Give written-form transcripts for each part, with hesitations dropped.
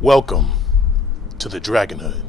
Welcome to the Dragonhood.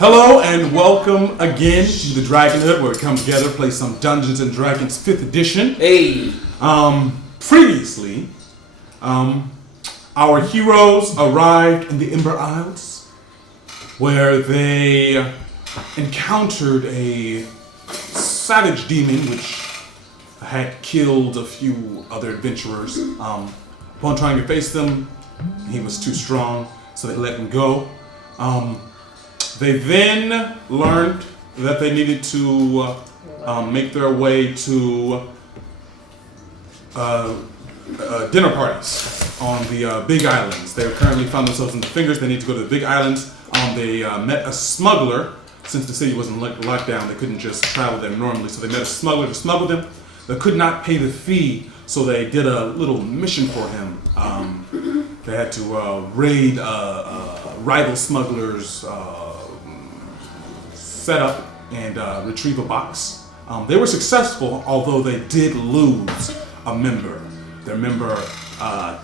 Hello and welcome again to the Dragonhood, where we come together, play some Dungeons and Dragons 5th edition. Hey! Previously, our heroes arrived in the Ember Isles, where they encountered a savage demon which had killed a few other adventurers. Upon trying to face them, he was too strong, so they let him go. They then learned that they needed to make their way to dinner parties on the Big Islands. They currently found themselves in the Fingers. They need to go to the Big Islands. They met a smuggler. Since the city wasn't locked down, they couldn't just travel there normally, so they met a smuggler to smuggle them. They could not pay the fee, so they did a little mission for him. They had to raid rival smugglers' set up and retrieve a box. They were successful, although they did lose a member. Their member,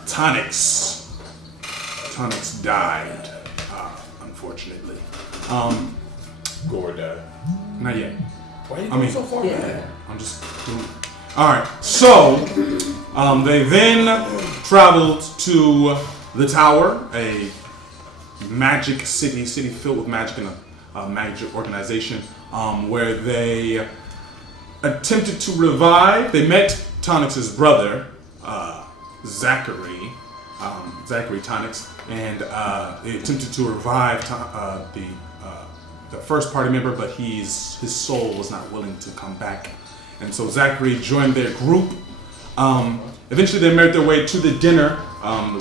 Tonix. Tonix died, unfortunately. Gore died. Not yet. Why are you going so far back? I'm just... Alright, so they then traveled to the Tower, a magic city filled with magic and a magic organization, where they attempted to revive. They met Tonix's brother, Zachary Tonix, and they attempted to revive the first party member, but his soul was not willing to come back, and so Zachary joined their group. Eventually, they made their way to the dinner, the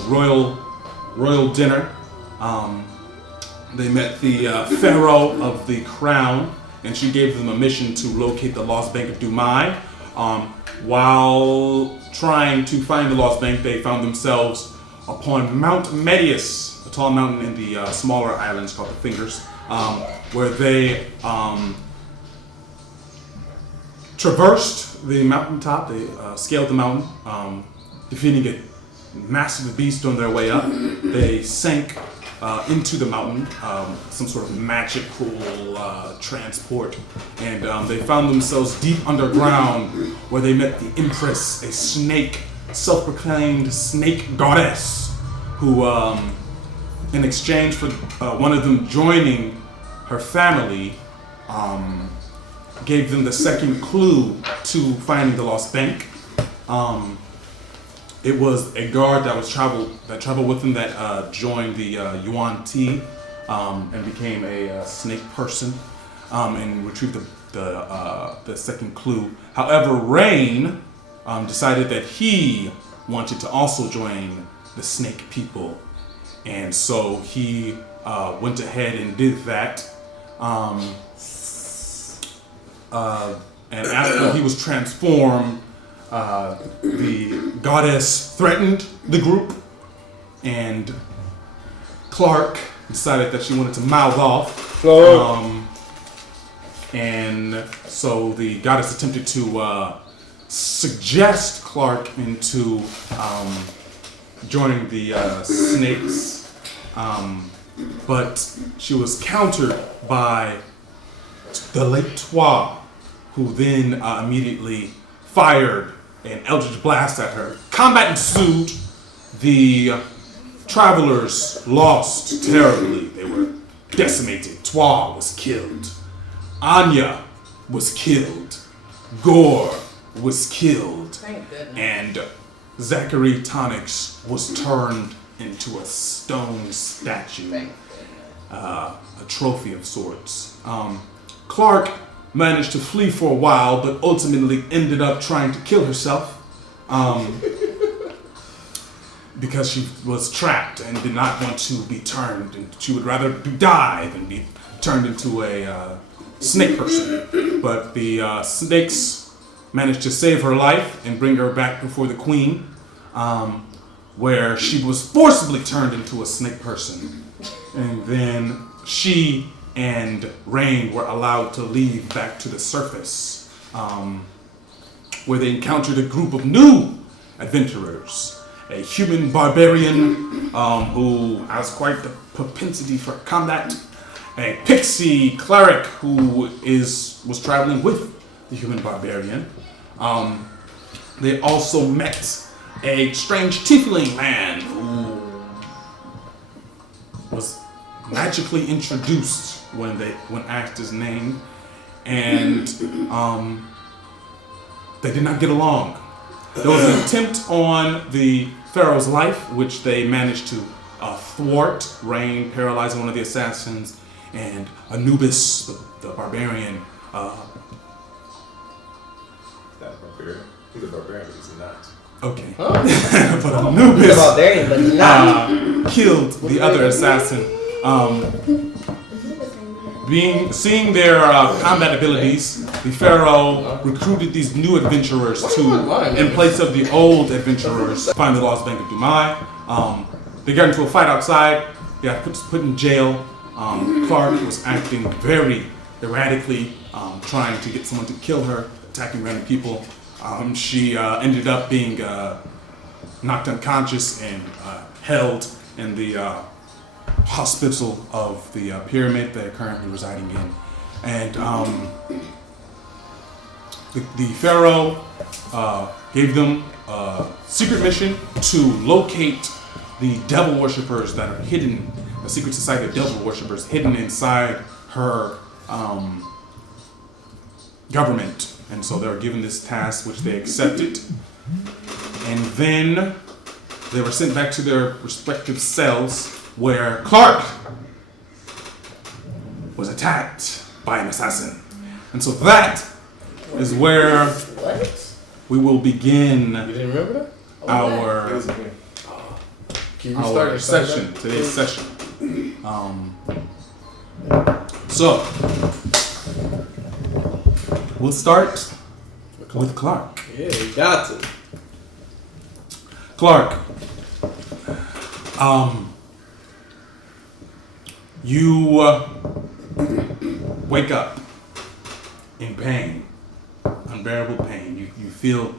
royal dinner. They met the Pharaoh of the Crown, and she gave them a mission to locate the Lost Bank of Dumai. While trying to find the Lost Bank, they found themselves upon Mount Medius, a tall mountain in the smaller islands called the Fingers, where they traversed the mountaintop. They scaled the mountain, defeating a massive beast on their way up. They sank into the mountain, some sort of magical transport, and they found themselves deep underground, where they met the Empress, a snake, self-proclaimed snake goddess, who, in exchange for one of them joining her family, gave them the second clue to finding the Lost Bank. It was a guard that traveled with them that joined the Yuan Ti and became a snake person and retrieved the second clue. However, Rain decided that he wanted to also join the snake people, and so he went ahead and did that. And after he was transformed, the goddess threatened the group, and Clark decided that she wanted to mouth off. And so the goddess attempted to suggest Clark into joining the snakes, but she was countered by the Lake Trois, who then immediately fired an eldritch blast at her. Combat ensued. The travelers lost terribly. They were decimated. Trois was killed. Anya was killed. Gore was killed. Thank goodness. And Zachary Tonix was turned into a stone statue. Thank a trophy of sorts. Clark managed to flee for a while, but ultimately ended up trying to kill herself because she was trapped and did not want to be turned. And she would rather die than be turned into a snake person. But the snakes managed to save her life and bring her back before the queen, where she was forcibly turned into a snake person. And then she and Rain were allowed to leave back to the surface, where they encountered a group of new adventurers. A human barbarian who has quite the propensity for combat. A pixie cleric who was traveling with the human barbarian. They also met a strange tiefling man who was magically introduced when asked his name, and they did not get along. There was an attempt on the Pharaoh's life, which they managed to thwart. Rain paralyzing one of the assassins, and Anubis, the barbarian. That barbarian. He's a barbarian, but he's not. Okay. But Anubis He's a barbarian, but he's not. killed the other assassin. Seeing their combat abilities, the Pharaoh recruited these new adventurers in place of the old adventurers. Finally lost Bank of Dumai. They got into a fight outside. They got put in jail. Clark was acting very erratically, trying to get someone to kill her, attacking random people. She ended up being knocked unconscious and held in the hospital of the pyramid they're currently residing in. And the Pharaoh gave them a secret mission to locate the devil worshippers that are hidden, the secret society of devil worshippers hidden inside her government. And so they were given this task, which they accepted. And then they were sent back to their respective cells, where Clark was attacked by an assassin. And so that is where we will begin You didn't remember that? our session, today's session. So, we'll start with Clark. Yeah, you got to. Clark, you wake up in pain, unbearable pain. You feel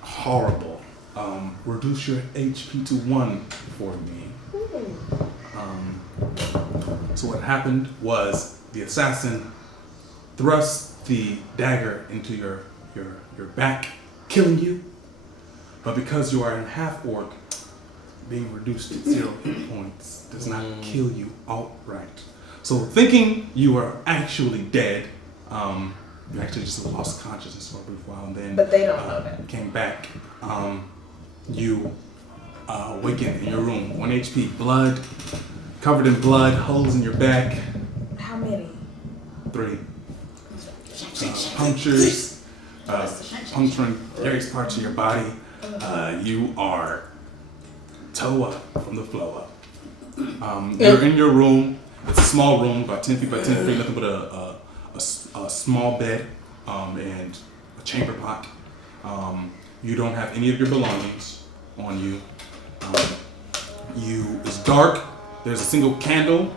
horrible. Reduce your HP to 1 for me. So what happened was the assassin thrust the dagger into your back, killing you. But because you are a half-orc, being reduced to 0 hit points does not kill you outright. So thinking you are actually dead, you actually just lost consciousness for a brief while, and then But they don't know that. came back. You awaken in your room, 1 HP, blood, covered in blood, holes in your back, How many? 3. Punctures, puncturing various parts of your body. You are toe up from the floor up. You're in your room. It's a small room, about 10 feet by 10 feet, nothing but a small bed and a chamber pot. You don't have any of your belongings on you. It's dark. There's a single candle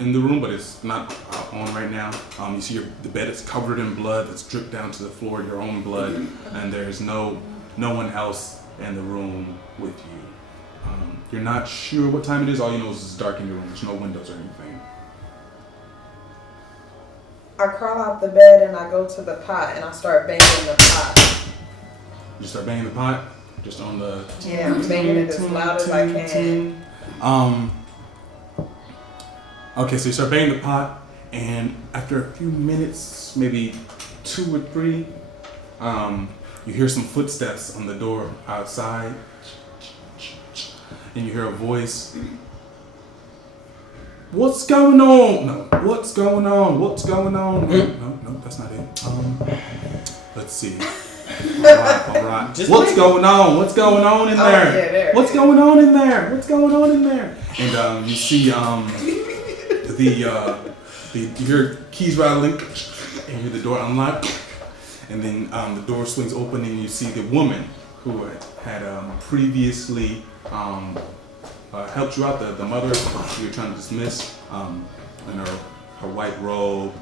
in the room, but it's not on right now. You see the bed is covered in blood that's dripped down to the floor, your own blood, and there's no one else in the room with you. You're not sure what time it is. All you know is it's dark in your room. There's no windows or anything. I crawl out the bed and I go to the pot and I start banging the pot. You start banging the pot, just on the... Yeah, I'm banging it as loud as I can. Okay, so you start banging the pot, and after a few minutes, maybe 2 or 3, you hear some footsteps on the door outside, and you hear a voice. What's going on? No. What's going on? What's going on? No, that's not it. Let's see. All right. What's going on? What's going on in there? Yeah, there. What's going on in there? What's going on in there? And you see you hear keys rattling, and you hear the door unlock, and then the door swings open, and you see the woman who had previously helped you out, the mother you were trying to dismiss, in her white robe.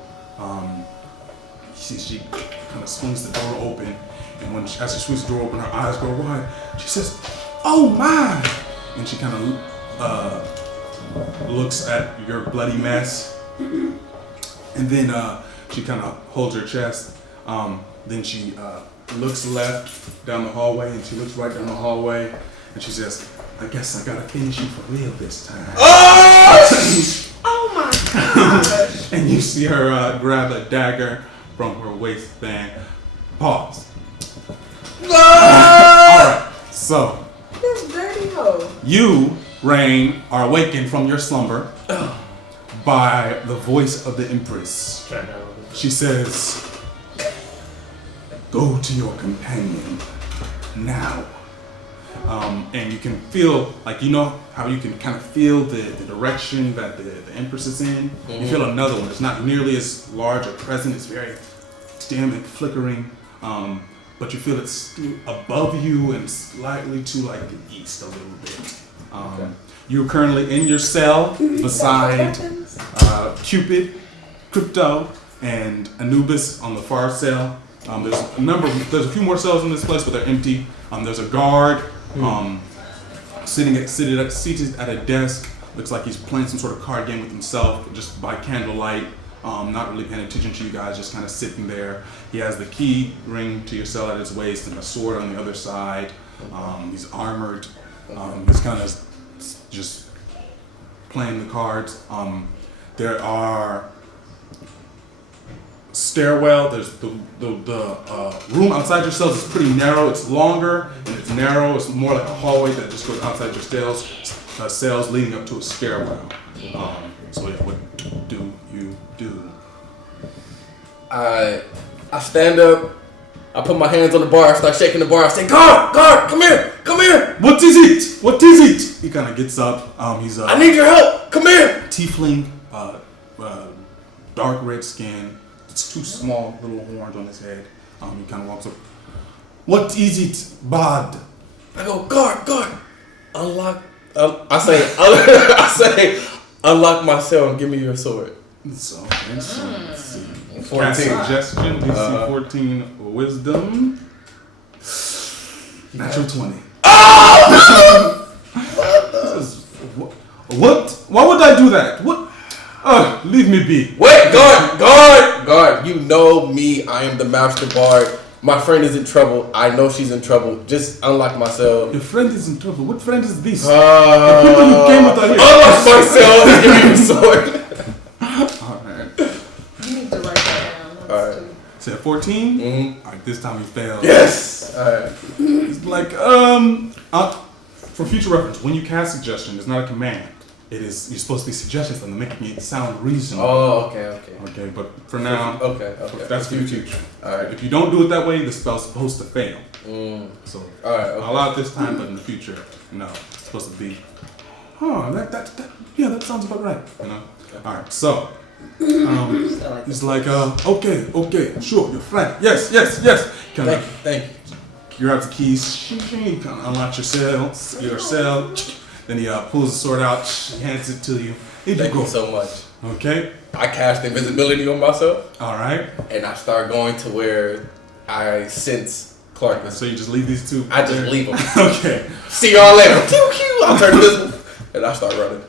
She kind of swings the door open, and as she swings the door open, her eyes go wide. She says, "Oh my!" And she kind of looks at your bloody mess, and then she kind of holds her chest. Then she looks left down the hallway, and she looks right down the hallway, and she says, "I guess I gotta finish you for real this time." Oh my gosh. And you see her grab a dagger from her waistband. Pause. Alright, so This dirty hoe. you, Rain, are awakened from your slumber by the voice of the Empress. She says, "Go to your companion now." And you can feel, like, you know how you can kind of feel the direction that the Empress is in? You feel another one. It's not nearly as large or present. It's very dim and flickering. But you feel it's above you and slightly to like the east a little bit. You're currently in your cell beside Cupid, Crypto, and Anubis on the far cell. There's a few more cells in this place, but they're empty. There's a guard seated at a desk. Looks like he's playing some sort of card game with himself, just by candlelight. Not really paying attention to you guys, just kind of sitting there. He has the key ring to your cell at his waist and a sword on the other side. He's armored. He's kind of just playing the cards. There are stairwell. There's the room outside your cells is pretty narrow. It's longer and it's narrow. It's more like a hallway that just goes outside your cells leading up to a stairwell. So yeah, what do you do? I stand up. I put my hands on the bar. I start shaking the bar. I say, "Guard, come here, come here." What is it? What is it? He kind of gets up. He's I need your help. Come here. tiefling, dark red skin. It's two small little horns on his head. He kind of walks up. What is it, bad? I go, guard. Unlock. I say, unlock my cell and give me your sword. So, let's see. 14. Suggestion, DC 14 wisdom. Natural 20. What? Why would I do that? What? Leave me be. Wait, guard. You know me. I am the master bard. My friend is in trouble. I know she's in trouble. Just unlock my cell. Your friend is in trouble. What friend is this? The people you came with are here. Unlock my cell and give me your sword. Alright. You need to write that down. All right. So at 14? Mm-hmm. Alright, this time he failed. Yes. All right. It's like, for future reference, when you cast suggestion, it's not a command. You're supposed to be suggestions and making it sound reasonable. Oh, okay. Okay, but for now, Okay. that's for the future. All right. If you don't do it that way, the spell's supposed to fail. So, All right. Okay. I'll allow it this time, but in the future, no, it's supposed to be. That sounds about right. You know. All right, so. He's like, okay, sure, your friend. Yes. Thank you. You grab the keys, kind of unlock your cell. Then he pulls the sword out, hands it to you. Thank you so much. Okay. I cast invisibility on myself. All right. And I start going to where I sense Clark. So you just leave these two? I just leave them. Okay. See y'all later. I'll turn invisible. And I start running.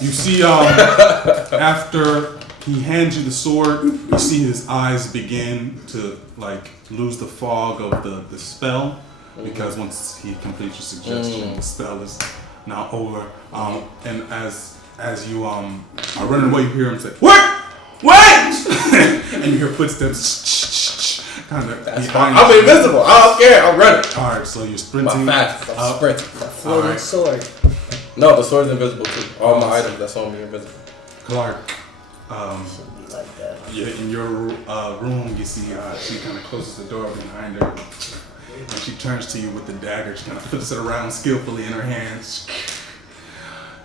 You see, after he hands you the sword, you see his eyes begin to like lose the fog of the spell, because once he completes your suggestion, the spell is now over. And as you are running away, you hear him say, "Wait!" And you hear footsteps, kind of. I'm invisible. I don't care. I'm running. All right, so you're sprinting. I'm fast. I'm sprinting. All right. Sword. No, the sword's invisible too. All my items that's on me are invisible. Clark, Should be like that. in your room, you see she kind of closes the door behind her, and she turns to you with the dagger. She kind of flips it around skillfully in her hands.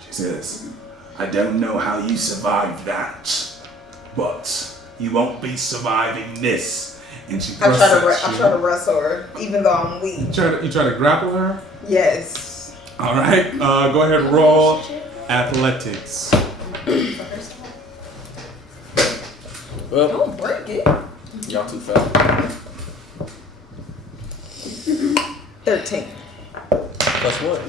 She says, "I don't know how you survived that, but you won't be surviving this." And she I try thrusts to wrestle her, even though I'm weak. You try to grapple her? Yes. All right. Go ahead and roll athletics. Well, Don't break it. y'all too fast. 13. Plus what?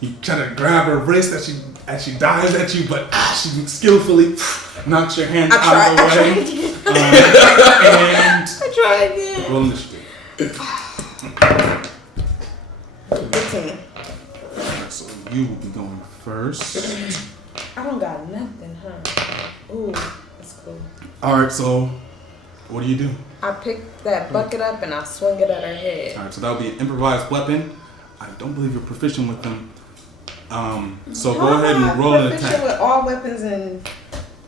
You try to grab her wrist as she dives at you, but she skillfully knocks your hands out of the way. And I try again. roll initiative. 15. So you will be going first. I don't got nothing, huh? Ooh, that's cool. All right. So what do you do? I pick that bucket up and I swing it at her head. All right. So that would be an improvised weapon. I don't believe you're proficient with them. So go ahead and roll an proficient attack. with all weapons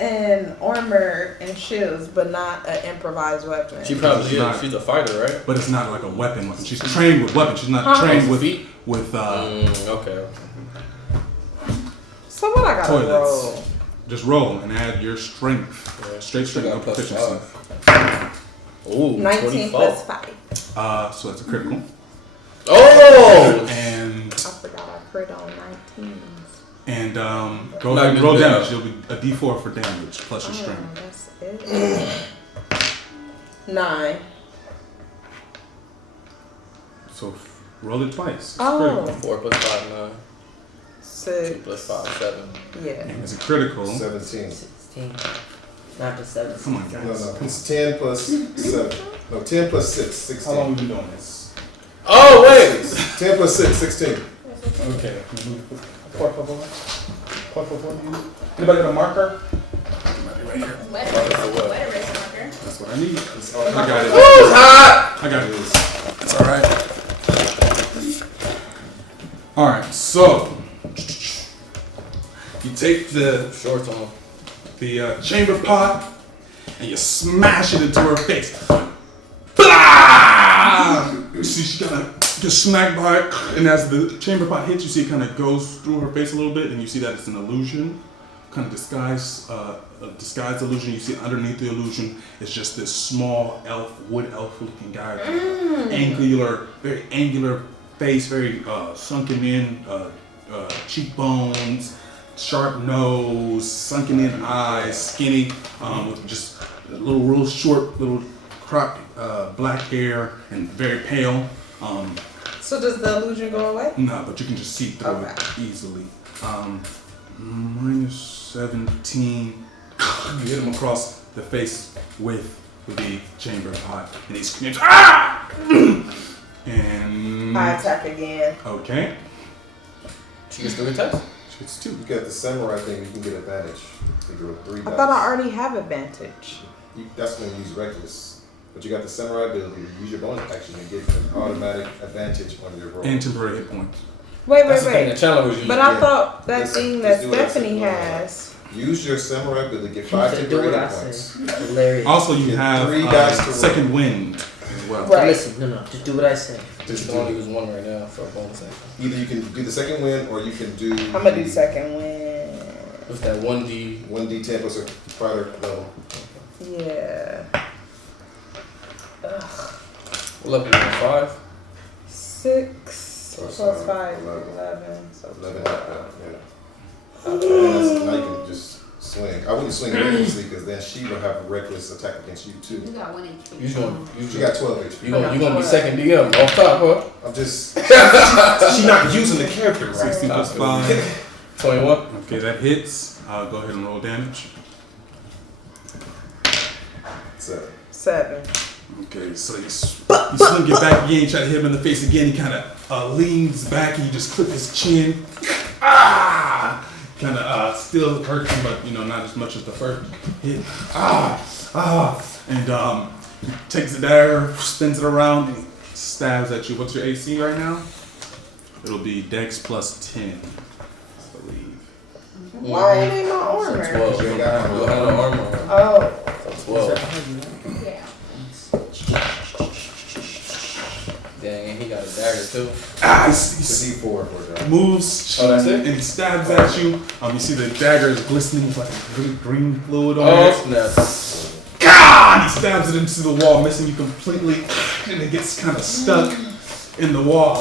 and armor and shields, but not an improvised weapon. She probably She's is. not- She's a fighter, right? But it's not like a weapon. She's trained with weapons. She's not trained with Feet? Okay. So what I gotta toilets. roll? Just roll and add your strength. Straight strength, no got plus proficiency. 5. Ooh, 19 24. plus 5. So that's a critical. Oh! And I forgot I crit on 19. go ahead and roll damage. It'll be a D4 for damage plus your strength. That's it. 9. So roll it twice. It's Oh. critical. 4 plus 5, 9. 2 6. plus 5, 7. Yeah. And it's a critical. 17. 16. Not the 7. Come on, No, guys. no, it's 10 plus 7. No, 10 plus 6, 16. How long have we been doing this? Oh, wait! 10 plus 6, 16. Okay. Anybody got a marker? Right here. Wet erase marker. That's what I need. I got it. Who's hot? I got it. It's all right. All right. So you take the Shorts on. chamber pot and you smash it into her face. Blah! You see, she kind of gets smacked by it, and as the chamber pot hits, you see it kind of goes through her face a little bit, and you see that it's an illusion, kind of disguised illusion. You see underneath the illusion is just this small wood elf-looking guy, very angular face, very sunken in, cheekbones, sharp nose, sunken in eyes, skinny, with just real short, little cropped black hair, and very pale. So does the illusion go away? No, but you can just see through it easily. Minus 17. You hit him across the face with the chamber pot, and he screams, "Ah!" And I attack again. okay, She gets 3 attacks? it's 2. You got the samurai thing, you can get advantage. You do 3 I dice. thought I already have advantage. That's when you use reckless. But you got the samurai ability to use your bonus action and get an automatic advantage on your roll. And temporary hit points. Wait, That's the thing wait. that Chandler was using. But I Yeah. thought that Let's- thing let's that do what I said. Stephanie has. Use your samurai ability to get She 5 said, do temporary what I hit points. say. Hilarious. Also, you Get have 3 dice to roll. second wind as well. Right. Listen, no, just do what I say. You Just can only do, use 1 right now for a bonus action. either you can do the second win or you can do I'm gonna do second win. What's that 1D? 1d10 plus a fighter level. Yeah. What level are you 5? 6 Plus, plus 5 is 11. 11. So 11 12. yeah. And now you can just swing. I wouldn't swing recklessly because then she will have a reckless attack against you You too. got 1 HP. She got 12 HP. You gonna be second DM off top, huh? I'm just. She's not using the character right. 16 plus 5. 21. Okay, that hits. Go ahead and roll damage. 7. 7. Okay, so you swing it back again, try to hit him in the face again. He kind of leans back and you just clip his chin. Ah! Kind of still hurts him, but not as much as the first hit. And he takes the dagger, spins it around, and stabs at you. What's your AC right now? it'll be Dex plus 10, I believe. Why it ain't my So armor? 12. You ain't got You don't have no armor on. Oh, So 12. Yeah. Dang, and he got a dagger too. Ah, It's a D4 for a drop. moves Oh, that's it? and he stabs at you. You see the dagger is glistening with like a green fluid on Oh, it. snap. God! He stabs it into the wall, missing you completely, and it gets kind of stuck in the wall.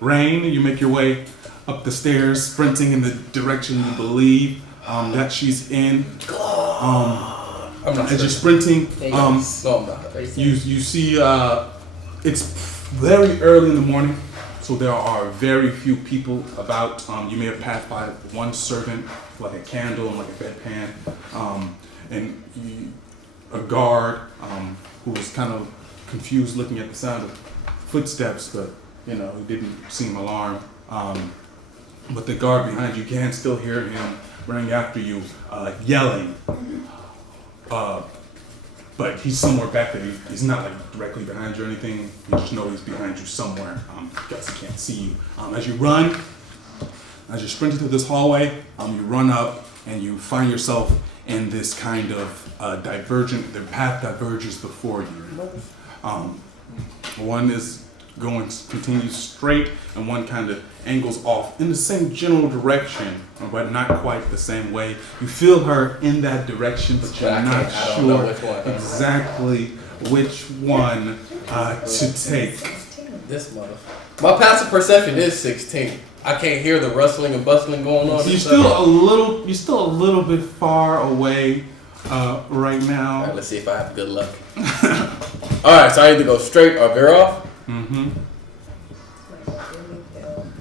Rain, you make your way up the stairs, sprinting in the direction you believe that she's in. I'm not As you're sure. sprinting, No, I'm not. you see it's very early in the morning, so there are very few people about. You may have passed by one servant, like a candle and like a bedpan, and a guard who was kind of confused, looking at the sound of footsteps, but he didn't seem alarmed. But the guard behind you can still hear him running after you, yelling. But he's somewhere back there. He's not like directly behind you or anything. You just know he's behind you somewhere. Guess he can't see you. As you run, as you're sprinting through this hallway, you run up and you find yourself in this kind of divergent. The path diverges before you. One is continues straight, and one kind of angles off in the same general direction, but not quite the same way. You feel her in that direction, but you're not sure exactly which one to take. This mother. My passive perception is 16. I can't hear the rustling and bustling going on. So you're still a little bit far away right now. All right, let's see if I have good luck. All right, so I either go straight or veer off. Mm-hmm.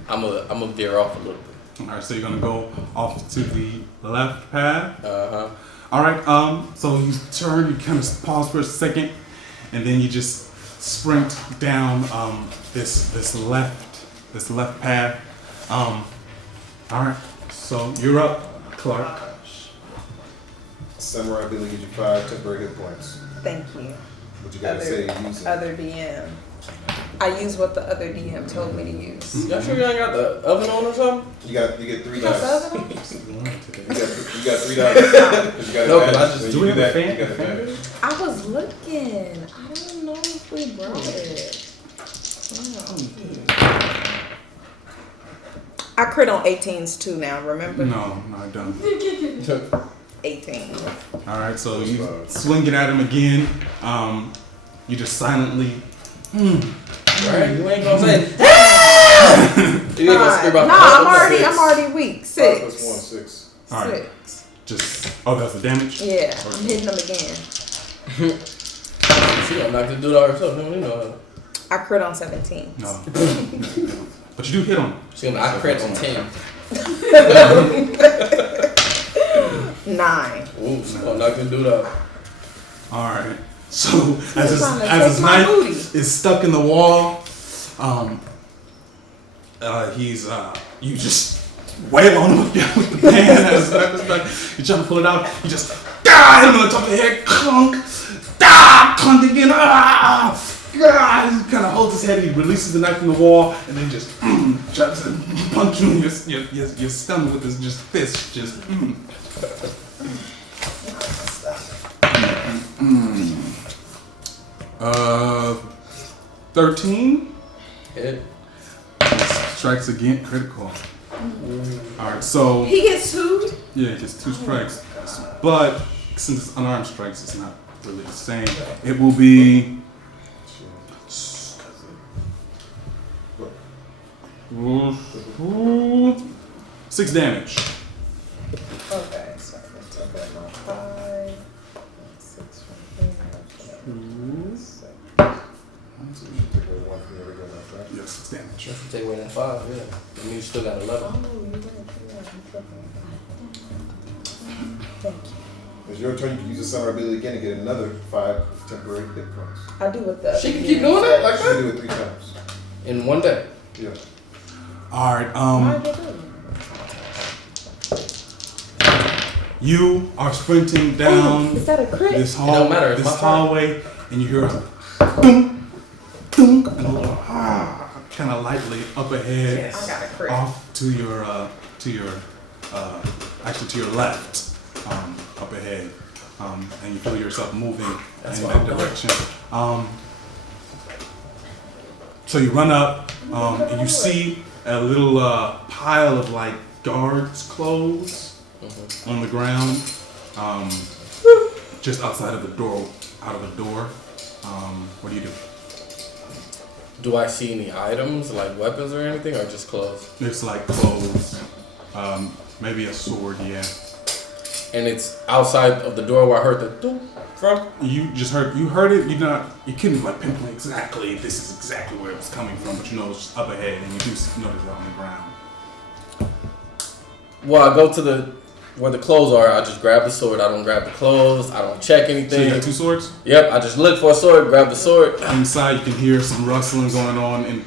I'm gonna veer off a little bit. All right, so you're gonna go off to the left path. Uh-huh. All right. So you turn, you kind of pause for a second, and then you just sprint down this left path. All right. So you're up, Clark. Samurai ability gives you 5 temporary hit points. thank you. What you gotta say you use it. Other DM. I use what the other DM told me to use. Y'all sure you ain't got the oven on or something? You get 3 What's the dice. other one? You got 3 dice. You got No, advantage. but I just- When Do you we have a that, fan? you got advantage. I was looking. I don't know if we brought it. Wow. I crit on 18s too now, remember? No, I don't. 18. All right. So you swing it at him again. You just silently. Right? You ain't gonna say. You ain't gonna scream No, about I'm already weak. 5 plus 1, 6. 6. All right. 6. Just. Oh, that's the damage. Yeah, I'm hitting them again. She gonna knock the dude out herself. You know. I crit on 17. No. But you do hit him. She gonna I crit on 10. 9. Ooh, she gonna knock the dude out. All right. So as his, trying to as his take my knife booty. is stuck in the wall, you just wail on him with the pan as his knife is stuck. You try to pull it out. You just hit him on the top of the head. Clunk. Clunk again. He kind of holds his head. He releases the knife from the wall, and then just tries to punch you in your stomach with his just fist. Just. 13 Hit. strikes again, critical. All right, so He gets 2. yeah, just 2 strikes, but since it's unarmed strikes, it's not really the same. It will be 6 damage. Okay, so let's take that now. 5, 6 from here. 6. So you should take away 1 from your regular dice, right? Yes, 6 damage. That's take away that 5. Yeah. That means you still got 11. Oh, you're right. I'm tripping. Thank you. It's your turn. You can use the samurai ability again and get another 5 temporary hit points. I do what the She can other keep DM doing said. it like You can that do it 3 times. in one day. Yeah. All right, Why'd they do it? you are sprinting down Is that a crit? this It don't matter, it's my turn. hallway, and you hear a boom, boom, dunk, and a little kind of lightly up ahead, I got a crit. off to your actually to your left, up ahead, and you feel yourself moving in that direction. So you run up, and you see a little pile of like guards' clothes on the ground, just outside of the door. What do you do? Do I see any items like weapons or anything, or just clothes? It's like clothes, maybe a sword, yeah. And it's outside of the door where I heard the doom from. You heard it. You couldn't like pinpoint exactly. This is exactly where it was coming from, but you know it's just up ahead, and you do notice it on the ground. Well, I go to where the clothes are. I just grab the sword. I don't grab the clothes. I don't check anything. So you got 2 swords. Yep. I just look for a sword. Grab the sword. Inside, you can hear some rustling going on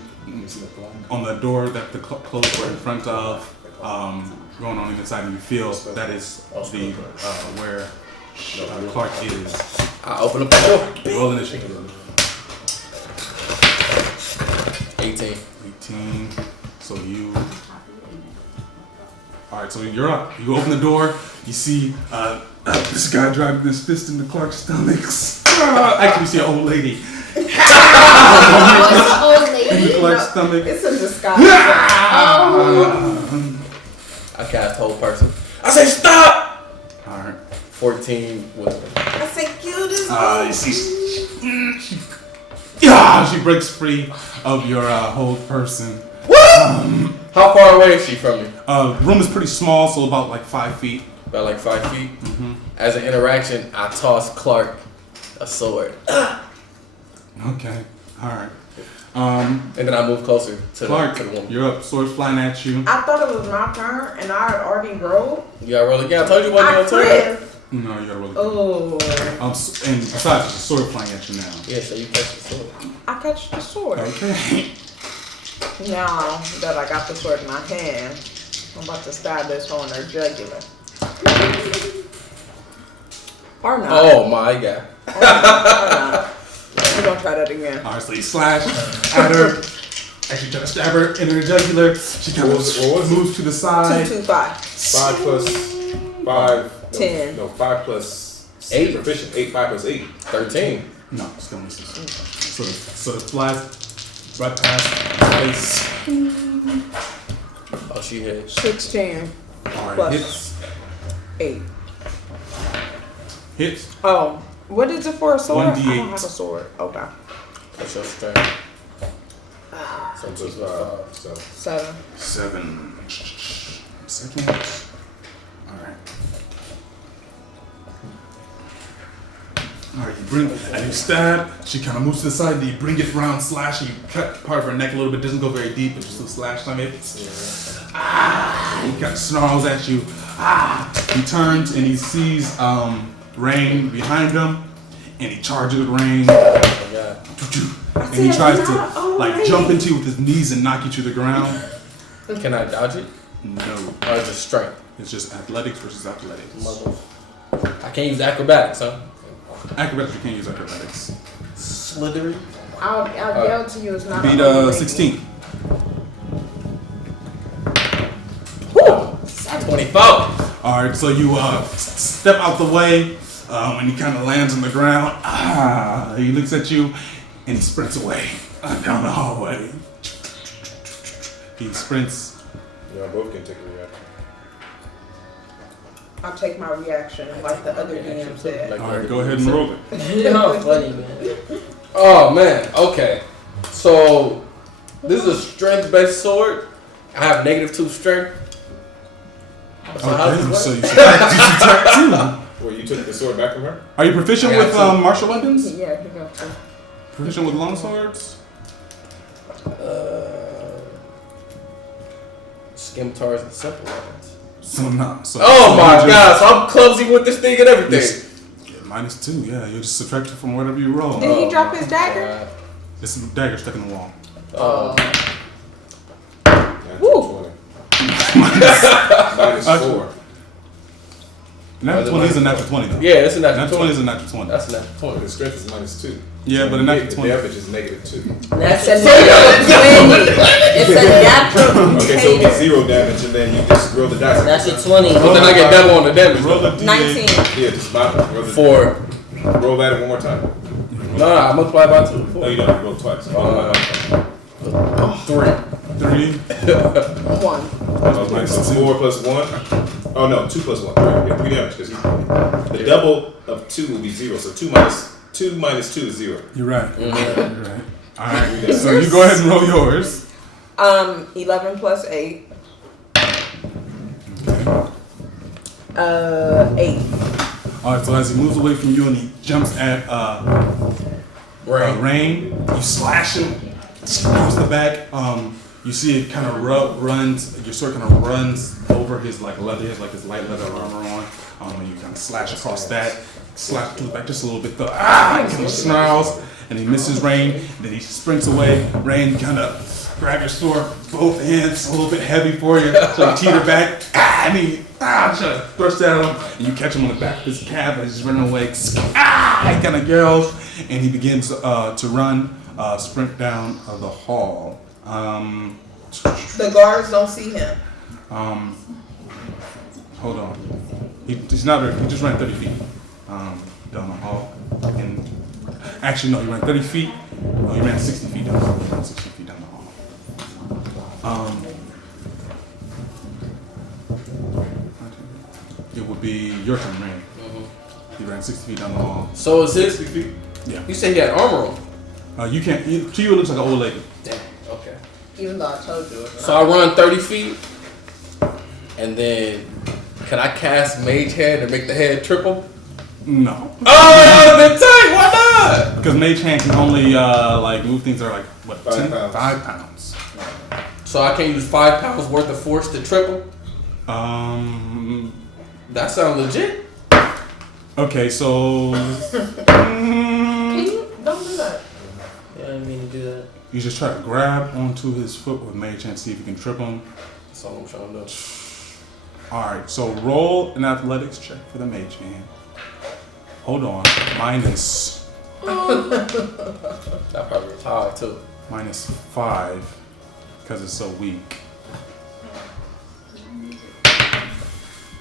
on the door that the clothes were in front of. Going on inside, and you feel that is the where Clark is. I open up the door. Roll initiative. 18. 18. So you. All right. So you're up. You open the door. You see this guy driving his fist into Clark's stomach. Actually, you see an old lady. Old lady. Clark's stomach. It's a disguise. I cast whole person. I say stop. All right. 14 wisdom. I say kill this. You see, she breaks free of your hold person. How far away is she from me? Room is pretty small, so about like 5 feet. About like 5 feet. As an interaction, I toss Clark a sword, Okay. All right. and then I move closer to Clark, the woman. you're up. Sword's flying at you. I thought it was my turn, and I had already rolled. You gotta roll again. I told you what I you were turn. crit. No, you gotta roll. Oh. And besides, there's a sword flying at you now. Yeah, so you catch the sword. I catch the sword. Okay. Now that I got the sword in my hand, I'm about to stab this hole in her jugular. Or not. Oh my god. Or not. We're gonna try that again. All right, so you slash at her. Actually, try to stab her in her jugular. She kind of What was it? moves to the side. 2, 2, 5. 5 plus 5. 10. No, 5 plus 8. Proficient. 8. 5 plus 8. 13. No, still misses. So it flies right past his face. Oh, she hit. 16 All right, plus hits. 8. Hits. Oh, what is it for a sword? 1d8. I don't have a sword. Okay. That's your strength. So Plus 2 5. So 7. 7. Second. All right. All right, you bring and you stab. She kind of moves to the side. Then you bring it around, slash. And you cut part of her neck a little bit. Doesn't go very deep, but just a slash on it. He kind of snarls at you. He turns and he sees Rain behind him, and he charges with Rain. Oh my god. And he tries to like jump into you with his knees and knock you to the ground. Can I dodge it? No, Or just strength? it's just athletics versus athletics. Mother. I can't use acrobatics, huh? Acrobatics, you can't use acrobatics. Slithery. I'll yell to you. It's not. Beat a lady. 16. Woo! 24. All right, so you step out the way, and he kind of lands on the ground. He looks at you, and he sprints away down the hallway. He sprints. y'all both can take a reaction. I'll take my reaction like the other DM said. Like All right, go ahead and roll it. You're funny, man. Oh man, okay. So this is a strength-based sword. I have -2 strength. So how does Okay, this so work? you subtract 2. Well, you took the sword back from her? Are you proficient I got with 2. martial weapons? Yeah, here you go. Proficient with long swords? Scimitars and simple weapons. So no. So, Oh so my you just- god, so I'm clumsy with this thing and everything. -2, yeah. You just subtract it from whatever you roll. Did he drop his dagger? It's a dagger stuck in the wall. Woo. -4. Natural 20 is a natural 20 though. Yeah, it's a natural Natural 20 20. is a natural 20. That's a natural 20. The strength is -2. Yeah, but a natural The 20. damage is -2. That's a natural 20. It's a natural Okay, so it'll be hater. 0 damage, and then you just roll the dice. That's a 20. But then I get double on the damage. Roll the 19. D8. Yeah, just roll the 4. Roll that one more time. No, I multiply by 2. No, you don't. Roll twice. 3. 3. 1. Okay, so 4 plus 1. Oh no, 2 plus 1. 3. Yeah, 3 damage because the double of 2 will be 0. So 2 minus 2 is 0. You're right. You're right. All right. So you go ahead and roll yours. 11 plus 8. 8. All right. So as he moves away from you and he jumps at Rain, you slash him across the back. You see it kind of runs. Your sword kind of runs over his like leather. He has like his light leather armor on. And you kind of slash across that. Slash to the back just a little bit. Though. He kind of snarls and he misses Rain. Then he sprints away. Rain kind of grab your sword, both hands, a little bit heavy for you. So you teeter back. And he tries to thrust at him. And you catch him on the back of his calf as he's running away. He kind of yells and he begins to run, sprint down the hall. The guards don't see him. Hold on. He's not. He just ran 30 feet down the hall. And actually, no, he ran 30 feet. No, he ran 60 feet down the hall. He ran 60 feet down the hall. It would be your turn, man. He ran 60 feet down the hall. So is it? 60 feet. Yeah. You said he had armor on. You can't. To you, it looks like an old lady. Damn. Okay. Even though I told you. It's So I run 30 feet, and then can I cast Mage Hand to make the head triple? No. Oh, the tank. Why not? Because Mage Hand can only like move things that are like what 5 10? pounds. 5 pounds. So I can't use 5 pounds worth of force to triple. That sounds legit. Okay, so Can you? Don't do that. Yeah, I didn't mean to do that. you just try to grab onto his foot with Mage Hand, see if you can trip him. That's all I'm trying to do. Alright, so roll an athletics check for the Mage Hand. Hold on. Minus That probably was high too. -5 because it's so weak.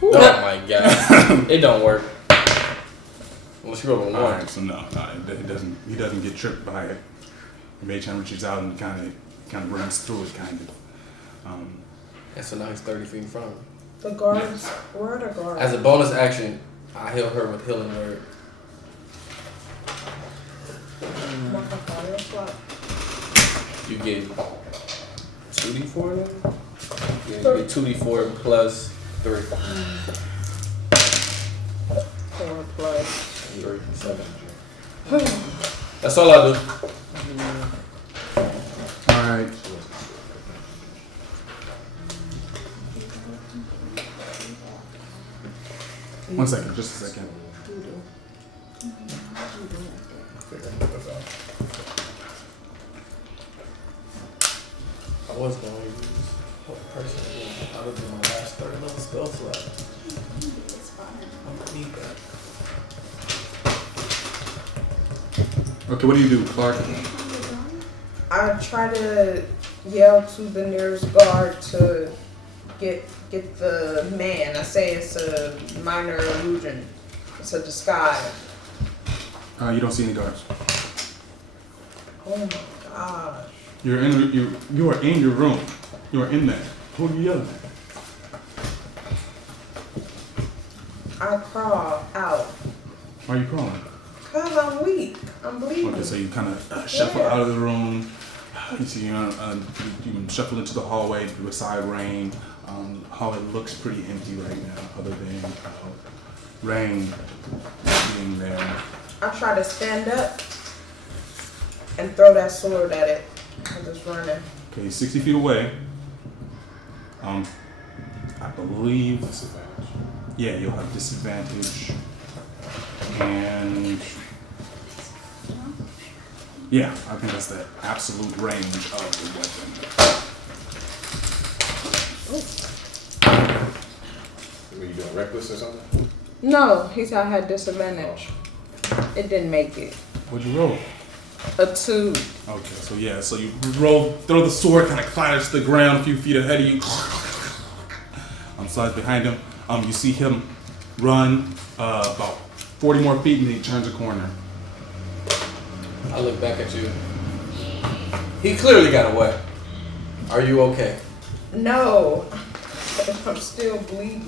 Oh my god. It don't work. Unless you roll a 1. Alright, so no, it doesn't. He doesn't get tripped by it. Mage Hand reaches out and kind of runs through it, kind of. And so now he's 30 feet in front of me. The guards. Where are the guards? As a bonus action, I heal her with Healing Word. You get 2d4 then? Yeah, you get 2d4 plus 3. 4 plus. 3, 7. That's all I do. Alright. One second, just a second. I was going to use Help Person. I would do my last 30 level spell slot. I'm going to need that. Okay, what do you do, Clark? I try to yell to the nearest guard to get the man. I say it's a minor illusion. It's a disguise. You don't see any guards. Oh my gosh. You are in your room. You are in there. Who are you yelling at? I crawl out. Why are you crawling? Cause I'm weak. I'm bleeding. Okay, so you kind of shuffle out of the room. You see, you shuffle into the hallway beside Rain. Hallway looks pretty empty right now, other than Rain being there. I try to stand up and throw that sword at it. I'm just running. Okay, 60 feet away. I believe. Yeah, you'll have disadvantage. And yeah, I think that's the absolute range of the weapon. Were you doing reckless or something? No, he said I had disadvantage. It didn't make it. What'd you roll? A 2. Okay, so yeah, so you throw the sword, kind of clatters to the ground a few feet ahead of you. Slides behind him. You see him run about 40 more feet, and then he turns a corner. I look back at you. He clearly got away. Are you okay? No. I'm still bleeding.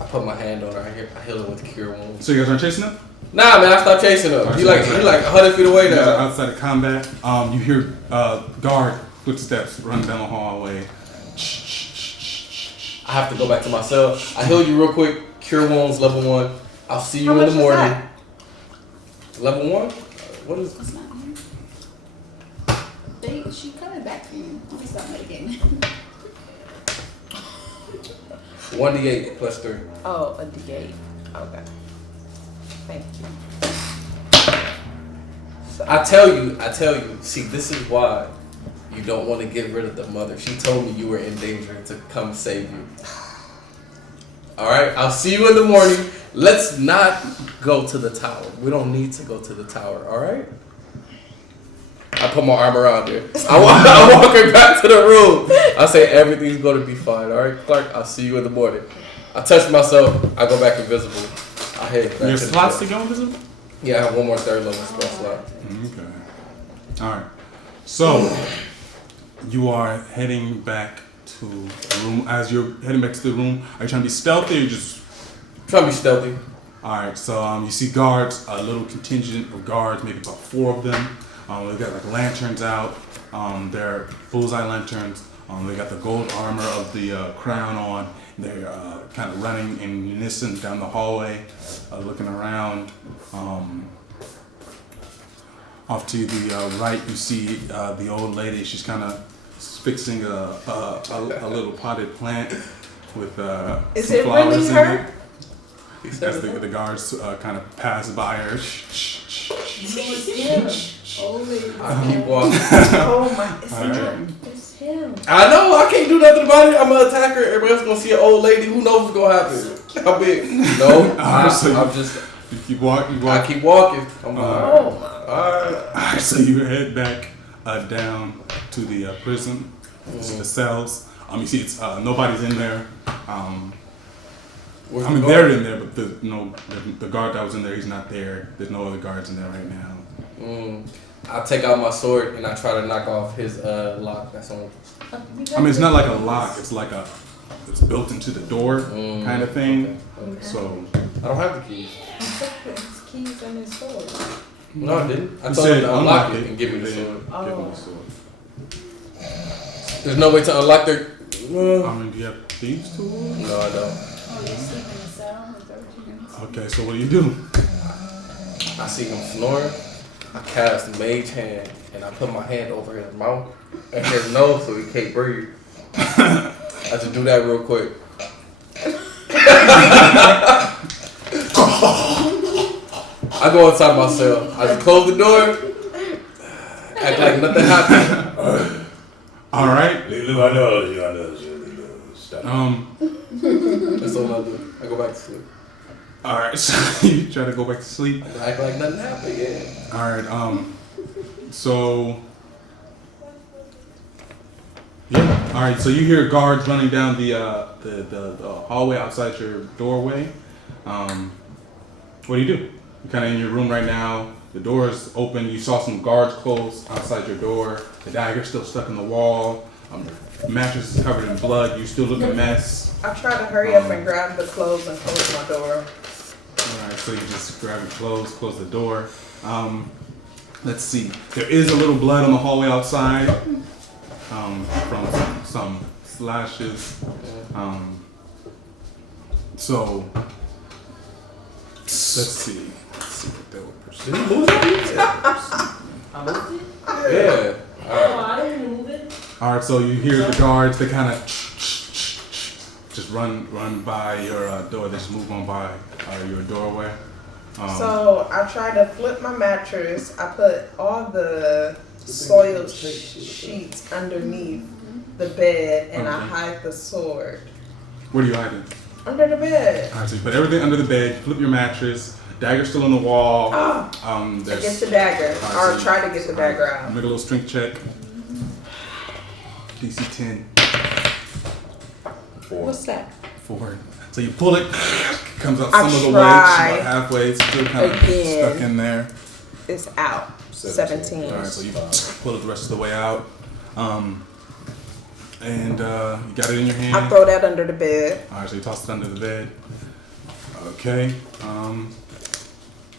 I put my hand on her. I heal her with cure wounds. So you guys aren't chasing him? Nah, man, I stopped chasing him. He like 100 feet away You guys are now. outside of combat. You hear guard footsteps running down the hallway. I have to go back to my cell. I heal you real quick. Cure wounds, level 1. I'll see you How in much the is morning. that? Level 1? What is It's not here. She coming back for you. Let me stop mitigating. 1d8 plus 3. Oh, a D8. Okay. Thank you. So, I tell you. See, this is why you don't want to get rid of the mother. She told me you were in danger to come save you. Alright, I'll see you in the morning. Let's not go to the tower. We don't need to go to the tower, alright? I put my arm around her. I walk her back to the room. I say everything's going to be fine, alright, Clark? I'll see you in the morning. I touch myself. I go back invisible. I head back Your to the slots to jail. go invisible? Yeah, I have one more third level spell slot. Okay. Alright. So, you are heading back to the room. As you're heading back to the room, are you trying to be stealthy or just... Trying to be stealthy. Alright, so you see guards, a little contingent of guards, maybe about 4 of them. They got like lanterns out. They're bullseye lanterns. They got the gold armor of the crown on. They're kind of running in unison down the hallway, looking around. Off to the right, you see the old lady. She's kind of fixing a little potted plant with is some it flowers really in her? it. As the guards kind of pass by her. Old lady. I keep walking. Oh my, it's Alright. him. It's him. I know, I can't do nothing about it. I'm gonna attack her. Everybody else gonna see an old lady. Who knows what's gonna happen? How big? No, I'm just. You keep walking. I keep walking. I'm like, Oh my. Alright, so you head back down to the prison, to the cells. You see, it's nobody's in there. where's I the mean, guard? they're in there, but the guard that was in there, he's not there. There's no other guards in there right now. I take out my sword and I try to knock off his lock. That's on. I mean, it's not like a lock. It's like it's built into the door kind of thing. Okay. So I don't have the keys. He took his keys and his sword. No, I didn't. I you told him said to unlock it and give me the then sword. give him the sword. There's no way to unlock their. I mean, do you have thieves tools? No, I don't. Oh, you sleep in the cell? Is that what you're doing? Okay, so what do you do? I see him snoring. I cast Mage Hand and I put my hand over his mouth and his nose so he can't breathe. I just do that real quick. I go inside my cell. I just close the door, act like nothing happened. All right. That's all I do. I go back to sleep. All right. So you try to go back to sleep. I act like nothing happened. Yeah. All right. So yeah. All right. So you hear guards running down the hallway outside your doorway. What do? You're kind of in your room right now. The door is open. You saw some guards close outside your door. The dagger's still stuck in the wall. The mattress is covered in blood. You still look a mess. I try to hurry up and grab the clothes and close my door. Alright, so you just grab your clothes, close the door. Let's see. There is a little blood on the hallway outside from some slashes. So let's see. Let's see what they were pursuing. Did he move it? I moved it? Yeah. Oh, I didn't move it. Alright, so you hear the guards. They kind of just run by your door. They just move on by your doorway. So I try to flip my mattress. I put all the soiled sheets underneath the bed and I Okay. hide the sword Where do you hide it? under the bed. Alright, so you put everything under the bed, you flip your mattress, Dagger's still on the wall. I get the dagger, or try to get the dagger out. Make a little strength check. DC 10. 4. What's that? 4. So you pull it, comes out I some of the try. weight, about halfway. It's still kind of Again. stuck in there. It's out. 17. All right, so you pull it the rest of the way out. And you got it in your hand. I throw that under the bed. All right, so you toss it under the bed. Okay.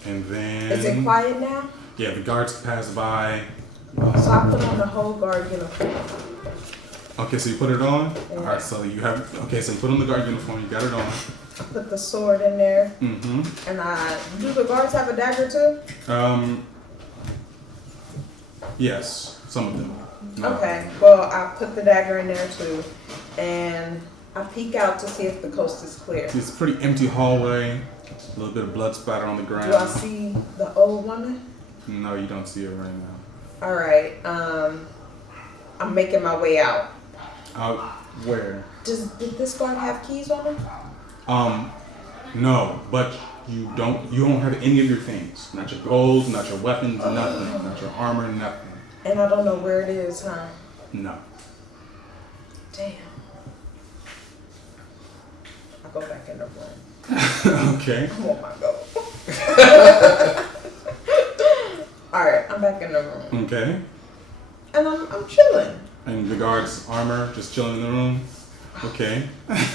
And then. Is it quiet now? Yeah, the guards pass by. So I put on the whole guard uniform. Okay, so you put it on. Yeah. All right, so you have. Okay, so you put on the guard uniform. You got it on. I put the sword in there. Mm-hmm. And do the guards have a dagger too? Yes, some of them. No. Okay, well, I put the dagger in there too. And I peek out to see if the coast is clear. It's a pretty empty hallway. A little bit of blood splatter on the ground. Do I see the old woman? No, you don't see her right now. All right. I'm making my way out. Out where? Did this guard have keys on him? No, but you don't have any of your things. Not your gold, not your weapons, nothing. Not your armor, nothing. And I don't know where it is, huh? No. Damn. I go back in the room. Okay. I want my gold. All right, I'm back in the room. Okay. And I'm chilling. And the guard's armor just chilling in the room. Okay.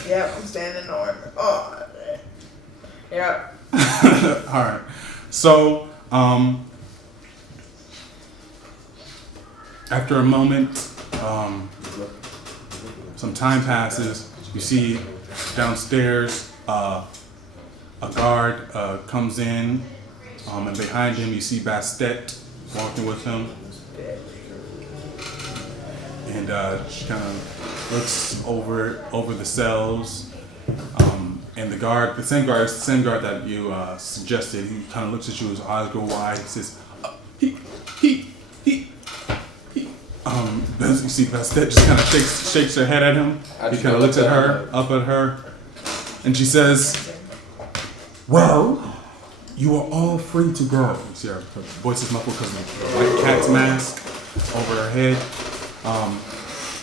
Yep, I'm standing in the armor. Oh, man. Yep. All right. So, after a moment, some time passes. You see downstairs a guard comes in, and behind him you see Bastet walking with him. And she kind of looks over the cells, and the same guard that you suggested, he kind of looks at you, his eyes go wide. He says, he. You see Bastet just kind of shakes her head at him. He kind of looks at her, up at her, and she says, "Well, you are all free to go." You see her voice is muffled because of the white cat's mask over her head.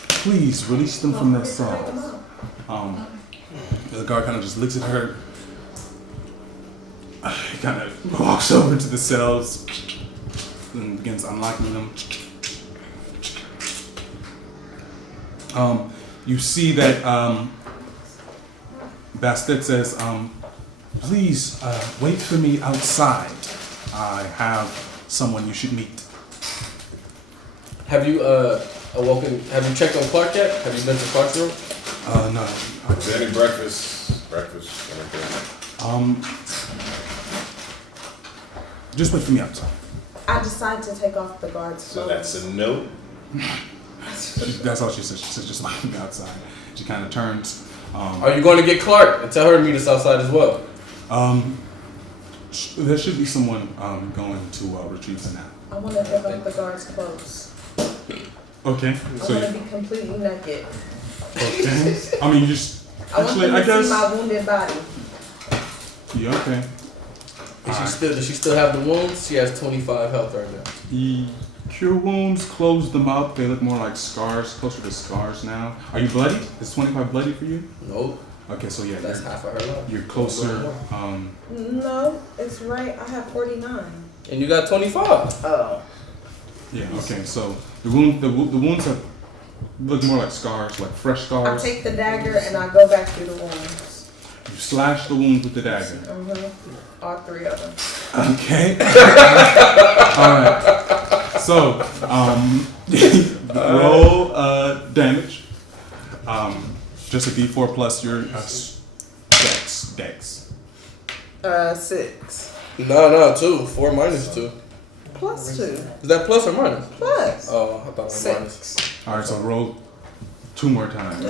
Please release them from their cells. The guard kind of just looks at her. He kind of walks over to the cells and begins unlocking them. You see that Bastet says, "Please wait for me outside. I have someone you should meet." Have you awoken? Have you checked on Clark yet? Have you been to Clark's room? No. Is there any breakfast? Anything? Just wait for me outside. I decide to take off the guard's So clothes. that's a no. That's all she said. She said, "Just wait for me outside." She kind of turns. Are you going to get Clark and tell her to meet us outside as well? There should be someone going to retrieve her now. I want to take off the guard's clothes. Okay. I want to be completely naked. Okay. I mean, you just I want them to see my wounded body. Yeah. Okay. Does she still have the wounds? She has 25 health right now. Cure wounds, close them up. They look more like scars, closer to scars now. Are you bloody? Is 25 bloody for you? Nope. Okay, so yeah, That's half of her life. you're closer. No, it's right. I have 49. And you got 25. Oh. Yeah. Okay, so the wounds look more like scars, like fresh I scars. take the dagger and I go back through the wounds. You slash the wounds with the dagger. All 3 of them. Okay. All right. So, roll damage. Just a D4 plus your dex. 6. No, 2. 4 minus 2. Plus 2. Is that plus or minus? Plus. Oh, I thought it was minus. 6. All right, so roll 2 more times.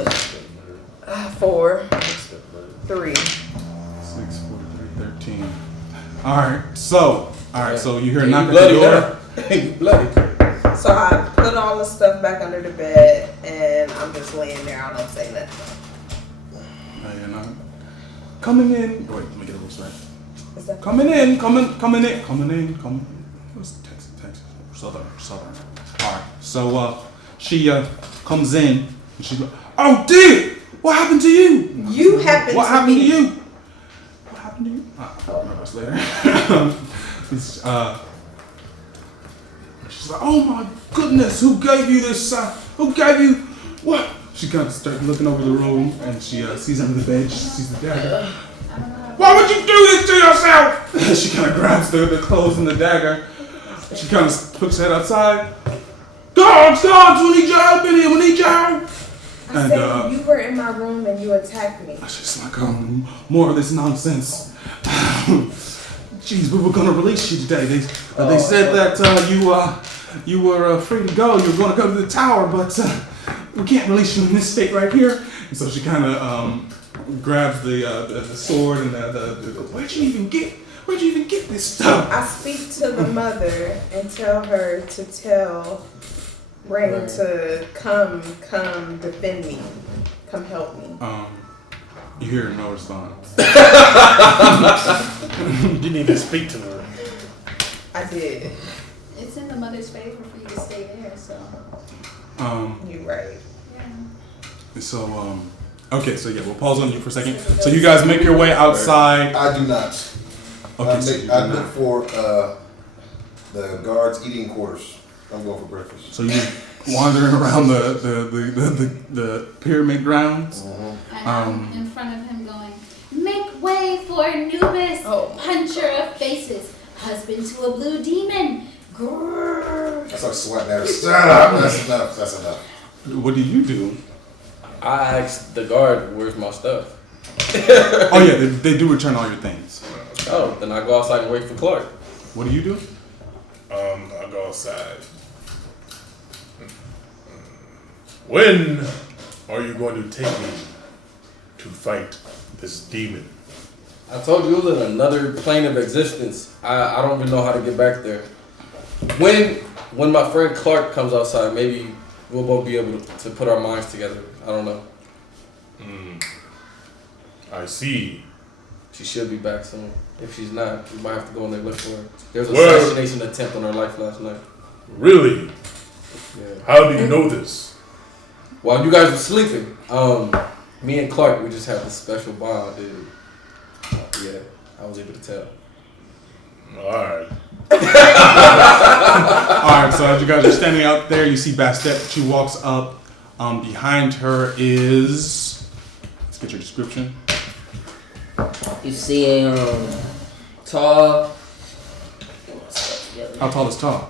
4. 3. 6, 4, 3, 13. All right, so you hear a knock at the door. You bloody. So I put all the stuff back under the bed and I'm just laying there. I don't say nothing. You're not coming in. Wait, let me get a little straight. Is that Coming in. What's Texas? Southern. All right. So she comes in and she goes, "Oh dear, what happened to you? You happened What to happened me. to you? What happened to you? I'll remember this later." She's like, "Oh my goodness, who gave you this? Who gave you what?" She kind of starts looking over the room and she sees under the bed. She sees the dagger. "Why would you do this to yourself?" She kind of grabs the clothes and the dagger. She kind of puts her head outside. Guards, we need your help in here. We need your help. I said you were in my room and you attacked me. She's like, more of this nonsense. Jeez, we were gonna release you today. They said that you were free to go. You were gonna go to the tower, but we can't release you in this state right here. And so she kind of grabs the sword and where'd you even get this stuff? I speak to the mother and tell her to tell Rain to come defend me. Come help me. You hear no response. Didn't even speak to her. I did. It's in the mother's favor for you to stay there, so. You're right. Yeah. So okay, so yeah, we'll pause on you for a second. So you guys make your way outside. I do not. Okay, I look for the guards' eating quarters. I'm going for breakfast. So you're wandering around the pyramid grounds. And I'm in front of him going, "Make way for Anubis, puncher of faces, husband to a blue demon. Grrr." I start swatting at her. Stop! That's enough. That's enough. What do you do? I asked the guard, "Where's my stuff?" Oh yeah, they do return all your things. Oh, then I go outside and wait for Clark. What do you do? I go outside. When are you going to take me to fight this demon? I told you it was in another plane of existence. I don't even know how to get back there. When my friend Clark comes outside, maybe we'll both be able to put our minds together. I don't know. I see. She should be back soon. If she's not, we might have to go in there and look for her. There was an assassination attempt on her life last night. Really? Yeah. How do you know this? While you guys were sleeping, me and Clark, we just had this special bond, dude. Yeah, I was able to tell. Alright. Alright, so as you guys are standing out there, you see Bastet. She walks up. Behind her is... Let's get your description. You see tall. How tall is tall?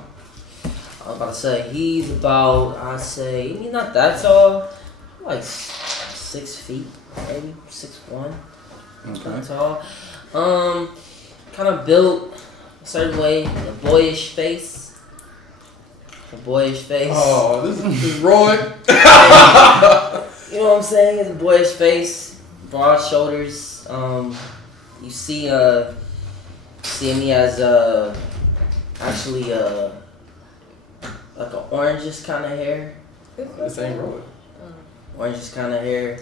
I was about to say he's about, he's not that tall, like 6 feet, maybe 6'1". Okay. Not tall. Kind of built a certain way, a boyish face. Oh, this is Roy. You know what I'm saying? It's a boyish face, broad shoulders. You see him. He has actually like an orangish kind of hair. This ain't Roy. Orangish kind of hair,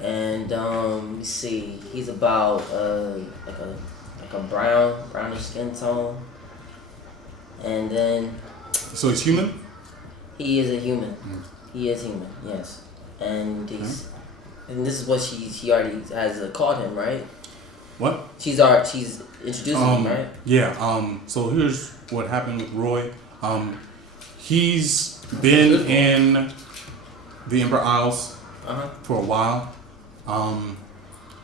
and you see he's about like a brownish skin tone, and then So he's human? he is a human. He is human, yes, and he's and this is what she already has called him, right? What? She's introducing him, right? Yeah. So here's what happened with Roy. He's been in the Ember Isles for a while.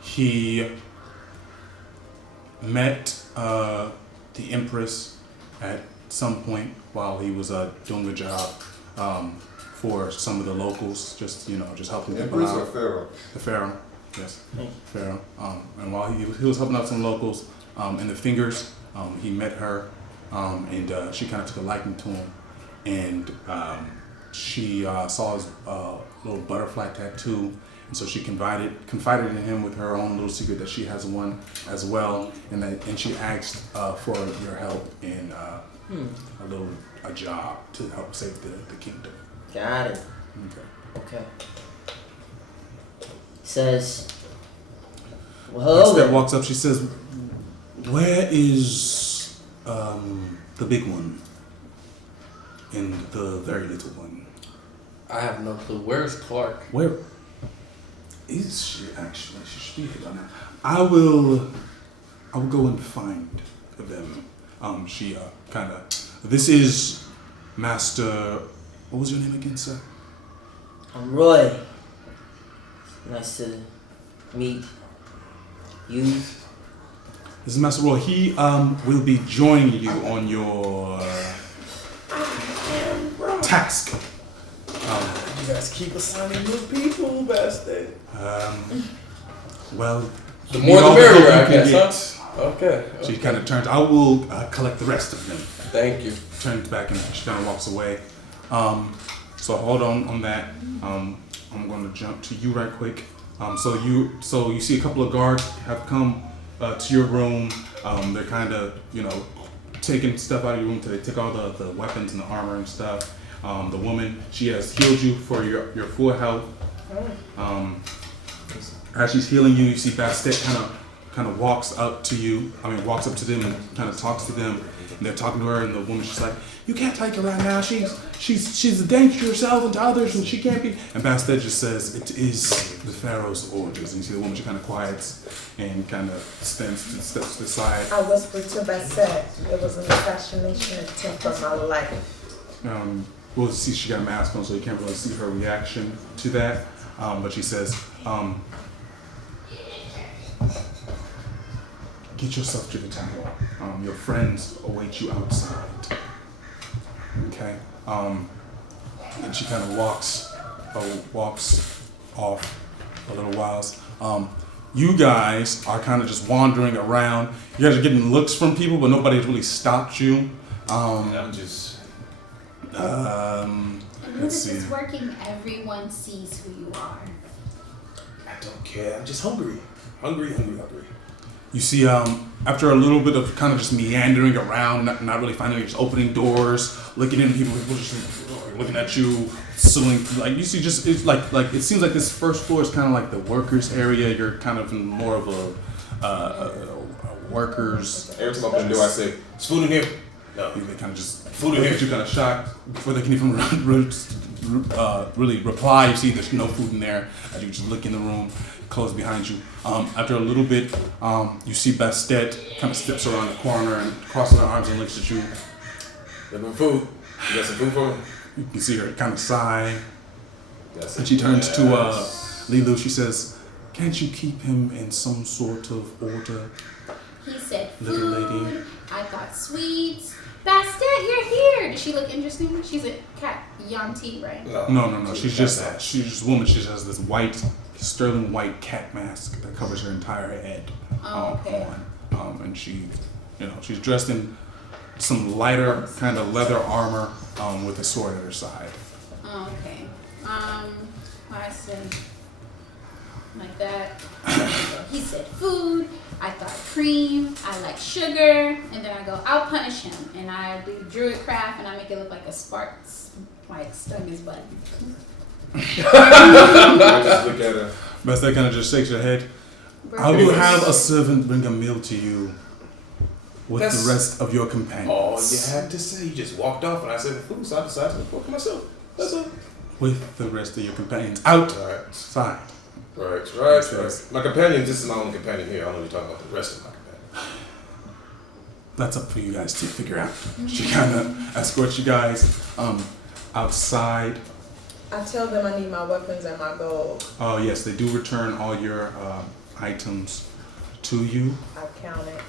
He met the Empress at some point while he was doing a job for some of the locals, just helping people Empress out. or Pharaoh? The Pharaoh, yes, Pharaoh. And while he was helping out some locals in the Fingers, he met her, and she kind of took a liking to him, and she saw his little butterfly tattoo, and so she confided in him with her own little secret that she has one as well, and she asked for your help in a job to help save the kingdom. Got it. Okay. Says, well, hello That there. walks up. She says, Where is the big one and the very little one? I have no clue. Where's Clark? Where is she actually? She should be here by now. I will go and find them. She kind of. This is Master. What was your name again, sir? I'm Roy. Nice to meet you. This is Master Roy. He will be joining you on your task. You guys keep assigning new people, bastard. Well, The more the merrier, I guess, huh? Okay. She kind of turns. I will collect the rest of them. Thank you. Turns back and she kind of walks away. So hold on that. I'm going to jump to you right quick. So you see a couple of guards have come to your room. They're kind of taking stuff out of your room till they take all the weapons and the armor and stuff. The woman, she has healed you for your full health. As she's healing you, you see Bastet kind of walks up to them and kind of talks to them. And they're talking to her, and the woman, she's like, "You can't take her right now. She's a danger to herself and to others, and she can't be." And Bastet just says, "It is the Pharaoh's orders." And you see the woman, she kind of quiets and kind of steps to the side. I whispered to Basset, it was an assassination attempt on my life. Well, see, she got a mask on, so you can't really see her reaction to that. But she says, "Get yourself to the tower. Your friends await you outside." Okay. And she kind of walks off a little whiles. You guys are kind of just wandering around. You guys are getting looks from people, but nobody's really stopped you. I'm just. And when Let's this is see. working, everyone sees who you are. I don't care. I'm just hungry. Hungry. You see, after a little bit of kind of just meandering around, not really finding, just opening doors, looking at people just looking at you, ceiling, like you see, just it's like it seems like this first floor is kind of like the workers area. You're kind of in more of a workers. Every time I open the door, I say, "There's food in here." No. They kind of just Food in look here. at you, kind of shocked before they can even really reply. You see, there's no food in there. As you just look in the room, close behind you. After a little bit, you see Bastet kind of steps around the corner and crosses her arms and looks at you. Looking for food. You got some food for me? You can see her kind of sigh, Got some and she turns to yes. Lilu. She says, "Can't you keep him in some sort of order?" He said Little food. lady. I got sweets. Bastet, you're here. Does she look interesting? She's a cat, Yanti, right? No. She's just a woman. She just has this sterling white cat mask that covers her entire head. Oh, okay. And she's dressed in some lighter kind of leather armor with a sword at her side. Oh, okay. I said like that. He said food. I thought cream. I like sugar. And then I go, I'll punish him. And I do druid craft and I make it look like a spark stung his butt. I just look at her. Bastet kind of just shakes her head. I will have a servant bring a meal to you with the rest of your companions. All you had to say, you just walked off and I said the food, so I decided to cook for myself. That's all. With the rest of your companions outside. Right. My companion, this is my only companion here. I don't know what you're talking about the rest of my companions. That's up for you guys to figure out. She kind of escorts you guys outside. I tell them I need my weapons and my gold. Oh yes, they do return all your items to you. I count it.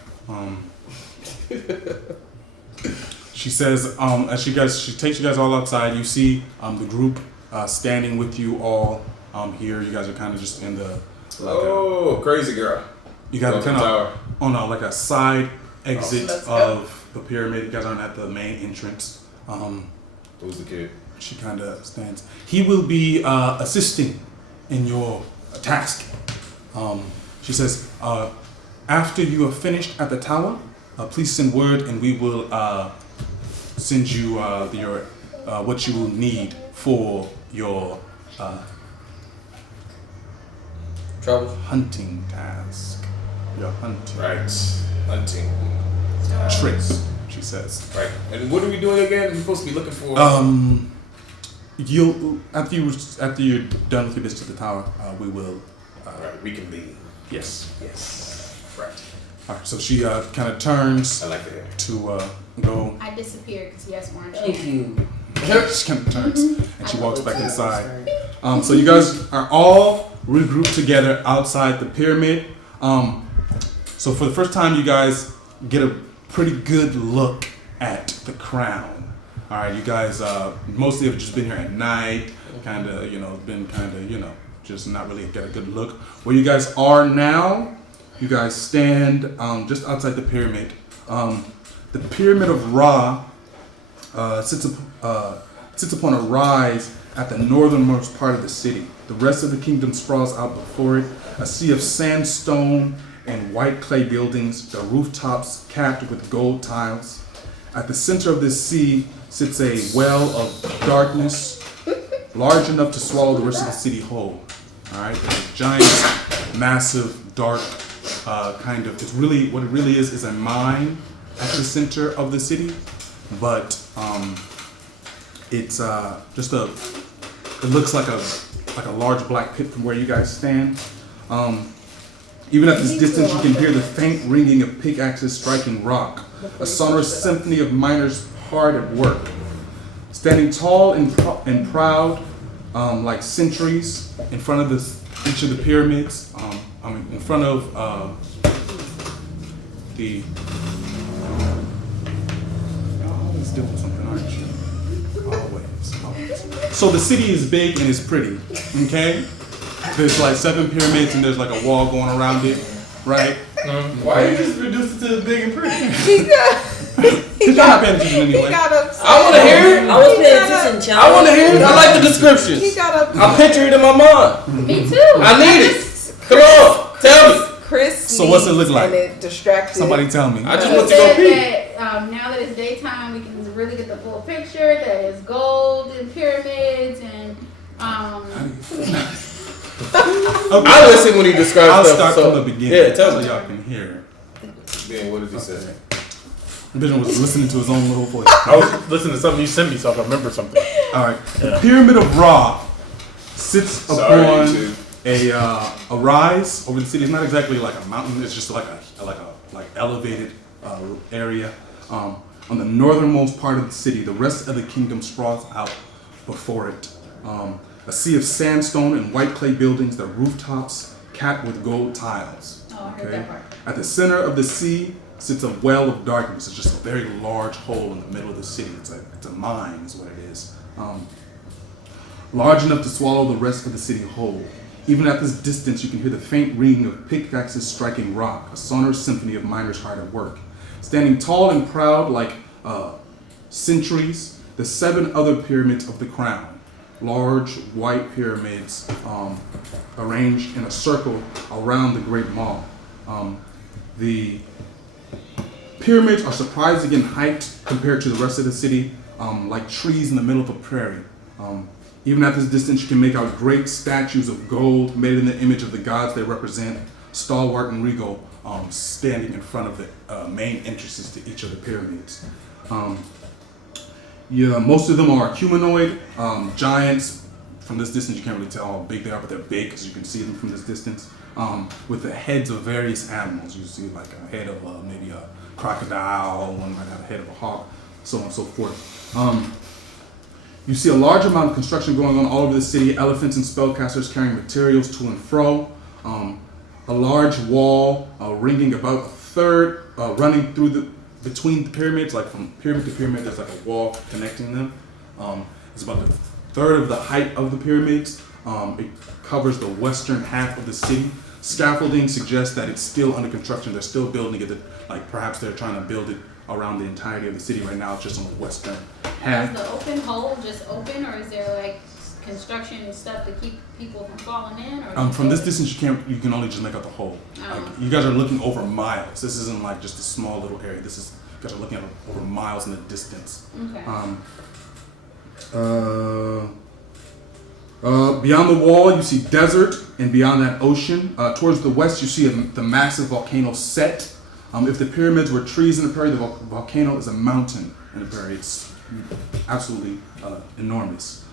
She says, as she takes you guys all outside. You see the group standing with you all here. You guys are kind of just in the crazy girl. You guys are kind of on like a side exit of the pyramid. You guys aren't at the main entrance. Who's the kid? She kind of stands. He will be assisting in your task. She says, after you are finished at the tower, please send word and we will send you your what you will need for your travel hunting task. Your hunting. Right. Hunting. tricks, she says. Right. And what are we doing again? We're supposed to be looking for. You'll after you're done with your visit to the tower, we will. Right. Reconvene. Yes. Yes. Right. All right. So she kind of turns I like the hair. to go. I disappeared because he has orange Thank hair. you. She kind of turns and she walks back inside. So you guys are all regrouped together outside the pyramid. So for the first time, you guys get a pretty good look at the crown. All right, you guys mostly have just been here at night, kind of, just not really get a good look. Where you guys are now, you guys stand just outside the pyramid. The pyramid of Ra sits upon a rise at the northernmost part of the city. The rest of the kingdom sprawls out before it, a sea of sandstone and white clay buildings, the rooftops capped with gold tiles. At the center of this sea sits a well of darkness, large enough to swallow the rest of the city whole. All right, it's a giant, massive, dark it's really, what it really is a mine at the center of the city, but it's it looks like a large black pit from where you guys stand. Even at this distance, you can hear the faint ringing of pickaxes striking rock, a sonorous symphony of miners hard at work. Standing tall and proud, like sentries in front of each of the pyramids, in front of the... You're always doing something, aren't you? Always. So the city is big and it's pretty, okay? There's like 7 pyramids and there's like a wall going around it, right? Why are you just reduced it to big and pretty? You're not paying attention anyway. I want to hear it. I was paying attention, child. I want to hear it. I like the descriptions. He got up. I picture it in my mind. Me too. I need it. Come on, tell me. Chris. So what's it look like? And it distracted. Somebody tell me. I just He want to go said pee. that now that it's daytime, we can really get the full picture. That it's gold and pyramids and Okay. I listen when he describes I'll stuff. start so, from the beginning Yeah, tell so me. y'all can hear. Ben, what did he say? Vision was listening to his own little voice. I was listening to something you sent me, so I can remember something. All right. The Pyramid of Ra sits Sorry, upon YouTube. a rise over the city. It's not exactly like a mountain. It's just like a elevated area on the northernmost part of the city. The rest of the kingdom sprawls out before it. A sea of sandstone and white clay buildings, the rooftops capped with gold tiles. oh, I heard that part. At the center of the sea sits a well of darkness. It's just a very large hole in the middle of the city. It's a mine is what it is. Large enough to swallow the rest of the city whole. Even at this distance, you can hear the faint ringing of pickaxes striking rock, a sonorous symphony of miners hard at work. Standing tall and proud like sentries, the 7 other pyramids of the crown. Large white pyramids arranged in a circle around the Great Mall. The pyramids are surprising in height compared to the rest of the city, like trees in the middle of a prairie. Even at this distance, you can make out great statues of gold made in the image of the gods they represent, stalwart and regal, standing in front of the main entrances to each of the pyramids. Most of them are humanoid, giants. From this distance, you can't really tell how big they are, but they're big because you can see them from this distance. With the heads of various animals. You see like a head of maybe a crocodile, one might have a head of a hawk, so on and so forth. You see a large amount of construction going on all over the city, elephants and spellcasters carrying materials to and fro. A large wall ringing about a third, running through between the pyramids, like from pyramid to pyramid, there's like a wall connecting them. It's about a third of the height of the pyramids. It covers the western half of the city. Scaffolding suggests that it's still under construction. They're still building it. Like perhaps they're trying to build it around the entirety of the city. Right now, it's just on the western half. Is the open hole just open, or is there like construction and stuff to keep people from falling in? Or From this distance, you can only just make out the hole. Like, you guys are looking over miles. This isn't like just a small little area. You guys are looking at over miles in the distance. Okay. Beyond the wall, you see desert, and beyond that, ocean. Towards the west, you see the massive volcano Set. If the pyramids were trees in the prairie, the volcano is a mountain in the prairie. It's absolutely enormous.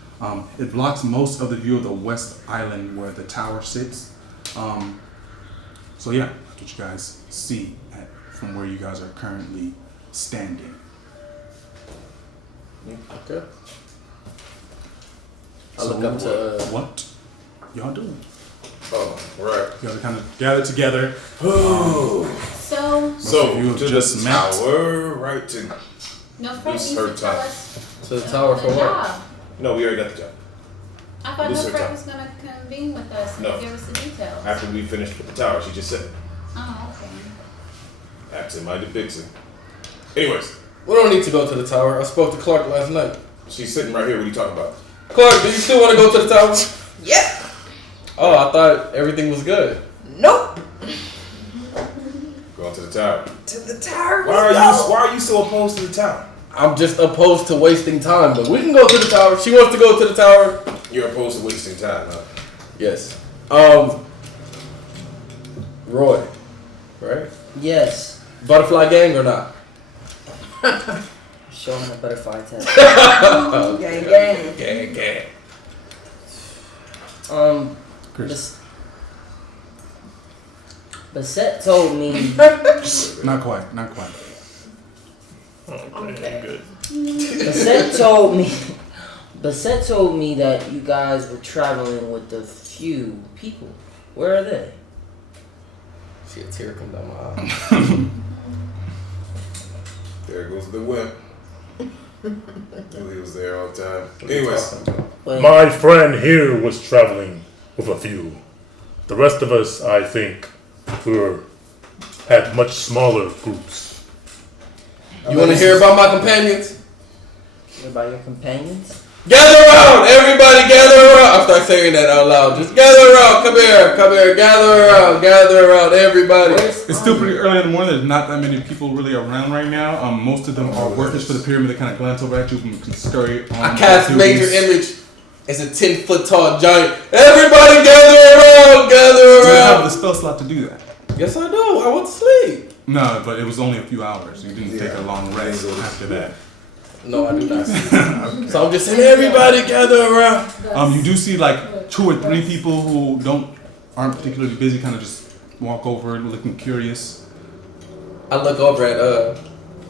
It blocks most of the view of the west island where the tower sits. So yeah, that's what you guys see from where you guys are currently standing. Okay. I So look up to. what y'all doing? Oh, right. You guys are kind of gathered together. So, So, you have to just the met. tower, right to... no, Fred This needs her to tell time. us To the tower for the what? job. No, we already got the job. I thought This no her Fred time. was gonna convene with us and No. give us the details. After we finished with the tower, she just said it. Oh, okay. Absent-minded Dixon. Anyways, We don't need to go to the tower. I spoke to Clark last night. she's sitting right here. What are you talking about? Clark, do you still want to go to the tower? Yep. Oh, I thought everything was good. Nope. Going to the tower. To the tower. we Why go. are you so opposed to the tower? I'm just opposed to wasting time, but we can go to the tower. She wants to go to the tower. You're opposed to wasting time, huh? Yes. Roy, right? Yes. Butterfly gang or not? Show him the butterfly test. Gang, gang. Gang, gang. Chris. Basset told me. Not quite. Not quite. Okay. Good. Basset told me that you guys were traveling with a few people. Where are they? See a tear come down my eye. There goes the wimp. Knew he was there all the time. Anyways, Wait, My friend here was traveling with a few. The rest of us, I think, had much smaller groups. You want to hear about my companions? what about your companions? Gather around! Everybody gather around! I start saying that out loud. Just gather around! Come here! Gather around! Everybody! It's still pretty early in the morning. There's not that many people really around right now. Most of them are workers for the pyramid. They kind of glance over at you and can scurry on. I cast their major duties. image as a 10-foot tall giant. Everybody gather around! Gather Do you have around! the spell slot to do that? Yes, I do. I went to sleep. No, but it was only a few hours. You didn't take a long rest after that. No, I do not see. So I'm just saying, everybody gather around. You do see like 2 or 3 people who aren't particularly busy, kind of just walk over looking curious. I look over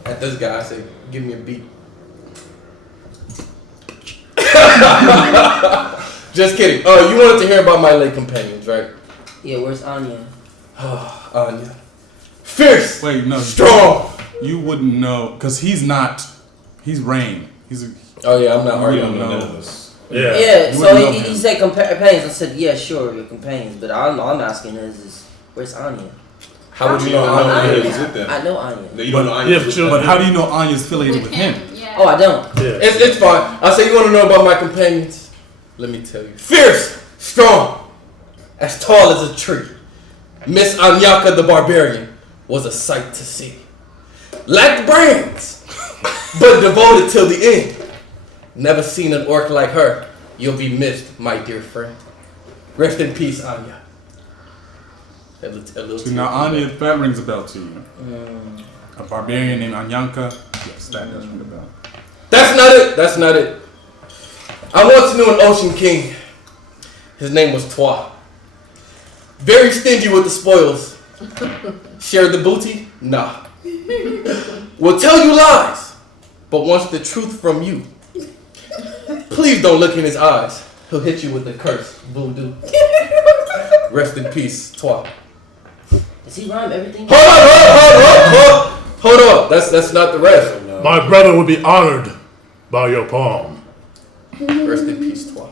at this guy. I say, "Give me a beat." Just kidding. Oh, you wanted to hear about my late companions, right? Yeah, where's Anya? Anya. Fierce. Wait, no, Strong. You wouldn't know because he's not. He's Rain. He's a. Oh yeah, I'm not You arguing. don't none know. of us. Yeah. Yeah, You so wouldn't know he him. said companions. I said, yeah, sure, your companions. But all I'm asking is where's Anya? How would you know Anya Anya? was with them. I know Anya. No, you don't know Anya Yeah, was with but them. But how do you know Anya's affiliated with him? Yeah. Oh, I don't. Yeah. It's fine. I say you want to know about my companions. Let me tell you. Fierce, strong, as tall as a tree. Miss Anyaka the Barbarian was a sight to see. Lacked brains, but devoted till the end. Never seen an orc like her. You'll be missed, my dear friend. Rest in peace, Anya. A little So now Anya, if that rings a bell to you. A barbarian named Anyanka. Yes, that does ring a bell. That's not it. I once knew an ocean king. His name was Twa. Very stingy with the spoils. Share the booty? Nah. Will tell you lies, but wants the truth from you. Please don't look in his eyes. He'll hit you with the curse, voodoo. Rest in peace, Twa. Does he rhyme everything? Hold on. That's not the rest. My brother would be honored by your palm. Rest in peace, Twa.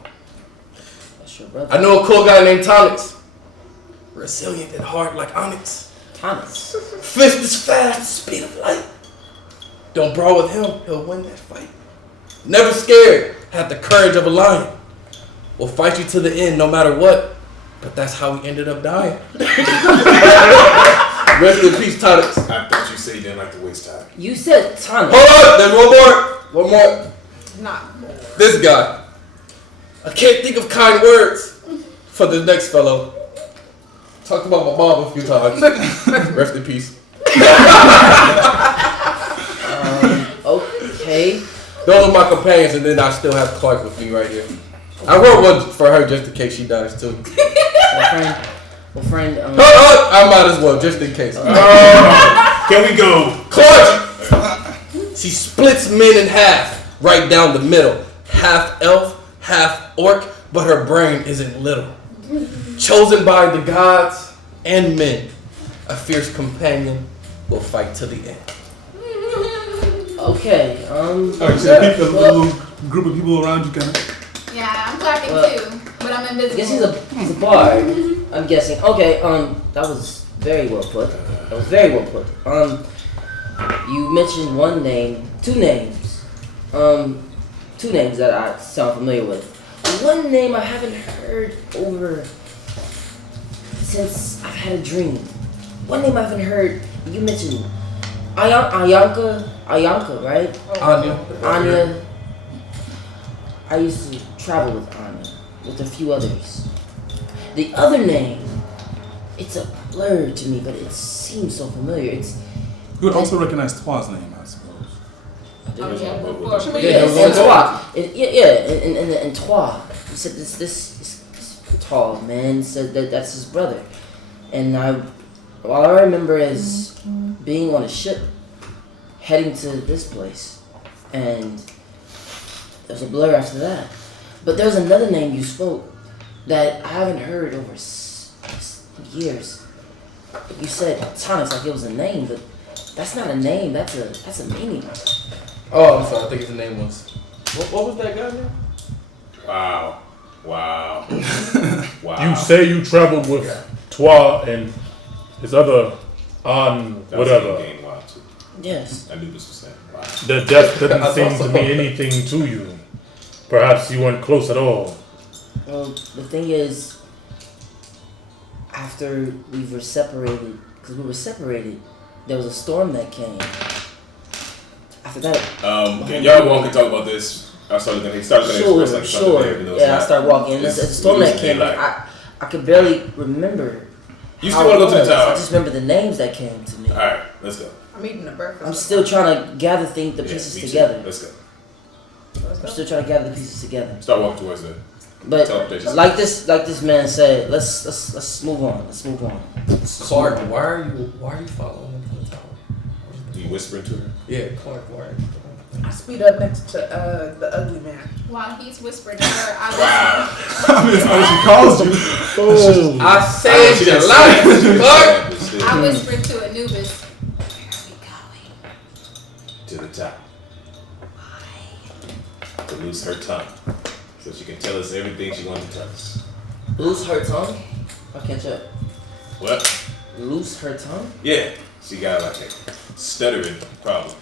That's your brother. I know a cool guy named Tonix. Resilient and hard like onyx. Thomas. Fist is fast, speed of light. Don't brawl with him, he'll win that fight. Never scared, had the courage of a lion. Will fight you to the end no matter what. But that's how he ended up dying. Rest in peace, Tonix. I thought you said you didn't like to waste time. You said Thomas. Hold on, there's one more. Not. This guy. I can't think of kind words for the next fellow. Talked about my mom a few times. Rest in peace. Okay. Those are my companions, and then I still have Clark with me right here. I wrote one for her just in case she dies too. Well, friend. I might as well, just in case. Can we go? Clark! She splits men in half, right down the middle. Half elf, half orc, but her brain isn't little. Chosen by the gods and men, a fierce companion will fight to the end. Okay. Alright, so the little group of people around you kind of. Yeah, I'm clapping too, but I'm I invisible. guess he's a bard. I'm guessing. Okay. That was very well put. You mentioned two names that I sound familiar with. One name I haven't heard over since I've had a dream. One name I haven't heard. You mentioned Ayanka, right? Anya. I used to travel with Anya, with a few others. The other name, it's a blur to me, but it seems so familiar. You would also recognize Twa's name, I suppose. And Twa. He said this tall man said that's his brother. And all I remember is being on a ship heading to this place. And there was a blur after that. But there was another name you spoke that I haven't heard over years. You said Tonics like it was a name, but that's not a name, that's a meaning. Oh, I'm sorry, I think his name was... What was that guy's name? Wow. You say you traveled with Twa and his other whatever. Game, wow, too. Yes. I knew this was that. Wow. The death didn't seem to mean anything to you. Perhaps you weren't close at all. Well, the thing is, after we were separated, there was a storm that came. After that... Can y'all walk and talk about this? I started going to express like Sure. There, even though Yeah, I not, started walking. It's a storm that came. Like, I could barely remember. You still want to go to the tower? I just remember the names that came to me. Alright, let's go. I'm eating a breakfast. I'm still trying to gather the pieces me too. together. Let's go. I'm still trying to gather the pieces together. Start walking towards the But teleportation. like this man said, let's move on. Clark, why are you following him to the tower? Do you whisper into her? Yeah, Clark, why are you following? I speed up next to the ugly man. While he's whispering to her, I mean, that's how she calls you. I saved your life, Clark! I whispered to Anubis, To the top. To lose her tongue. So she can tell us everything she wants to tell us. Lose her tongue? I'll catch up. What? Lose her tongue? Yeah. She got like a stuttering problem.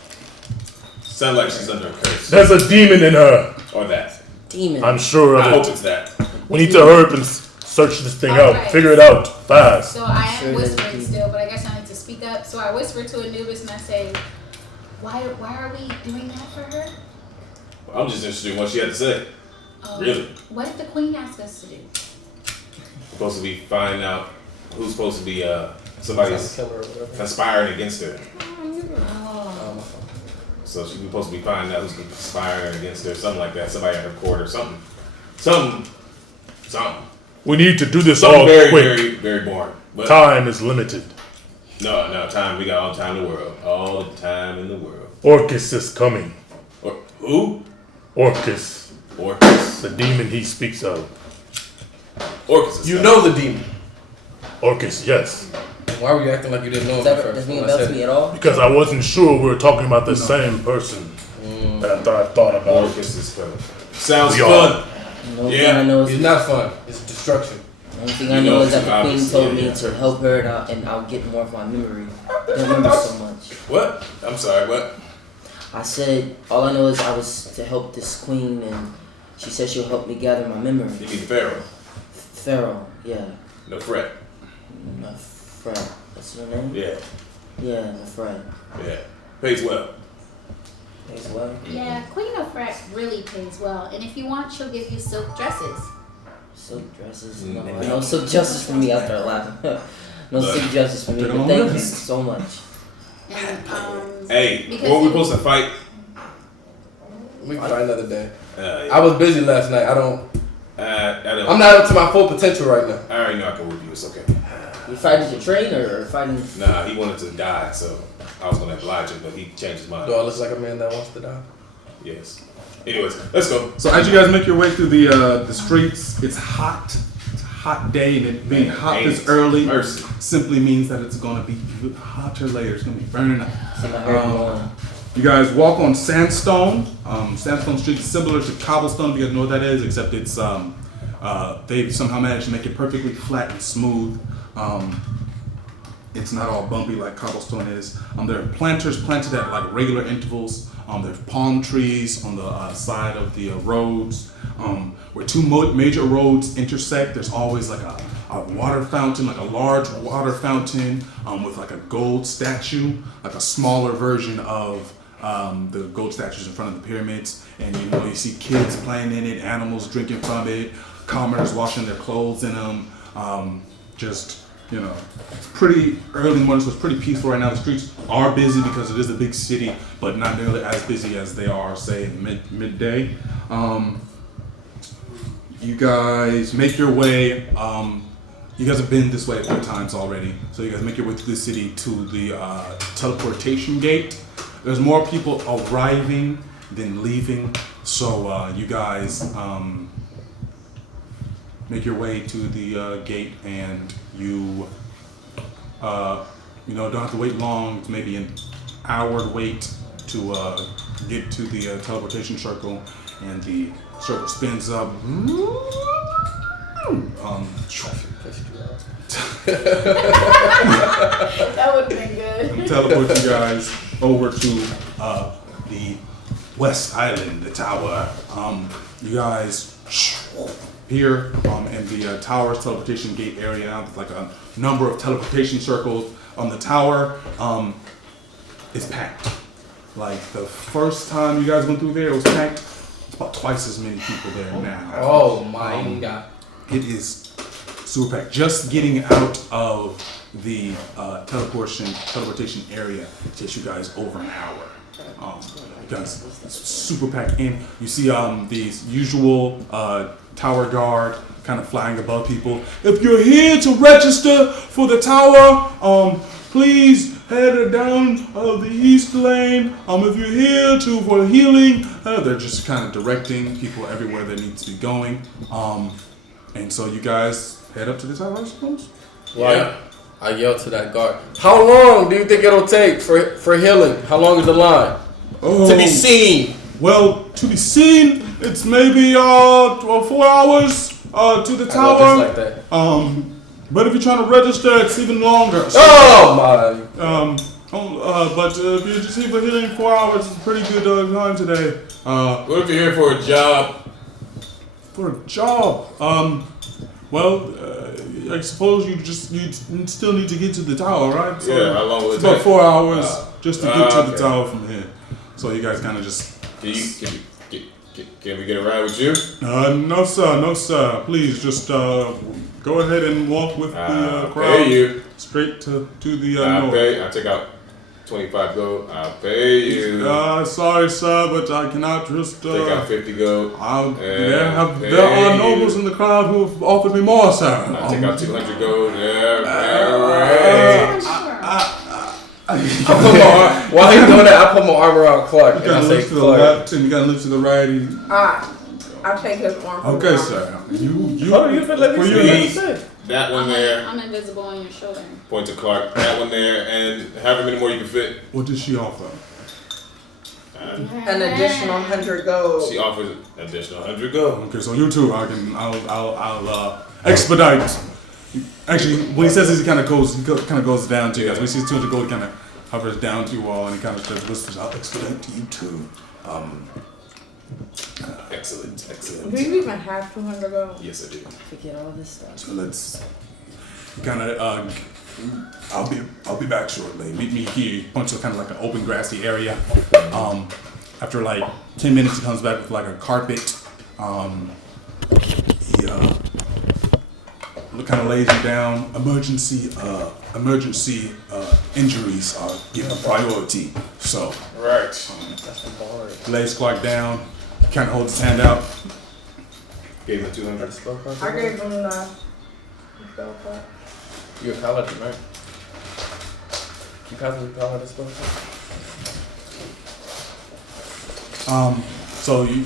Sounds like she's under a curse. There's a demon in her. Or that. Demon. I'm sure of I it. hope it's that. We need to hurry up and search this thing out. Alright. Figure it out fast. so I Sure am does whispering indeed. still, but I guess I need to speak up. So I whisper to Anubis and I say, why are we doing that for her? I'm just interested in what she had to say. Really? What did the queen ask us to do? Supposed to be finding out who's supposed to be somebody's Killer or whatever. conspiring against her. Oh. So she's supposed to be finding out who's conspiring against her, something like that. Somebody at her court or something. Something. We need to do this Something all very, quick. very, very boring. But Time is limited. no, time. We got all the time in the world. All the time in the world. Orcas is coming. Or, who? Orcas, Orcas. the demon he speaks of. Orcas is You coming. know the demon. Orcas, yes. Why were you acting like you didn't know him That at first? doesn't ring a when I bell said to me it? at all. Because I wasn't sure we were talking about the same person that I thought about. Orcas is coming. Sounds We are. fun. The only Yeah. thing I know It's is not fun. It's destruction. the only thing I You know know is that too, the queen obviously, told yeah, me yeah. to help her and I'll get more of my memory. I don't remember so much. What? I'm sorry, what? I said all I know is I was to help this queen and she said she'll help me gather my memory. You mean Pharaoh? Pharaoh, yeah. No fret. Nefret. That's her name? Yeah. Yeah, Nefret. Yeah. Pays well. As well. Yeah, Queen of Fret really pays well, and if you want, she'll give you silk dresses. Silk dresses. Mm. No silk dresses for me. I start laughing. No silk dresses for me. But thank you so much. And Hey, because what we you- supposed to fight? We can fight another day. Yeah. I was busy last night. I don't. I'm not up to my full potential right now. I already know I can whoop you. It's okay. You fighting to train or fighting? Nah, he wanted to die, so I was gonna oblige him, but he changed his mind. Do I look like a man that wants to die? Yes. Anyways, let's go. So as you guys make your way through the streets, it's hot. It's a hot day, and it being hot this early Mercy. simply means that it's going to be hotter later. It's going to be burning up. See my hair blowing. You guys walk on sandstone. Sandstone street is similar to cobblestone. If you guys know what that is, except it's they've somehow managed to make it perfectly flat and smooth. It's not all bumpy like cobblestone is. There are planters planted at like regular intervals. There's palm trees on the side of the roads. Where two major roads intersect, there's always like a water fountain, like a large water fountain with like a gold statue, like a smaller version of the gold statues in front of the pyramids. And you see kids playing in it, animals drinking from it, commoners washing their clothes in them. It's pretty early in the morning, so it's pretty peaceful right now. The streets are busy because it is a big city, but not nearly as busy as they are, say, midday. You guys make your way. You guys have been this way a few times already, so you guys make your way through the city to the teleportation gate. There's more people arriving than leaving, so you guys make your way to the gate, and you don't have to wait long. It's maybe an hour wait to get to the teleportation circle, and the circle spins up. That would have been good. Teleport you guys over to the West Island, the tower. You guys here in the tower's teleportation gate area. There's like a number of teleportation circles on the tower. It's packed. Like the first time you guys went through there, it was packed. It's about twice as many people there now. Oh my god. It is super packed. Just getting out of the teleportation area takes you guys over an hour. You guys, it's super packed in. You see these usual tower guard kind of flying above people. If you're here to register for the tower, please head down the east lane. If you're here for healing, they're just kind of directing people everywhere they need to be going. And so you guys head up to the tower, I suppose? Yeah. I yelled to that guard. How long do you think it'll take for healing? How long is the line? To be seen. Well, to be seen, it's maybe 4 hours to the tower. Just like that. But if you're trying to register, it's even longer. So, Oh my! but if you're just here for healing, 4 hours is a pretty good time today. What if you're here for a job? For a job, I suppose you still need to get to the tower, right? So Yeah, how long will it it's about take? 4 hours just to get to the okay. tower from here. So you guys kind of just. Can we get a ride with you? No sir. Please just go ahead and walk with the crowd. Pay you. Straight to the I'll north. pay. I'll take out 25 gold. I'll pay you. Sorry, sir, but I cannot just. Take out 50 gold. There are pay nobles you. in the crowd who have offered me more, sir. I'll take out 200 gold. Yeah, While he's doing that, I put my arm around Clark You and I gotta say, look to the Clark. left and you gotta look to the right. I'll take his arm. Okay, sir. You. Oh, you let for me you. see what you say. That one there. I'm invisible on your shoulder. Point to Clark. That one there, and however many more you can fit. What does she offer? An additional 100 gold. She offers an additional 100 gold. Okay, so you two, I'll expedite. Actually, when he says this, he kind of goes down to you guys. When he sees 200 gold, he kind of hovers down to you all, and he kind of just whispers, "I'll expedite to you too." Excellent. Do you even have 200 gold? Yes, I do. Forget all this stuff. So let's kind of. I'll be back shortly. Meet me here. Points to kind of like an open grassy area. After like 10 minutes, he comes back with like a carpet. He kind of lays you down. Emergency injuries are given priority. So, Right. That's the bar. lays Clark down, kind of holds his hand out. Gave him 200. I gave him the spell card. You're a paladin, right? You paladin paladin spell card? So you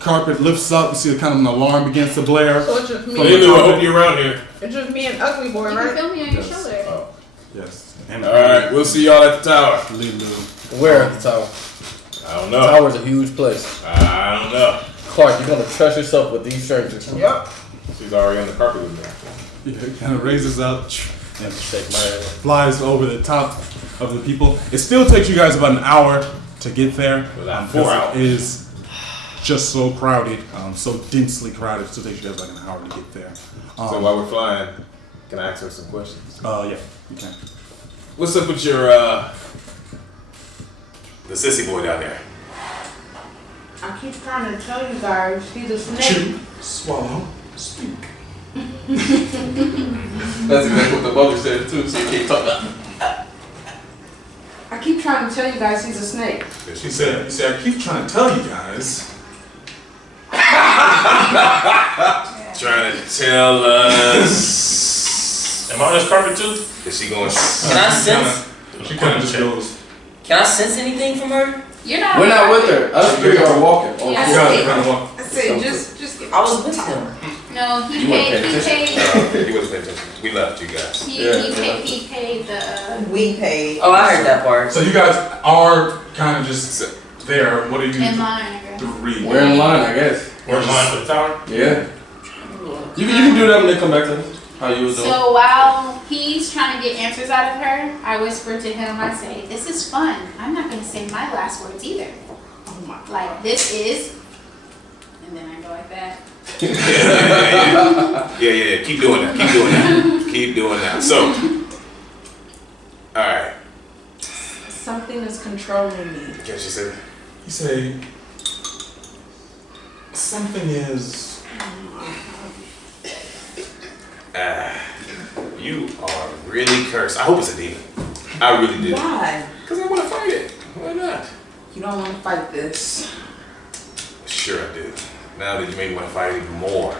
carpet lifts up. You see kind of an alarm begins to blare. So it's just me. Hey, Lou, I hope you're around here. It's just me and Ugly Boy, You can right? feel me on your shoulder. Oh. Yes. And All right, we'll see y'all at the tower. Lulu. Where at the tower? I don't The know. tower's a huge place. I don't know. Clark, you're gonna trust yourself with these strangers. Yep. She's already on the carpet with me. Yeah, kind of raises up and Shake my head. flies over the top of the people. It still takes you guys about an hour to get there. About 'Cause 4 hours. It is just so crowded, so densely crowded. It still takes you guys like an hour to get there. So while we're flying, can I ask her some questions? Yeah, you can. What's up with your, the sissy boy down there? I keep trying to tell you guys, he's a snake. Chew, swallow, speak. That's exactly what the mother said too, so you can't talk about it. I keep trying to tell you guys he's a snake. She said, I keep trying to tell you guys. Trying to tell us. Am I on this carpet too? Is she going? Can I sense? She kind of just goes. Can I sense anything from her? You're not. We're not with her. Us three are walking. Yeah. You guys are kind of walk. I said, just get I was with them. No, he You weren't paid. paying He paid. He wasn't paying attention. We left you guys. He paid the. We paid. Oh, I heard that part. So you guys are kind of just there. What are you? In line. Three. We're in line, I guess. We're in line for the tower. Yeah. You can do that when they come back to us. How you was doing? So while he's trying to get answers out of her, I whisper to him, I say, "This is fun. I'm not going to say my last words either. Like, this is," and then I go like that. Yeah. Keep doing that. Keep doing that. So, all right. something is controlling me. Can she say? You say something is. You are really cursed. I hope it's a demon. I really do. Why? Because I want to fight it. Why not? You don't want to fight this. Sure I do. Now that you made me want to fight it even more.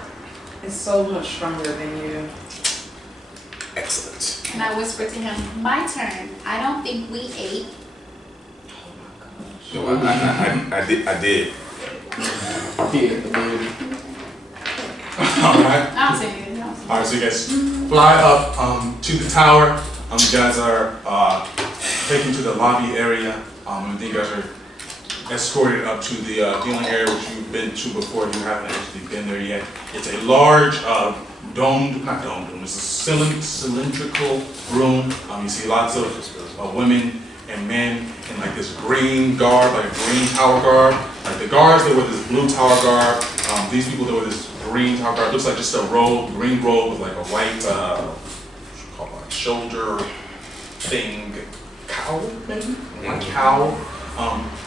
It's so much stronger than you. Excellent. And I whisper to him, "My turn. I don't think we ate." No, I did. Alright. I don't say anything else. Alright, so you guys fly up to the tower. You guys are taken to the lobby area. And then you guys are escorted up to the dealing area, which you've been to before. You haven't actually been there yet. It's a large it's a cylindrical room. You see lots of women and men in like this green garb, like a green tower garb. Like the guards, they wear this blue tower garb. These people, they wear this green tower guard. It looks like just a robe, green robe with like a white, shoulder thing, cowl maybe? Like cowl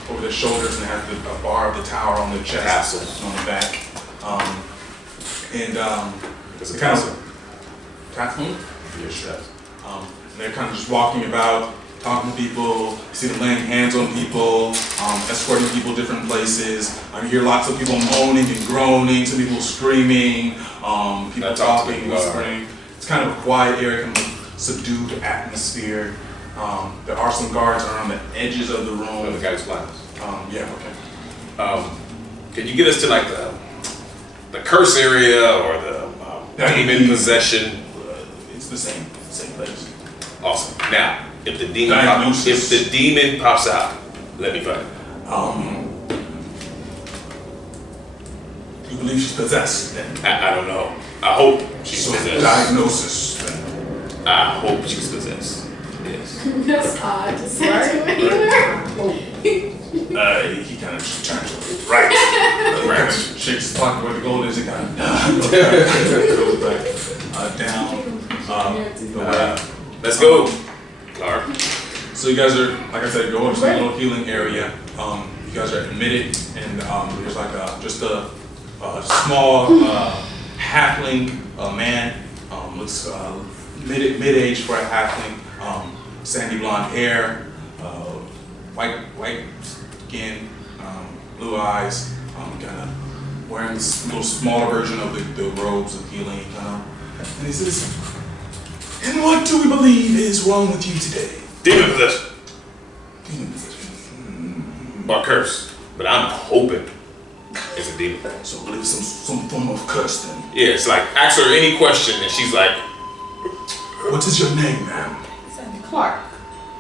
over their shoulders, and it has the bar of the tower on their chest, Tassel. on the back. It's a kind tassel. of tassel. Your chest. And they're kind of just walking about, talking to people. You see them laying hands on people, escorting people different places. You hear lots of people moaning and groaning, some people screaming, people talking, whispering. It's kind of a quiet area, kind of subdued atmosphere. There are some guards around the edges of the room. The guy who's flying. Yeah, okay. Can you get us to like the curse area or the demon possession? It's the same place. Awesome. Now, if the demon pops out, let me fight. You believe she's possessed then? I don't know. I hope she's So possessed. diagnosis then. I hope she's possessed. Yes. That's odd to say to me. He kind of just turns right. Right. Shakes his pocket where the gold is. He kind of goes back down. Let's go, Clark. So you guys are, like I said, going to the little healing area. You guys are admitted, and there's like just a small halfling man. Looks mid-age for a halfling. sandy blonde hair, white skin, blue eyes, kind of wearing this little smaller version of the robes of healing, and he says, "And what do we believe is wrong with you today?" Demon possession. Demon possession. Or curse. But I'm hoping it's a demon. So I believe some form of curse then. Yeah, it's like, ask her any question and she's like, What is your name, ma'am? Clark.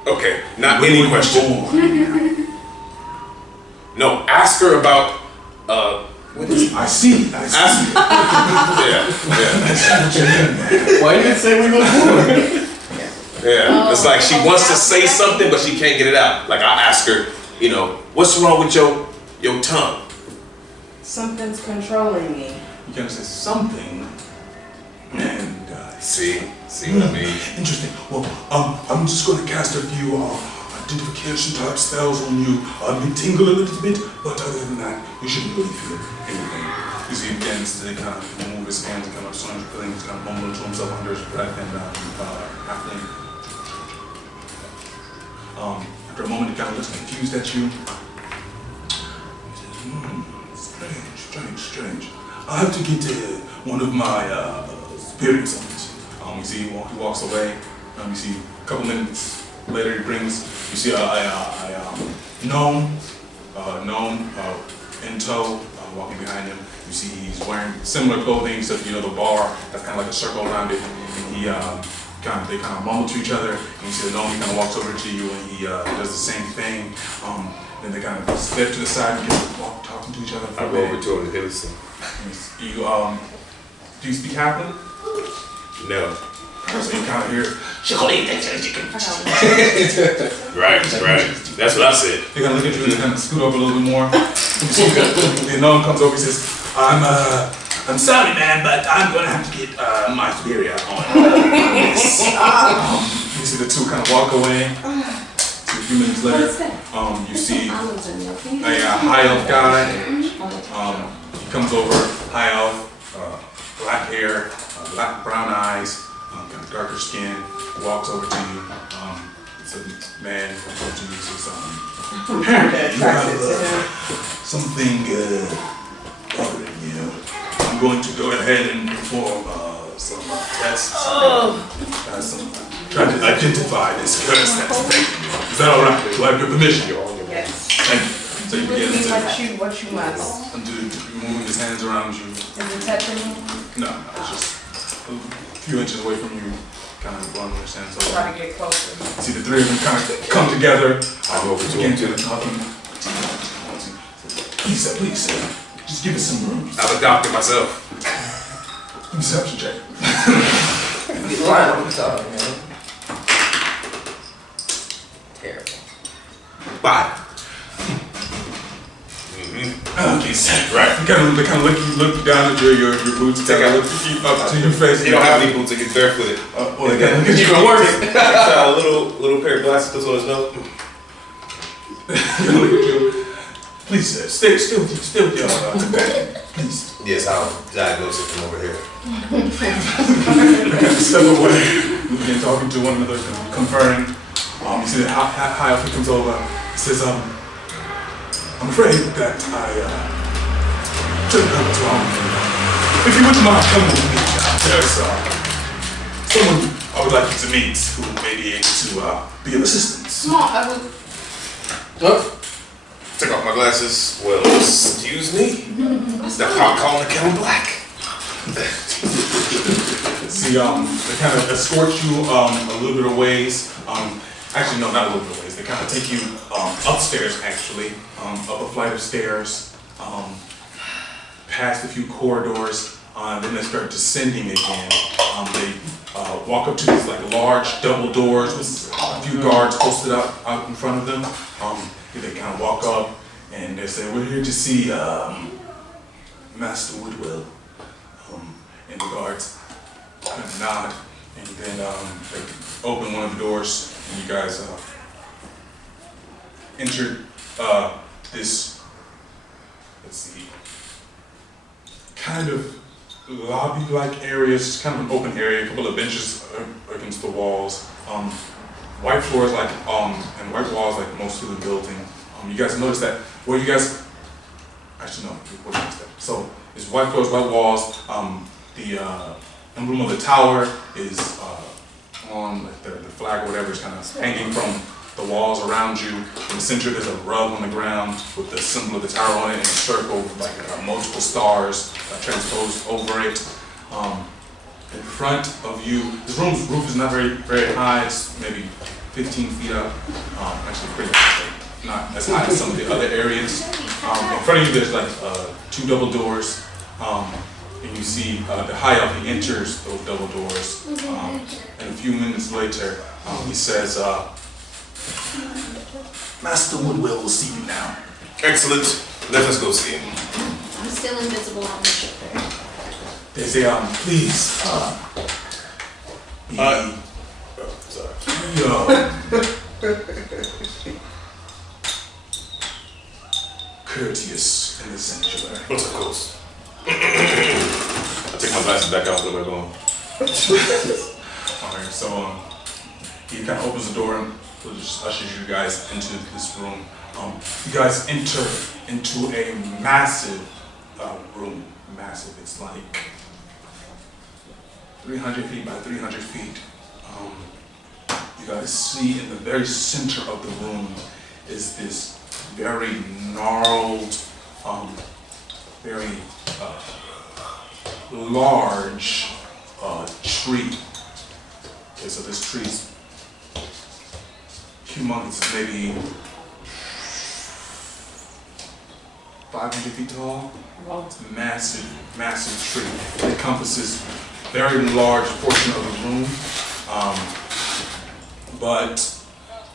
okay, not any question. No, ask her about, I see. ask, yeah. Why you didn't say we were born? Yeah, it's like she wants to say something, but she can't get it out. Like I ask her, you know, what's wrong with your tongue? Something's controlling me. You can say something, and See what I mean? interesting. Well, I'm just going to cast a few identification type spells on you. You tingle a little bit, but other than that, you shouldn't really feel anything. You see him begins to kind of move his hands and kind of strange feelings, kind of mumbling to himself under his breath, and halfling. After a moment, he kind of looks confused at you. He says, strange. I have to get one of my spirits on it. You see, he walks away. You see, a couple minutes later, you see a gnome in tow, walking behind him. You see, he's wearing similar clothing, except the bar has kind of like a circle around it, and they kind of mumble to each other. And you see the gnome, he kind of walks over to you, and he does the same thing. Then they kind of step to the side and walk talking to each other. I go over to him and listen. Do you speak Halfling? No. So you kind of hear, Right. That's what I said. they kind of look at you and kind of scoot over a little bit more. The gnome comes over and says, I'm sorry, man, but I'm going to have to get my superior on this. You see the two kind of walk away. So a few minutes later, you see a high elf guy. He comes over, high elf, black hair, brown eyes, kind of darker skin, walks over to you. It's a man comes over to you and says, apparently you have something bothering you. I'm going to go ahead and perform some tests. Try to identify this curse that's affecting you. Is that all right? Do I have your permission? Yes. Thank you. So you begin to What you must. move his hands around you. Is it touching me? No, it's just a few inches away from you, kind of blowing his hands over. Try to get closer. See the three of them kind of come together. I go over to Begin him too. talking. Please, sir. Just give us some room. I'm a doctor myself. Deception check. He's lying all the time, man. Terrible. 5. Okay, sir. Right. They kind of look down at your boots. Take out, look up to your face. You don't have any boots, it gets barefooted. Well, they kind of look at you even worse. Got a little pair of glasses, puts on his nose. Look at you. Please, sir, stay with your companion. Please. Yes, I'll diagnose it from over here. Step away. We begin talking to one another, conferring. You see that high up he comes over. He says, I'm afraid that I took what's wrong with you. If you wouldn't mind coming with me, there's someone I would like you to meet who may be able to be of assistance. No, I would. Take off my glasses. Well, excuse me. That's how I'm calling the kettle black. See, they kind of escort you a little bit of ways. Actually, no, not a little bit of ways. They kind of take you upstairs, actually, up a flight of stairs, past a few corridors, then they start descending again. They walk up to these like large double doors with a few guards posted out in front of them. They kind of walk up and they say, "We're here to see Master Woodwell." And the guards kind of nod, and then they open one of the doors, and you guys enter this, let's see, kind of lobby-like area. It's kind of an open area, a couple of benches against the walls. white floors and white walls like most of the building. You guys notice that, well, you guys, actually no, what is that? So it's white floors, white walls. The emblem of the tower is on like the flag or whatever is kind of hanging from the walls around you. In the center there's a rug on the ground with the symbol of the tower on it and a circle with like multiple stars transposed over it. In front of you, this room's roof is not very high, it's maybe 15 feet up, actually pretty high, not as high as some of the other areas. In front of you there's like 2 double doors, and you see the high up he enters those double doors, and a few minutes later he says, Master Woodwell will see you now. Excellent. Let us go see him. I'm still invisible on the ship there. They say, please, sorry. Courteous in the sanctuary. But of course. I take my glasses back out. Where am I going? Alright, so he kind of opens the door and just ushers you guys into this room. You guys enter into a massive room. Massive. It's like 300 feet by 300 feet. You guys see in the very center of the room is this very gnarled, very large tree. Okay, so this tree's humongous, maybe 500 feet tall. It's a massive, massive tree. It encompasses a very large portion of the room, but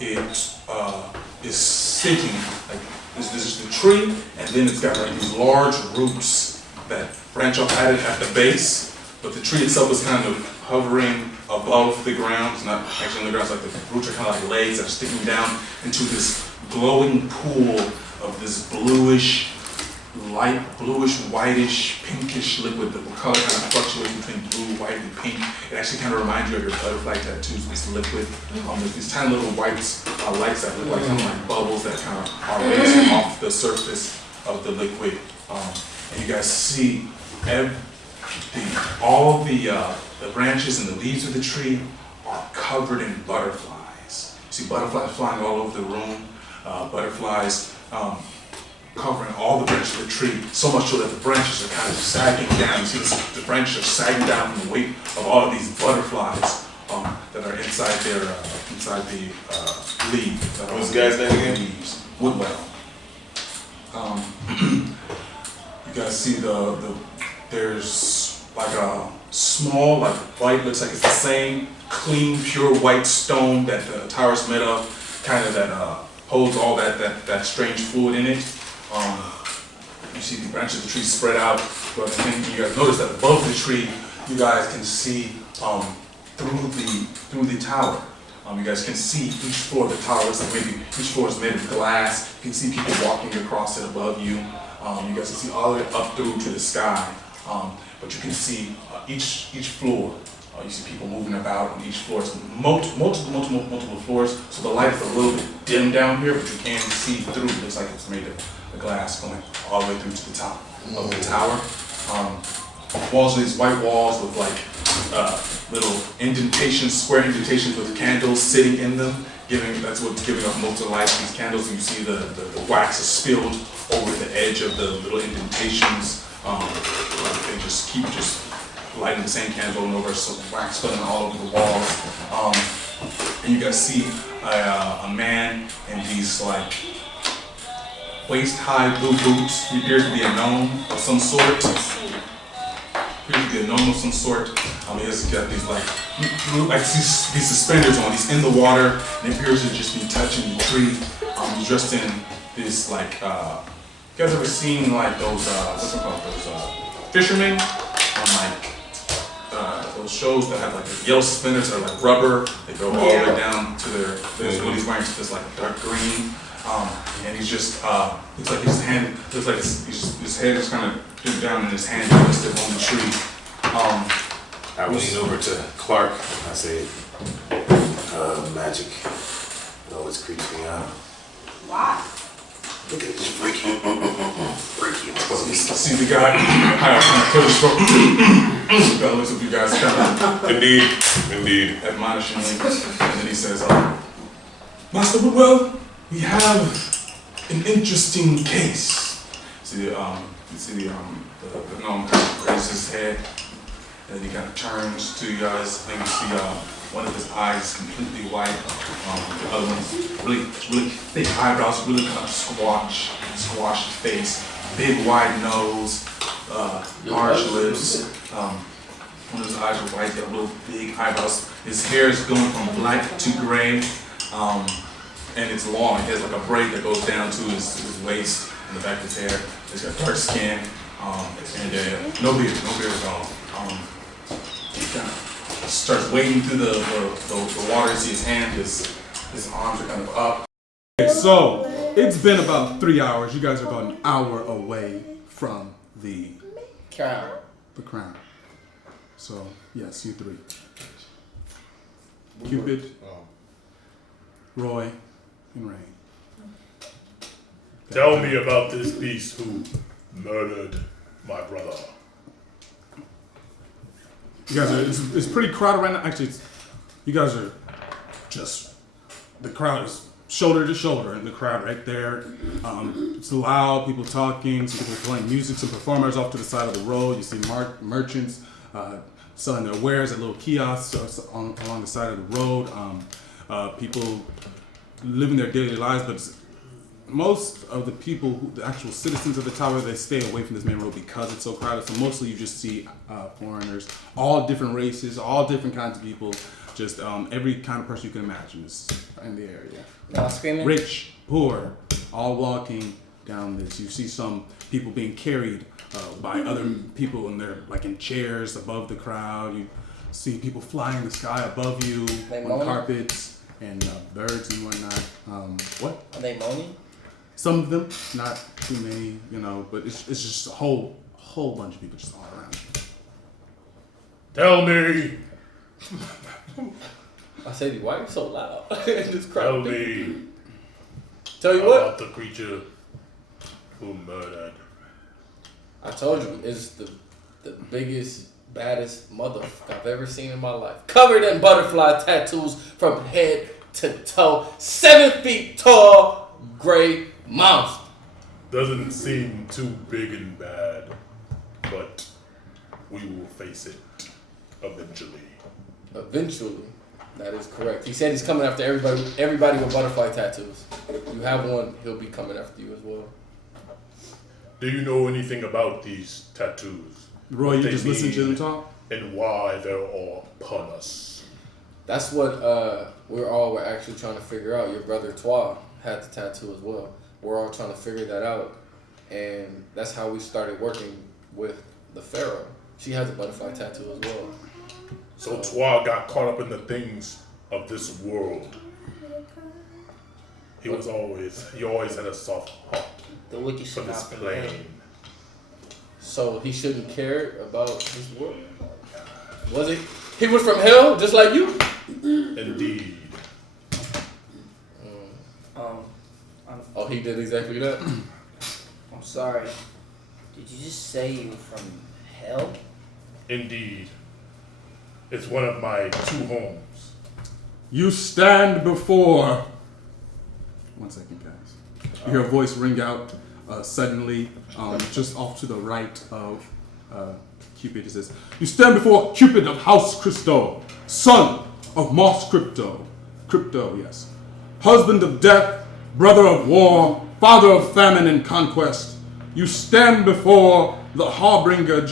it is sitting, like this is the tree, and then it's got like these large roots that branch off at it at the base, but the tree itself is kind of hovering above the ground. It's not actually on the ground, it's like the roots are kind of like legs that are sticking down into this glowing pool of this bluish, light bluish, whitish, pinkish liquid. The color kind of fluctuates between blue, white, and pink. It actually kind of reminds you of your butterfly tattoos, this liquid. There's these tiny little white lights that look like kind of like bubbles that kind of are racing off the surface of the liquid. And you guys see all the branches and the leaves of the tree are covered in butterflies. You see butterflies flying all over the room, butterflies covering all the branches of the tree, so much so that the branches are kind of sagging down. You see the branches are sagging down from the weight of all of these butterflies that are inside the leaf. What's the guy's name again? Leaves. Woodwell. You guys see there's like a small, like white, looks like it's the same clean, pure white stone that the tower's made of, kind of that holds all that strange fluid in it. You see the branches of the tree spread out, but then you guys notice that above the tree, you guys can see through the tower. You guys can see each floor of the tower. Looks like maybe each floor is made of glass. You can see people walking across it above you. You guys can see all the way up through to the sky. But you can see each floor. You see people moving about on each floor. So multiple floors. So the light is a little bit dim down here, but you can see through. It looks like it's made of the glass going all the way through to the top of the tower. Walls are these white walls with like little indentations, square indentations with candles sitting in them. That's what's giving up most of the light to these candles. And you see the wax is spilled over the edge of the little indentations. They just keep lighting the same candle and over, so wax spilling all over the walls. And you guys see a man in these like waist-high blue boots. He appears to be a gnome of some sort. He has got these like these suspenders on. He's in the water and it appears to just be touching the tree. He's dressed in this like, you guys ever seen like those, what's it called, those fishermen on like those shows that have like the yellow suspenders that are like rubber. They go all the way down to what he's wearing is just like dark green. And he's just, looks like his hand, his head is kind of just down and his hand is rested on the tree. I lean over to Clark. I say, magic. It always creeps me out. Why? Look at this freaky. See the guy kind of clear his throat. That looks at you guys kind of Indeed. admonishingly, and then he says, Master Woodwell, we have an interesting case. See the gnome kind of raises his head, and then he kind of turns to you guys, and you see one of his eyes completely white, the other one's really thick eyebrows, really kind of squashed face, big wide nose, large lips. One of his eyes are white, got little big eyebrows. His hair is going from black to gray, and it's long. He has like a braid that goes down to his waist and the back of his hair. He's got dark skin, and no beard at all. He kind of starts wading through the water. You see his hand, his arms are kind of up. Okay, so it's been about 3 hours. You guys are about an hour away from the Crown. So yes, you three. Cupid, Roy, and Rain. Tell me about this beast who murdered my brother. You guys are, it's pretty crowded right now. Actually, you guys are just, the crowd is shoulder to shoulder in the crowd right there. It's loud, people talking, some people playing music, some performers off to the side of the road. You see merchants selling their wares at little kiosks along the side of the road. People living their daily lives, but most of the people, the actual citizens of the tower, they stay away from this main road because it's so crowded. So mostly you just see foreigners, all different races, all different kinds of people, just every kind of person you can imagine is in the area. Now screaming. Rich, poor, all walking down this. You see some people being carried by other people, and they're like in chairs above the crowd. You see people flying in the sky above you on carpets and birds and whatnot. What? Are they moaning? Some of them, not too many, but it's just a whole bunch of people just all around. Tell me. I said, why are you so loud? This crowd. Tell me. Tell you what? About the creature who murdered. I told you, it's the biggest, baddest motherfucker I've ever seen in my life. Covered in butterfly tattoos from head to toe. 7 feet tall, gray monster. Doesn't seem too big and bad, but we will face it eventually. Eventually. That is correct. He said he's coming after everybody with butterfly tattoos. If you have one, he'll be coming after you as well. Do you know anything about these tattoos? Roy, you just listen to them talk? And why they're all upon us? That's what we're actually trying to figure out. Your brother Twa had the tattoo as well. We're all trying to figure that out. And that's how we started working with the Pharaoh. She has a butterfly tattoo as well. So Twa got caught up in the things of this world. He always had a soft heart The wicked for should this not be plane. named. So he shouldn't care about this world? Was he? He was from hell, just like you? Indeed. Oh, he did exactly that? I'm sorry. Did you just say you were from hell? Indeed. It's one of my 2 homes. You stand before. 1 second, guys. You hear a voice ring out suddenly, just off to the right of Cupid. It says, "You stand before Cupid of House Christo, son of Moss Crypto. Crypto, yes. Husband of death, brother of war, father of famine and conquest. You stand before the harbinger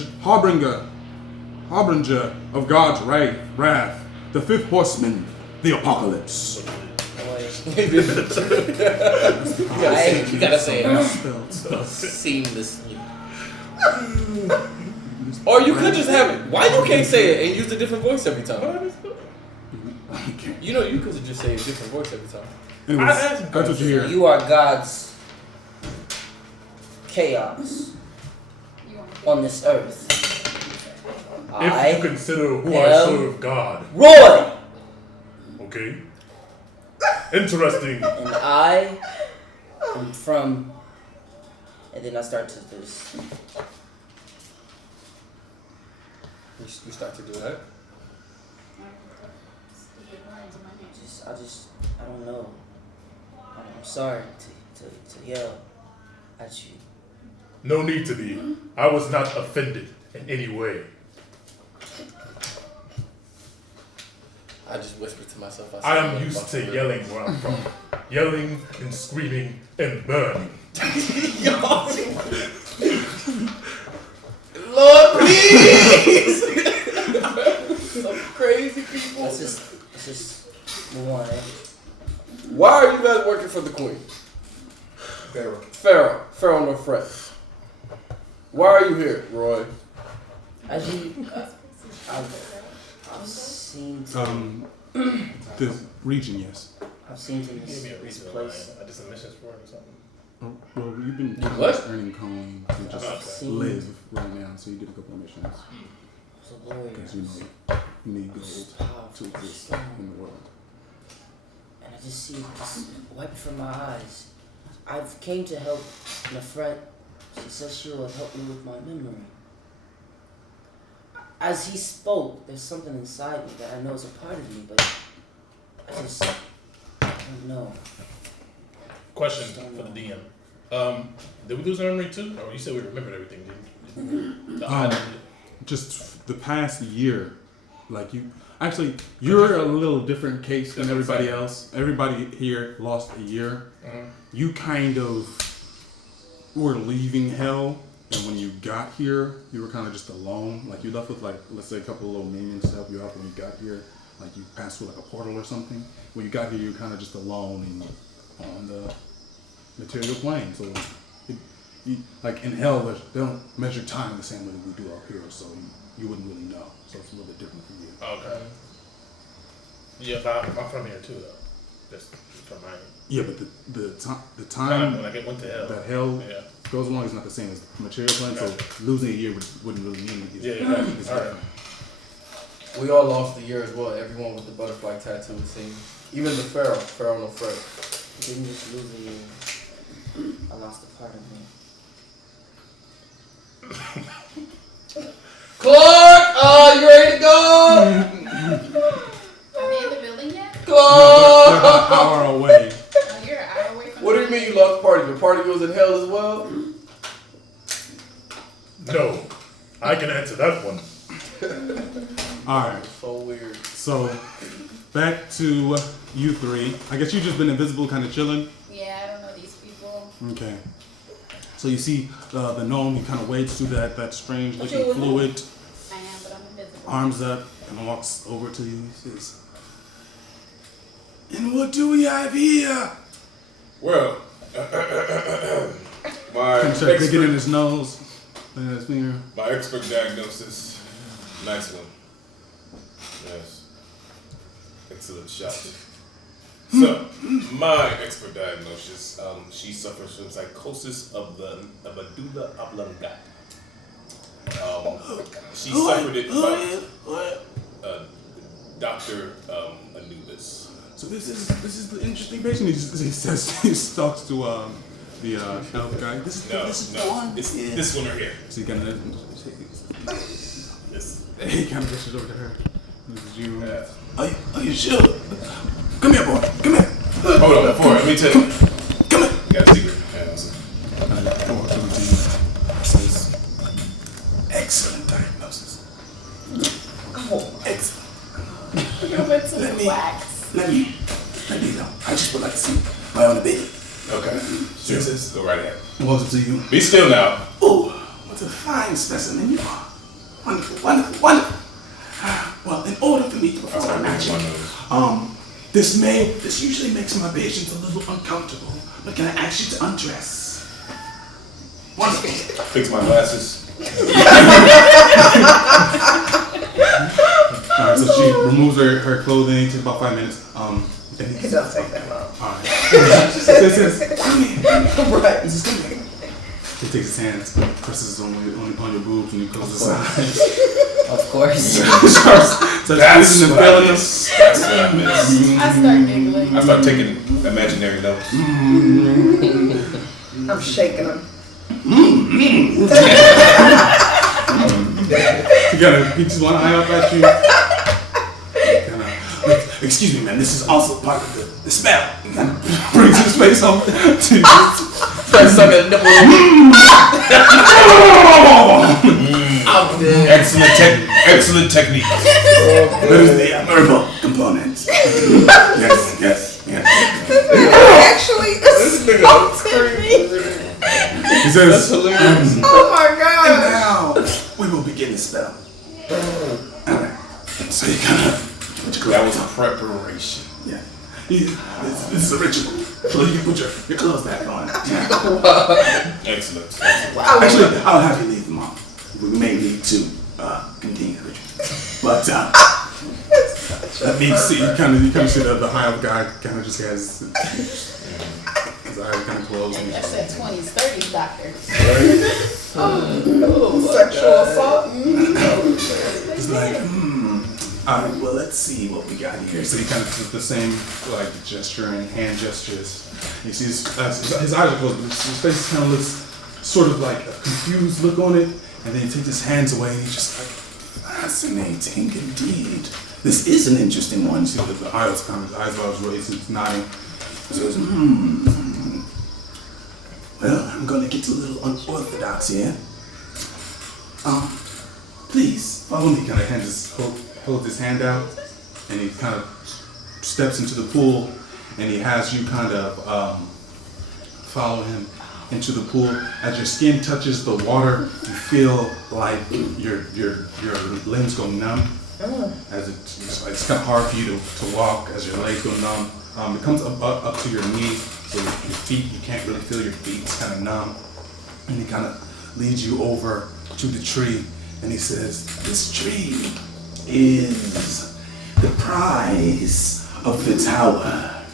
of God's wrath, the 5th horseman, the apocalypse." You gotta say it seamlessly. Or you could just have it. Why you can't say it and use a different voice every time? You know, you could just say a different voice every time. Anyways, that's what you hear. You are God's chaos on this earth. If you consider who I serve God. Roy! Okay? Interesting. And I am from. And then I start to just. You start to do that. I don't know. I'm sorry to yell at you. No need to be. I was not offended in any way. I just whispered to myself. I am used to yelling where I'm from. Yelling and screaming and burning. Lord, please! Some crazy people. Let's just move on, eh? Why are you guys working for the queen? Pharaoh no fret. Why are you here, Roy? I've seen The region, yes. I've seen to this place. I did some missions for it or something. Oh, well, you've been What? earning coin to just live right now, so you did a couple of missions. So warrior. Because you need gold to exist in the world. And I just see this wiped from my eyes. I've came to help Nefret. She says she will help me with my memory. As he spoke, there's something inside me that I know is a part of me, but I don't know. Question for the DM. Did we lose our memory too? Or you said we remembered everything, didn't we? Just the past year, like you're a little different case than everybody else. Everybody here lost a year. You kind of were leaving hell, and when you got here, you were kind of just alone. Like you left with let's say a couple of little minions to help you out when you got here. Like you passed through like a portal or something. When you got here, you were kind of just alone on the material plane. So like in hell, they don't measure time the same way that we do up here. So you wouldn't really know. So it's a little bit different for you. Okay. Yeah, I'm from here too, though. Just from my. Yeah, but the time when I went to hell. that hell goes along is not the same as the material plane. So losing a year wouldn't really mean anything. Yeah, all right. We all lost a year as well. Everyone with the butterfly tattoo, it seems. Even the Pharaoh no fret. I didn't just lose a year. I lost a part of me. Clark, you ready to go? Are they in the building yet? Clark! They're an hour away. Oh, you're an hour away from What do you mean you lost party? Your party was in hell as well? No, I can answer that one. Alright, So weird. so back to you three. I guess you've just been invisible, kind of chilling. Yeah, I don't know these people. Okay. So you see the gnome, he kind of wades through that strange looking fluid, I am, but I'm invisible. arms up, and walks over to you. He says, "And what do we have here?" Well, Kind of starts digging in his nose, and his finger. my expert diagnosis, nice one. Yes. Excellent shot. So, my expert diagnosis, she suffers from psychosis of the medulla oblongata. She suffered it by Dr. Anubis. So this is the interesting patient. He says he talks to the elf guy. This is the one. It's this one right here. So he kind of he kind of gestures over to her. This is you. Are you sure? Come here, boy. Come here. Hold on, before let me tell you. Come here. You got a secret. I walk over to you. Says, excellent diagnosis. Oh, excellent. You're with some wax. Let me know. I just would like to see my own baby. Okay. Sis, go right ahead. Walks up to you. Be still now. Oh, what a fine specimen you are. Wonderful, wonderful, wonderful. Well, in order for me to perform magic, this usually makes my patients a little uncomfortable, but can I ask you to undress? Wonderful. Fix my glasses. Alright, so she removes her clothing, takes about 5 minutes. It don't take that long. Alright. Says, come here. Right. He says, come here. He takes his hands, presses on your boobs, and he closes his eyes. Of course. So That's squeezing and what I feeling them. was That's what I miss. I start giggling. I start taking imaginary notes. I'm shaking them. He just one eye up at you. Excuse me, man. This is also part of the spell. He kind of brings his face up to you. Start sucking nipple. I'm dead. Excellent technique. That is the admirable component. Yes. Actually assaulted me. He says, Oh my and god. now we will begin the spell. Alright. So you kind of. That was a preparation. Yeah. This is a ritual. So you can put your clothes back on. Excellent. Actually, I'll have you leave them on. We may need to continue the ritual. But let me see. You kind of see the high up guy kind of just has his eyes kind of closed. And That's that 20s, 30s doctor. Sexual assault. It's like, alright, well, let's see what we got here. So he kind of does the same, like, gesturing, hand gestures. You see his eyes are closed, but his face kind of looks sort of like a confused look on it. And then he takes his hands away and he's just like, fascinating indeed. This is an interesting one. You see the eyes raised, he's nodding. He says, well, I'm going to get a little unorthodox here. Please, follow me. Kind of holds his hand out, and he kind of steps into the pool, and he has you kind of follow him into the pool. As your skin touches the water, you feel like your limbs go numb. As it's kind of hard for you to walk as your legs go numb. It comes up to your knee, so your feet, you can't really feel your feet. It's kind of numb. And he kind of leads you over to the tree, and he says, this tree is the prize of the tower.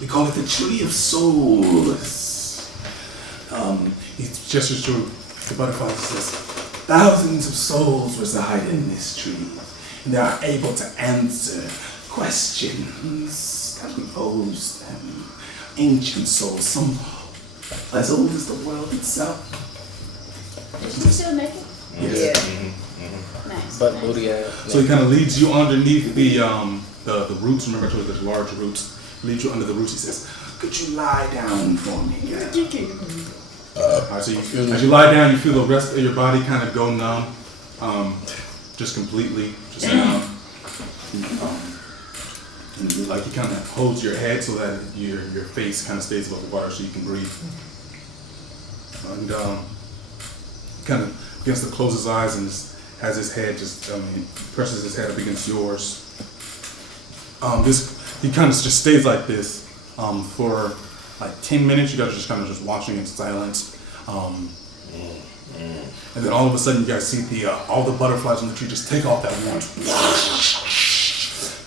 We call it the Tree of Souls. He gestures to the butterflies and says, thousands of souls reside in this tree, and they are able to answer questions that we pose them. Ancient souls, some as old as the world itself. Is she still naked? Yes. Yeah. Nice. But booty ass. So he kind of leads you underneath the roots. Remember, I told you there's large roots. Leads you under the roots. He says, "Could you lie down for me, girl?" Alright, so as you lie down, you feel the rest of your body kind of go numb, just completely, just numb. And like he kind of holds your head so that your face kind of stays above the water so you can breathe. And kind of begins to close his eyes and has his head presses his head up against yours. He kind of just stays like this for like 10 minutes. You guys are just kind of just watching in silence. And then all of a sudden you guys see all the butterflies on the tree just take off that one.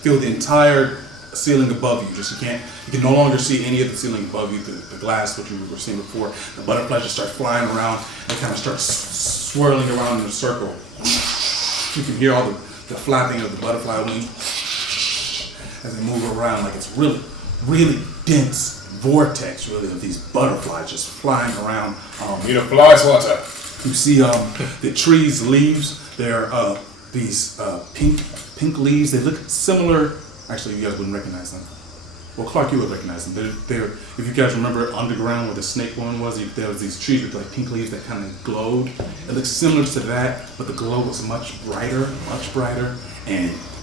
Fill the entire ceiling above you. You can no longer see any of the ceiling above you, the glass, what you were seeing before. The butterflies just start flying around and kind of start swirling around in a circle. You can hear all the flapping of the butterfly wings as they move around. Like it's really, really dense vortex, really, of these butterflies just flying around. Need a fly swatter. You see the trees' leaves. They're these pink leaves. They look similar. Actually, you guys wouldn't recognize them. Well, Clark, you would recognize them. They're if you guys remember underground where the snake woman was, there was these trees with like pink leaves that kind of glowed. It looks similar to that, but the glow was much brighter.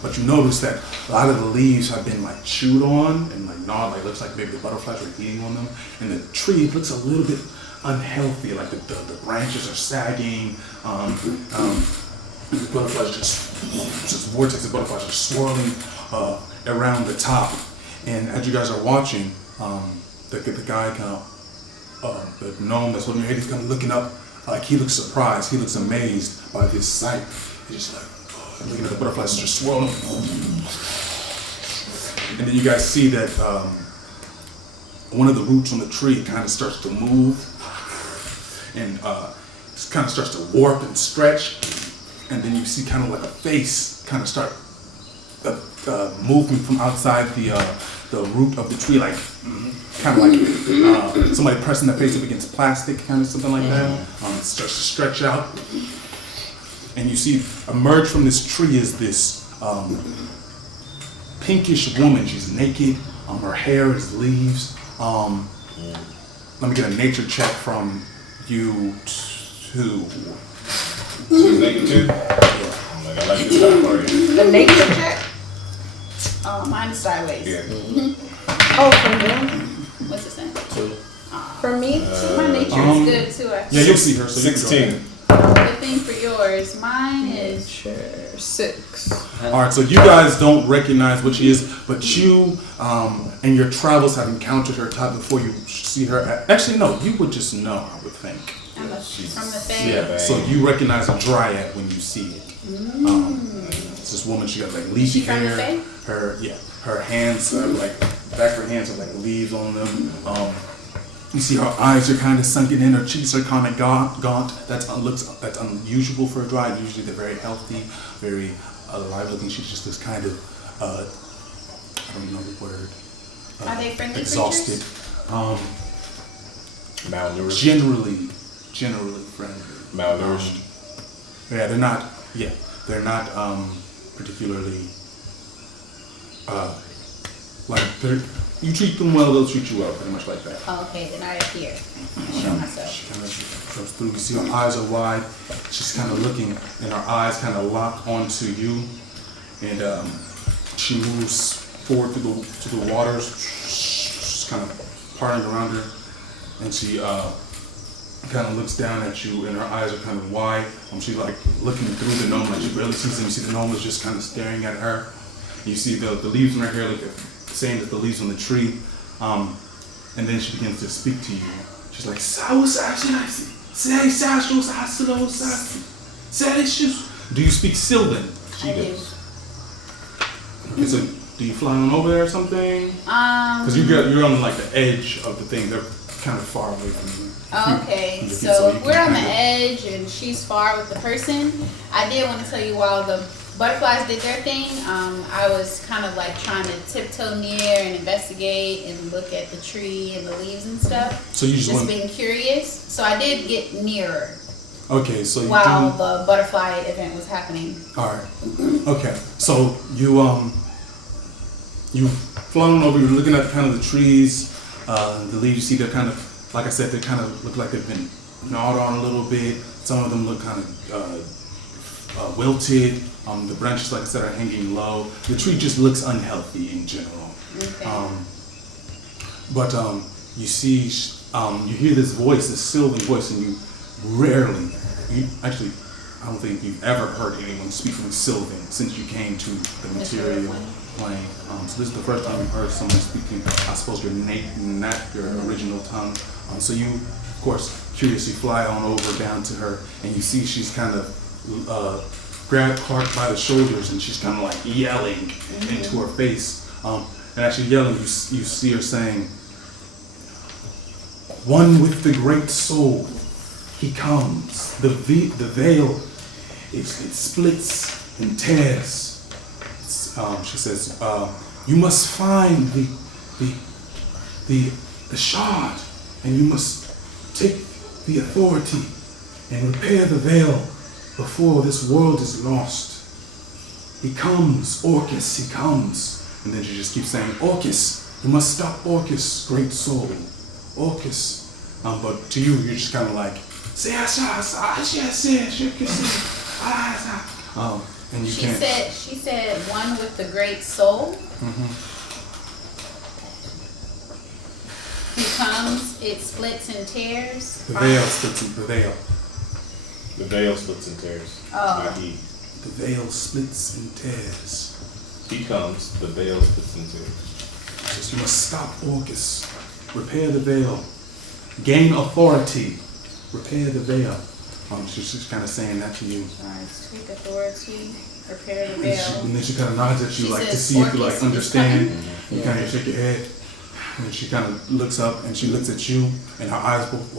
But you notice that a lot of the leaves have been like chewed on and like gnawed. Like looks like maybe the butterflies were eating on them, and the tree looks a little bit unhealthy. Like the branches are sagging. The butterflies just vortex of butterflies are swirling around the top. And as you guys are watching, the guy kind of, the gnome that's holding your head, he's kind of looking up, like he looks surprised, he looks amazed by this sight. He's just like, looking at the butterflies just swirling. And then you guys see that one of the roots on the tree kind of starts to move and kind of starts to warp and stretch. And then you see kind of like a face kind of start movement from outside the root of the tree, like kind of like somebody pressing their face up against plastic, kind of something like that. It starts to stretch out, and you see emerge from this tree is this pinkish woman. She's naked. Her hair is leaves. Let me get a nature check from you two. She's naked too? I'm like, I like this kind of party. The nature check? Oh, mine's sideways. Yeah. Oh, from them? What's it saying? 2. From me? My nature is good too. Yeah, you'll see her. So you can go 16. ahead. Good thing for yours. Mine is. Sure. 6. All right, so you guys don't recognize what she is, but you and your travels have encountered her time before you see her. Actually, no, you would just know, I would think. From the thing. Yeah, so you recognize a dryad when you see it. It's this woman. She got like leafy She from the hair. Fae? Her hands are like back of her hands have like leaves on them. You see her eyes are kind of sunken in. Her cheeks are kind of gaunt. That's unusual for a dryad. Usually they're very healthy, very alive looking. She's just this kind of I don't know the word. Are they friendly exhausted. Malnourished. Generally friendly. Malnourished. Yeah, they're not. Yeah, they're not particularly like they're. You treat them well, they'll treat you well, pretty much like that. Oh, okay, then I appear. Show myself. She kind of goes through. You see her eyes are wide. She's kind of looking, and her eyes kind of lock onto you. And she moves forward to the waters, just kind of parting around her, and she kind of looks down at you, and her eyes are kind of wide. She's like looking through the gnome, like she barely sees him. You see the gnome is just kind of staring at her. You see the leaves in her hair look the same as the leaves on the tree, and then she begins to speak to you. She's like, do you speak Sylvan? I do. Okay, so do you fly on over there or something? Because you're on like the edge of the thing. They're kind of far away from you. Okay, so we're on the edge and she's far with the person. I did want to tell you while the butterflies did their thing, I was kind of like trying to tiptoe near and investigate and look at the tree and the leaves and stuff. So you just being curious. So I did get nearer. Okay, so while the butterfly event was happening. All right. Okay, so you've flown over. You're looking at kind of the trees, the leaves. You see they're kind of, like I said, they kind of look like they've been gnawed on a little bit. Some of them look kind of wilted. The branches, like I said, are hanging low. The tree just looks unhealthy in general. Okay. But you see, you hear this voice, this sylvan voice, and you rarely, I don't think you've ever heard anyone speaking Sylvan since you came to the material plane. So this is the first time you've heard someone speaking, I suppose, not your original tongue. So you, of course, curiously fly on over down to her, and you see she's kind of grabbed Clark by the shoulders, and she's kind of like yelling into her face. And actually yelling, you see her saying, "One with the great soul, he comes. The veil, it splits and tears." She says, "You must find the shard, and you must take the authority and repair the veil before this world is lost. He comes, Orcas, he comes." And then she just keeps saying, "Orcas, you must stop Orcas, great soul, Orcas." But to you, you're just kind of like, and you can't. She said, "One with the great soul." He comes, it splits and tears. The veil splits and the veil. The veil splits and tears. Oh. Not he. The veil splits and tears. He comes, the veil splits and tears. Just, you must stop Orcas. Repair the veil. Gain authority. Repair the veil. She's just kind of saying that to you. Take authority, repair the veil. And then she kind of nods at you, She like to says, see if you "Orcas like is understand. coming." You kind of shake your head. And she kind of looks up and she looks at you, and her eyes both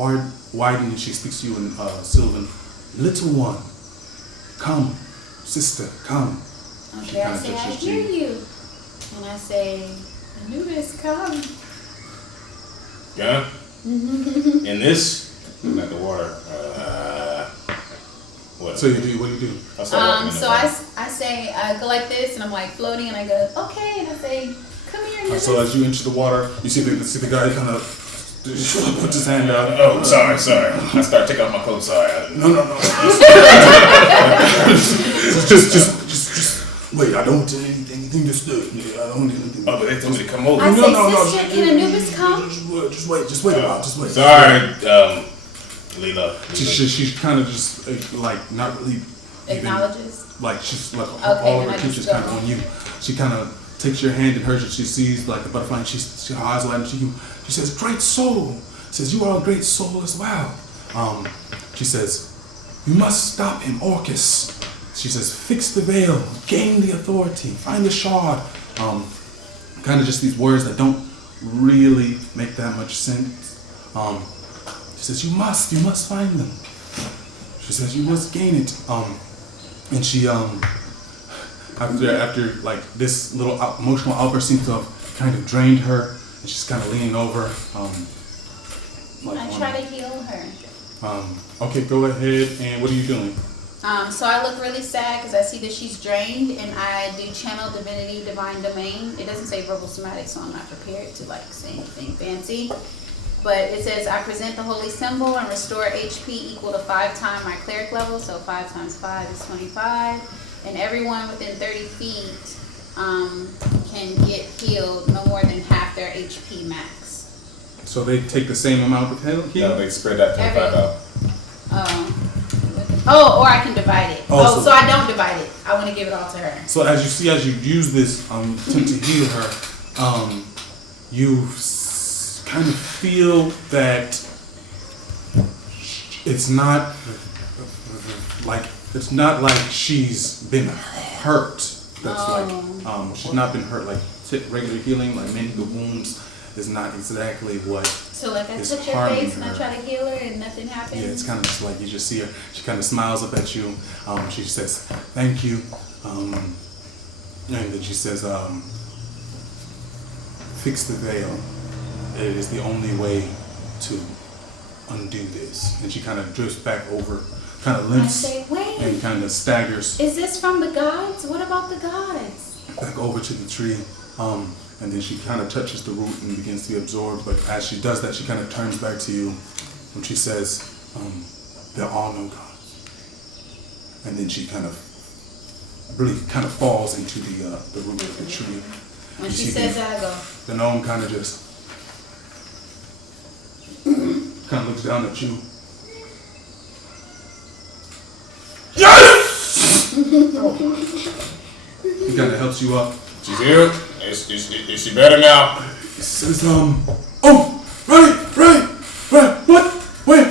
widen, and she speaks to you in Sylvan. "Little one, come, sister, come. Okay, I say, I hear you. And I say, Anubis, come. Yeah? In this? Not the water. What? So what do you do? I start walking in the So water. I say, I go like this, and I'm like floating, and I go, okay, and I say, come here, Anubis. So as you enter the water, you see the guy kind of puts his hand out. Oh, sorry. I start taking off my coat. Sorry. No. just wait. I don't want anything disturbed. I don't want anything. Oh, but they told me to come over. I say, No. sister, can Anubis come? Just wait. Just wait. Sorry, Leela. She's kind of just like not really Acknowledges. like she's like Okay, all then of I her just attention's go. kind of on you. She kind of takes your hand in hers and she sees like the butterfly and her eyes light up to you. She says, "Great soul." Says, "You are a great soul as well." She says, "You must stop him, Orcas." She says, "Fix the veil, gain the authority, find the shard." Kind of just these words that don't really make that much sense. She says, "You must find them." She says, "You must gain it." And she after like this little emotional outburst seems to have kind of drained her, and she's kind of leaning over. I try to heal her. Okay, go ahead. And what are you doing? So I look really sad because I see that she's drained, and I do channel divinity, divine domain. It doesn't say verbal somatic, so I'm not prepared to like say anything fancy. But it says, I present the holy symbol and restore HP equal to 5 times my cleric level. So 5 times 5 is 25. And everyone within 30 feet can get healed no more than half their HP max. So they take the same amount of healing? No, they spread that 25 out. Or I can divide it. So I don't divide it. I want to give it all to her. So as you use this attempt to heal her, you kind of feel that it's not like she's been hurt. That's she's not been hurt like regular healing, like mending the wounds is not exactly what. So like I is touch her harming face and I her. try to heal her and nothing happens. Yeah, it's kind of just like you just see her. She kind of smiles up at you. She says, "Thank you," and then she says, "Fix the veil. It is the only way to undo this." And she kind of drifts back over, kind of I limps say, wait, and kind of staggers is this from the gods? What about the gods? back over to the tree. And then she kind of touches the root and begins to be absorbed. But as she does that, she kind of turns back to you and she says, "There are no gods." And then she kind of really kind of falls into the root of the tree. When You she see says that, I go, the gnome kind of just kind of looks down at you. Yes! He kind of helps you up. She's here? Is she better now? He says, "Oh, right, what? Wait,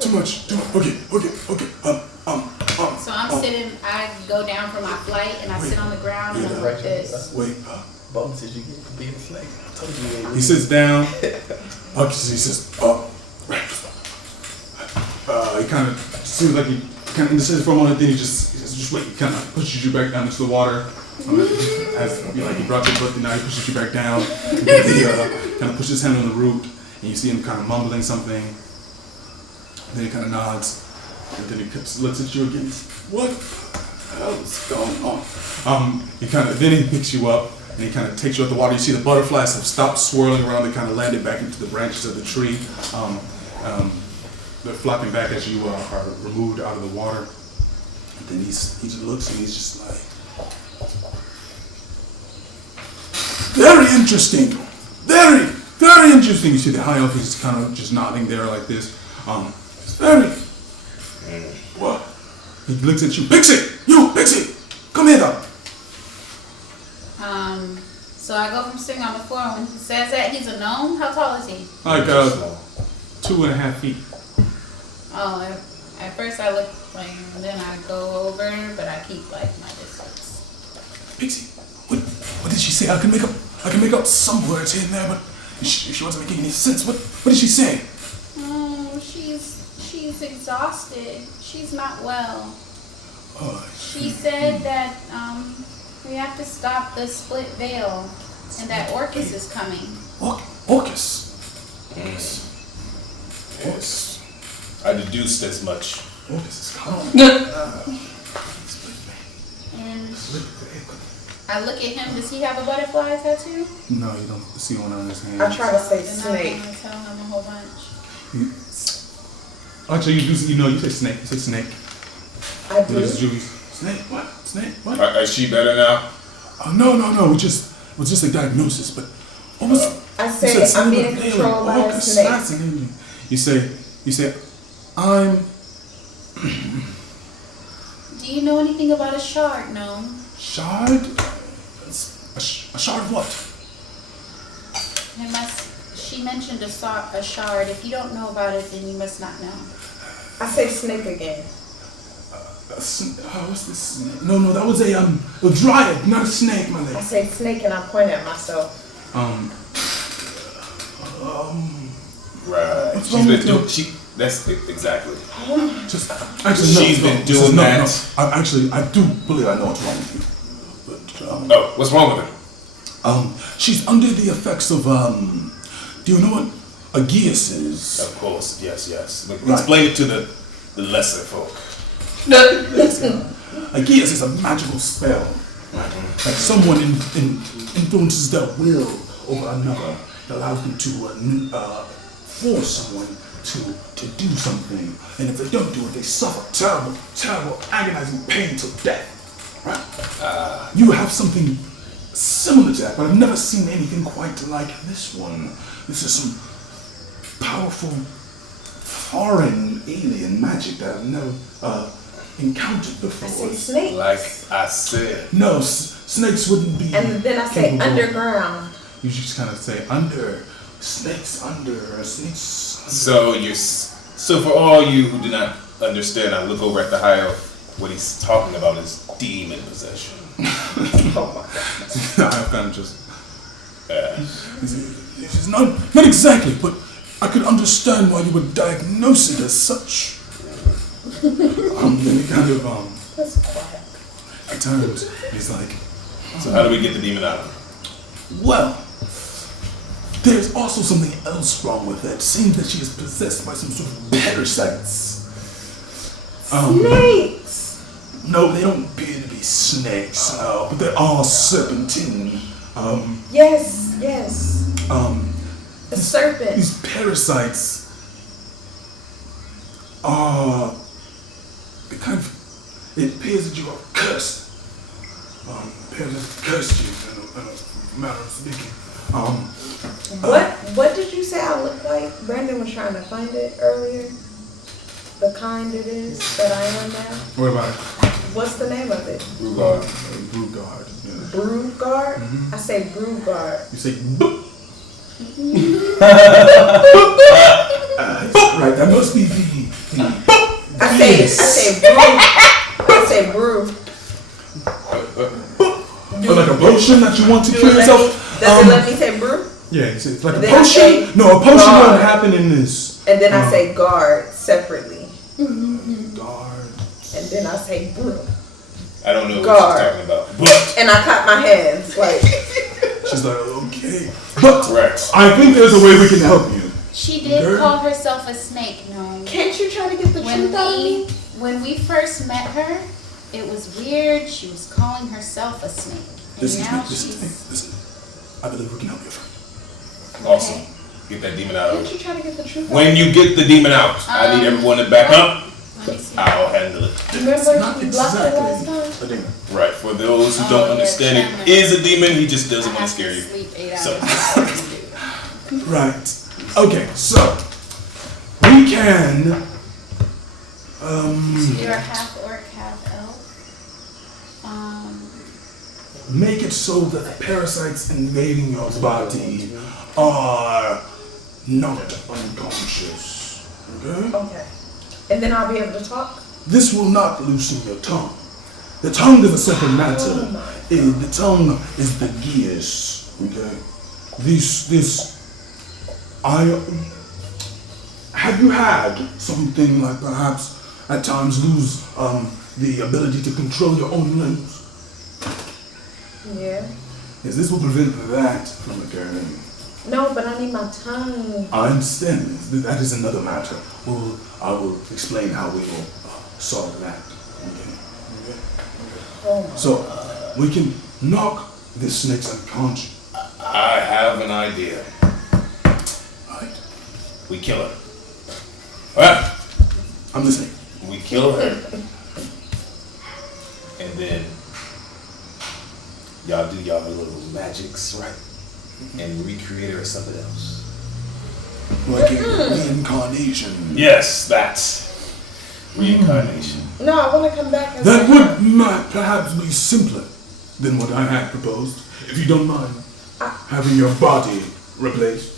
too much, okay. So I'm sitting, I go down from my flight and I sit on the ground and I'm like this. Wait, Bonuses you get for being a slave. I told you you ain't he sits down, he says, right. He kind of seems like he kind of indecisive for a moment, then he says, just wait, he kind of pushes you back down into the water. As he brought your book, and now he pushes you back down. He kind of pushes his hand on the root, and you see him kind of mumbling something. Then he kind of nods, and then he looks at you again. And says, "What the hell is going on?" Then he picks you up, and he kind of takes you out the water. You see the butterflies have stopped swirling around. They kind of landed back into the branches of the tree. They're flopping back as you are removed out of the water. And then he just looks and he's just like, "Very interesting. Very, very interesting." You see the high elf is kind of just nodding there like this. It's very. What? He looks at you. Pixie! You, Pixie! Come here, though. So I go from sitting on the floor. When he says that, he's a gnome. How tall is he? Like 2.5 feet. Oh, at first I look like, and then I go over, but I keep like my distance. Pixie, what did she say? I can make up some words here and there, but she wasn't making any sense. What did she say? Oh, she's exhausted. She's not well. She said that we have to stop the split veil and that Orcas is coming. Orcas. Yes. I deduced as much. Orcas is coming. And I look at him. Does he have a butterfly tattoo? No, you don't see one on his hand. I try to say Then snake. I'm gonna tell him a whole bunch. Actually, you do. You say snake. You say snake. I do. This is Jews. Snake. What? Snake. What? Is she better now? No. It was just a diagnosis. But what was? I say I'm being controlled by a snake. Fascinating. You say. I'm. Do you know anything about a shard? No. Shard? A shard of what? She mentioned a shard. If you don't know about it, then you must not know. I say snake again. What's this snake? No, that was a dryad, not a snake, my I lady. say snake and I point at myself. Right. What's She's wrong been with doing. That's exactly. Just actually, She's been doing that. I do believe I know what's wrong with you. But What's wrong with her? she's under the effects of do you know what a geas is? Of course, yes. But Right. explain it to the lesser folk. A geas is a magical spell. Right? Like someone influences their will over another. It allows them to force someone to do something. And if they don't do it, they suffer terrible, agonizing pain till death. Right? You have something similar to that, but I've never seen anything quite like this one. This is some powerful, foreign alien magic that I've never encountered before. I say snake. Like I said. No, snakes wouldn't be. And then I say capable. underground. You just kind of say under. Snakes under. Snakes under. So for all you who do not understand, I look over at the high elf. What he's talking about is demon possession. Oh my god. I kind of just. It's not exactly, but I could understand why you would diagnose it as such. Then he kind of That's quiet. he turns. He's like, So how do we get the demon out? well, there's also something else wrong with it. It seems that she is possessed by some sort of parasites. Snakes. No, they don't appear to be snakes, no, but they are serpentine. Yes. The serpent. These parasites are it appears that you are cursed. Appears that cursed you in a matter of speaking. What did you say I look like? Brandon was trying to find it earlier. The kind it is that I am now. What about it? What's the name of it? Rhubarb. Brugard. Yeah. Brugard? I say Brugard. You say boop. Right, that must be the I say brew. Or like a potion that you want to cure yourself. Does it let me say brew? Yeah, it's like a And then I potion. say No, a potion guard. won't happen in this. And then I say guard separately. Guard. And then I say brew. I don't know Guard. what she's talking about. But And I clap my hands like She's like, okay. But correct. I think there's a way we can help you. She did Girl. call herself a snake. No. can't you try to get the truth out of me? When we first met her, it was weird. She was calling herself a snake. And Listen to me, now listen to me, she's listen. I believe we can help you. Awesome. Get that demon out. Can't you try to get the truth out? When you get the demon out, I need everyone to back up. let me see. I'll handle it. Remember Not you blocked it last exactly time? a demon. Right. For those who Oh, don't yeah, understand, Chandler. it is a demon. He just I doesn't want have to scare you. sleep 8 hours. So- before you do. Right. Okay, so we can You're half orc, half elf. make it so that the parasites invading your body are not unconscious. Okay? Okay. And then I'll be able to talk? This will not loosen your tongue. The tongue is a separate matter. The tongue is the gears. Okay? Have you had something like perhaps at times lose the ability to control your own limbs. Yeah. Yes, this will prevent that from occurring. No, but I need my tongue. I understand. That is another matter. I will explain how we will solve that. Okay. Oh my So, we can knock the snakes unconscious. I have an idea. Right? We kill her. Well, I'm listening. we kill her. And then y'all do y'all little magics, right? And recreate her as something else. Like a reincarnation. Yes, that's reincarnation. No, I want to come back as That would perhaps be simpler than what I had proposed. If you don't mind having your body replaced.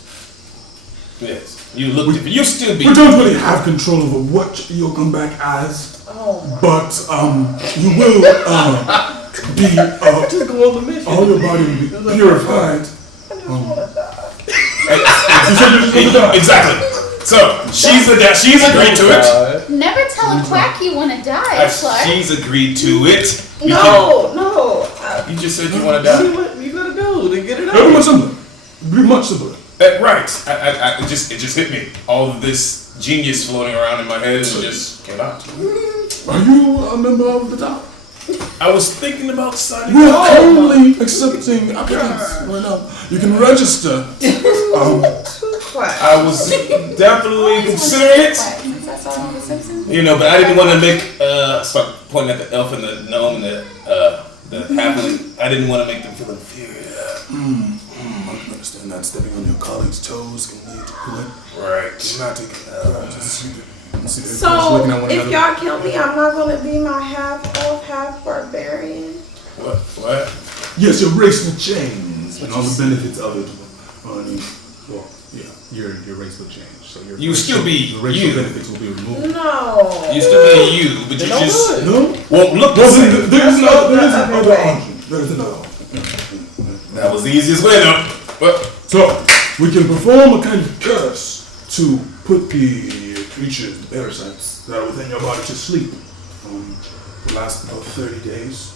Yes. You look different. You still be. We don't really have control over what you'll come back as. Oh my. But you will be Just go on the mission. all your body will be purified. I just want to die. Exactly. So she's agreed to it. Never tell a quack you want to die, Clark. She's agreed to it. No. You just said you want to die. See what you gotta do to get it It'll be out. much simpler. It'll be much simpler. Right. It just hit me. All of this genius floating around in my head and just came out. Are you a member of the top? I was thinking about signing We're up. currently accepting applicants right now. You can register. Too quiet. I was definitely considering it. That's all on the Simpsons. You know, but I didn't want to make start pointing at the elf and the gnome and the halfling. I didn't want to make them feel inferior. I can understand that stepping on your colleagues' toes can lead to Right. dramatic. So, if y'all kill me, I'm not going to be my half elf, half barbarian. What? Yes, your race will change, and all the benefits of it will. Your race will change. So You still be the racial you. benefits will be removed. No. You still be you, but you just No. won't look the same. There is another way. option. There is another option. That was the easiest way though. But So, we can perform a kind of curse to put the creatures, the parasites that are within your body to sleep. Will last about 30 days.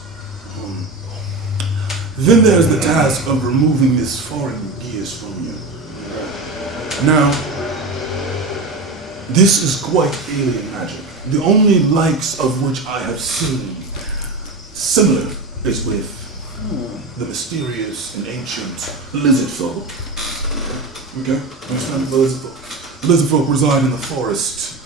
Then there's the task of removing this foreign gears from you. Now, this is quite alien magic. The only likes of which I have seen similar is with the mysterious and ancient lizard folk. Okay? Understand the lizard folk? Lizard folk reside in the forest,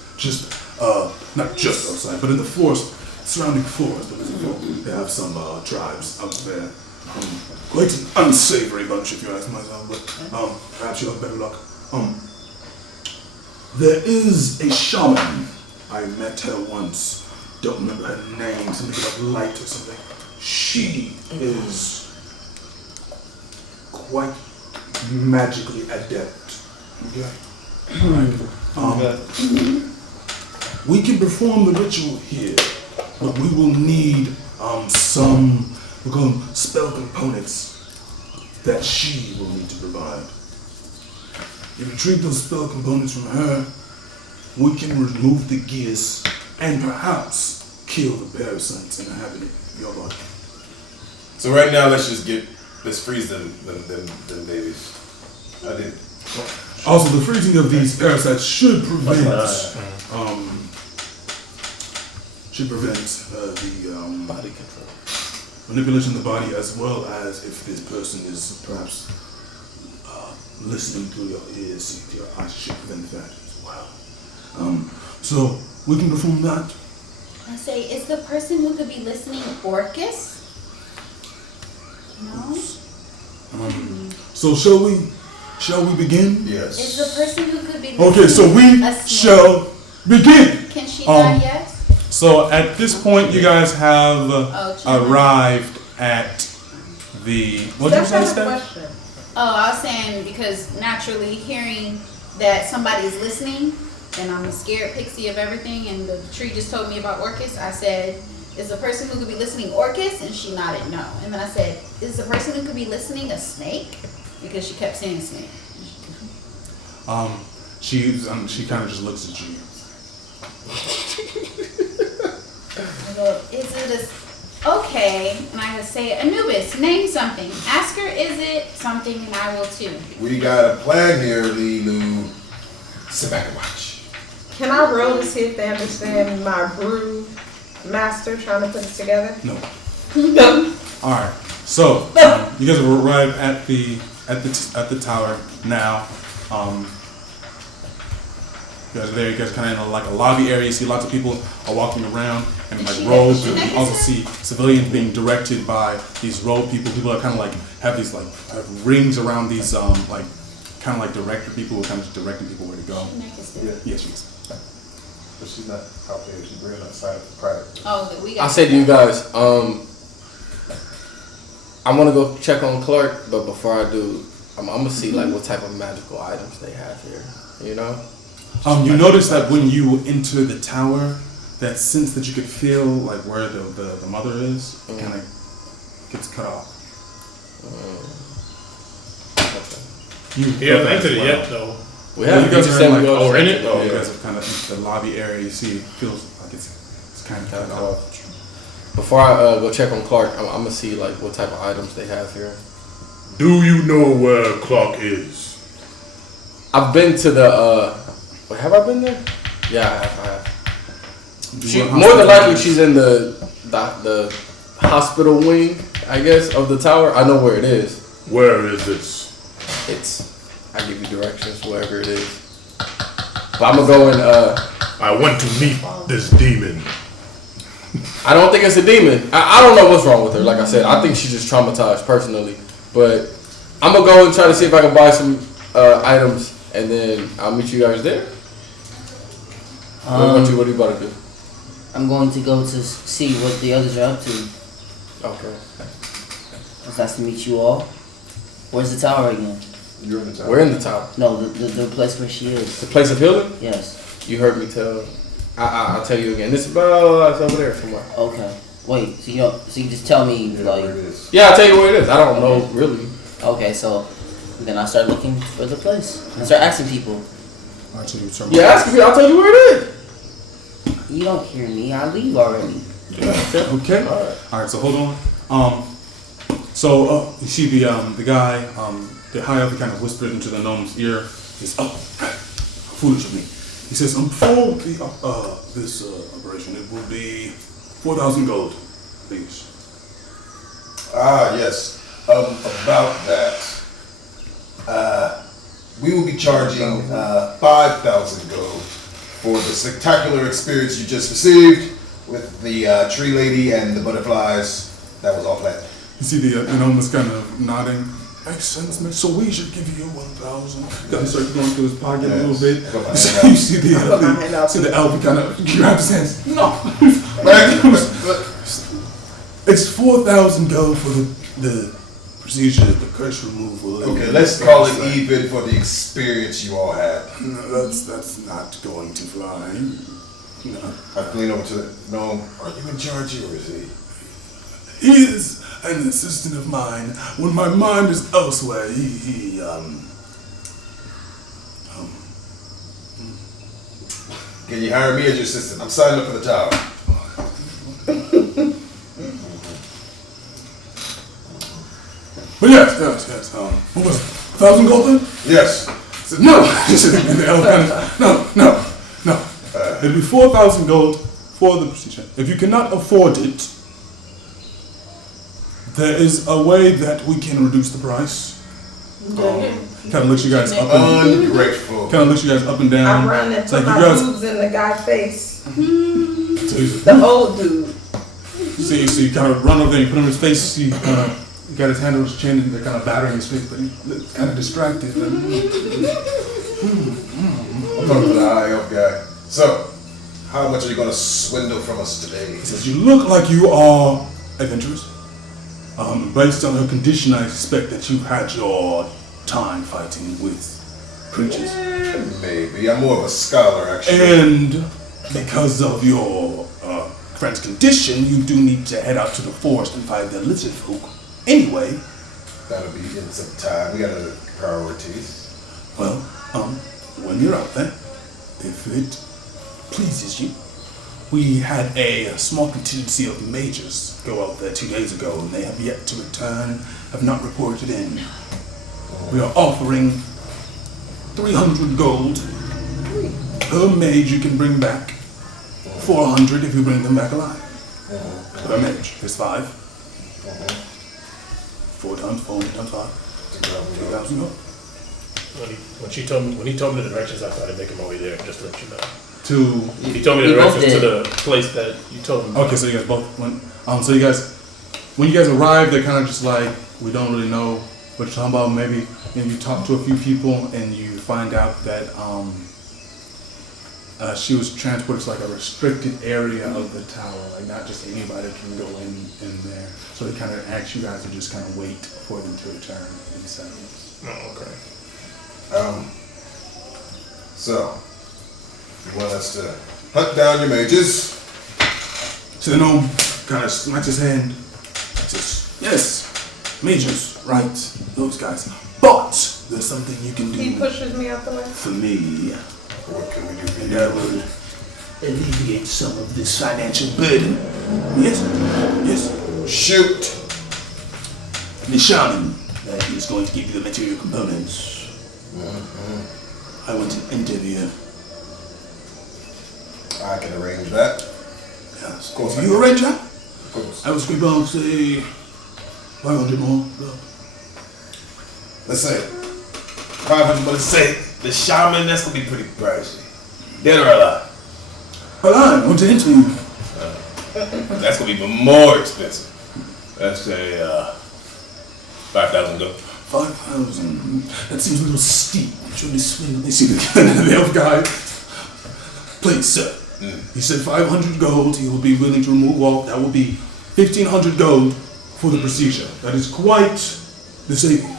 not just outside, but in the forest, surrounding forest. The lizard folk, they have some tribes out there. Quite an unsavory bunch, if you ask myself, but perhaps you'll have better luck. There is a shaman. I met her once. Don't remember her name. Something like Light or something. She is quite magically adept. Okay? We can perform the ritual here, but we will need some, we call them spell components that she will need to provide. If you retrieve those spell components from her, we can remove the gears and perhaps kill the parasites inhabiting your body. so right now let's freeze them babies. I did. Also, the freezing of these parasites should prevent the Body control. manipulation of the body, as well as if this person is perhaps listening through your ears, to your eyes, should prevent that as well. So we can perform that. I say, is the person who could be listening Orcas? No? So shall we begin? Is Yes. the person who could be listening Okay, so we a snake? shall begin. Can she not, yes? So at this point, you guys have children. arrived at the. What did you say, That's not a Steph? question. Oh, I was saying because naturally hearing that somebody's listening, and I'm a scared pixie of everything, and the tree just told me about Orcas, I said, is the person who could be listening Orcas? And she nodded no. And then I said, is the person who could be listening a snake? Because she kept saying snake. She kind of just looks at you. go, is it okay, and I would say, Anubis, name something. Ask her, is it something, and I will too. We got a plan here, Lilu. Sit back and watch. Can I roll to see if they understand my brew master trying to put it together? No. All right. So you guys have arrived at the tower now. You guys are there. You guys kind of in like a lobby area. You see lots of people are walking around and like robes. And you also see civilians being directed by these robe people. People are kind of like have these like have rings around these like kind of like director people who are kind of just directing people where to go. Yeah. Yes, she is. But she's not out there. She's bringing outside of the private. Oh, that we got. I said to you guys, I'm gonna go check on Clark, but before I do, I'm gonna see like what type of magical items they have here. You know. You notice that when you enter the tower, that sense that you could feel like where the mother is, kind of gets cut off. You Yeah, I entered it yet though. We have. you guys are in like, we're in it? you guys are kind of in the lobby area. You see, it feels like it's kind of cut off. Before I go check on Clark, I'm gonna see like what type of items they have here. Do you know where Clark is? I've been to the. Wait, have I been there? Yeah, I have. She, more than likely, she's in the hospital wing, I guess, of the tower. I know where it is. Where is this? I give you directions wherever it is. But I'm gonna go and. I want to meet this demon. I don't think it's a demon. I don't know what's wrong with her. Like I said, I think she's just traumatized personally. But I'm gonna go and try to see if I can buy some items, and then I'll meet you guys there. What are you about to do? I'm going to go to see what the others are up to. Okay. It's nice to meet you all. Where's the tower again? You're in the tower. We're in the tower. No, the place where she is. The place of healing? Yes. You heard me tell. I'll tell you again. This is it's over there somewhere. Okay. Wait. So you just tell me like. Where it is. Yeah, I'll tell you where it is. I don't know really. Okay, so then I start looking for the place. I start asking people. Yeah, ask me. I'll tell you where it is. You don't hear me. I leave already. Okay. All right. So hold on. So you see the guy, the high elf, kind of whispered into the gnome's ear. He's foolish of me. He says, for this operation, it will be 4,000 gold, please. Ah, yes. About that. We will be charging 5,000 gold for the spectacular experience you just received with the tree lady and the butterflies. That was all planned. You see the gnome is kind of nodding. Makes sense, man. So we should give you 1,000. Kind of start going through his pocket a little bit. So you see the elf kind of grabs his hands. No, it's 4,000 gold for the procedure, the curse removal. Okay, let's call it even for the experience you all had. No, that's not going to fly. No. I lean over to the gnome. Are you in charge here, or is he? He is an assistant of mine. When my mind is elsewhere, he Can you hire me as your assistant? I'm signing up for the tower. But yes. What was it? 1,000 gold then? Yes. I said, no. And the elf kind of, no. It'll be 4,000 gold for the procedure. If you cannot afford it, there is a way that we can reduce the price. Kind of looks you guys up and ungrateful. Kind of looks you guys up and down. I run and It's put like my you guys. boobs in the guy's face. So The old dude. you kind of run over there, you put him in his face. You got his hand on his chin, and they're kind of battering his face, but he's kind of distracted. I'm talking to the high elf guy. So, how much are you going to swindle from us today? He says, "You look like you are adventurous. Based on her condition, I expect that you've had your time fighting with creatures. Maybe. I'm more of a scholar, actually. And because of your friend's condition, you do need to head out to the forest and find the lizard folk. Anyway, That'll be in some time. We got other priorities. well, when you're out there, if it pleases you, We had a small contingency of mages go out there 2 days ago, and they have yet to return, have not reported in. We are offering 300 gold per mage you can bring back. 400 if you bring them back alive. Per mage. There's 5. 4 times 4 times 5. 2,000 gold. When he told me the directions, I started making my way there, just to let you know. He told me We the both directions to did. the place that you told me. Okay, so you guys both went. So you guys, when you guys arrived, they're kind of just like, we don't really know what you're talking about. Maybe, and you talk to a few people, and you find out that she was transported to like a restricted area of the tower. Like not just anybody can go in there. So they kind of asked you guys to just kind of wait for them to return in seconds. Oh, okay. So, you want us to hunt down your mages? So the gnome kind of smacks his hand. Says, yes, mages, right, those guys. But there's something you can He do pushes me out the way. for me. What can we do for And you? that would alleviate some of this financial burden. Yes, yes. Shoot! The shaman that is going to give you the material components. I want an interview. I can arrange that. Yes. Of course I You can. arrange that? Of course. I will scrape out, say, 500 more. Let's say 500, but let's say the shaman, that's gonna be pretty pricey. Dead or alive? Well, I want to interview. That's gonna be even more expensive. Let's say 5,000 gold. 5,000. That seems a little steep. Should we swing? Let me see the elf guy. Please, sir. He said 500 gold. He will be willing to remove all. That will be 1,500 gold for the procedure. That is quite the saving.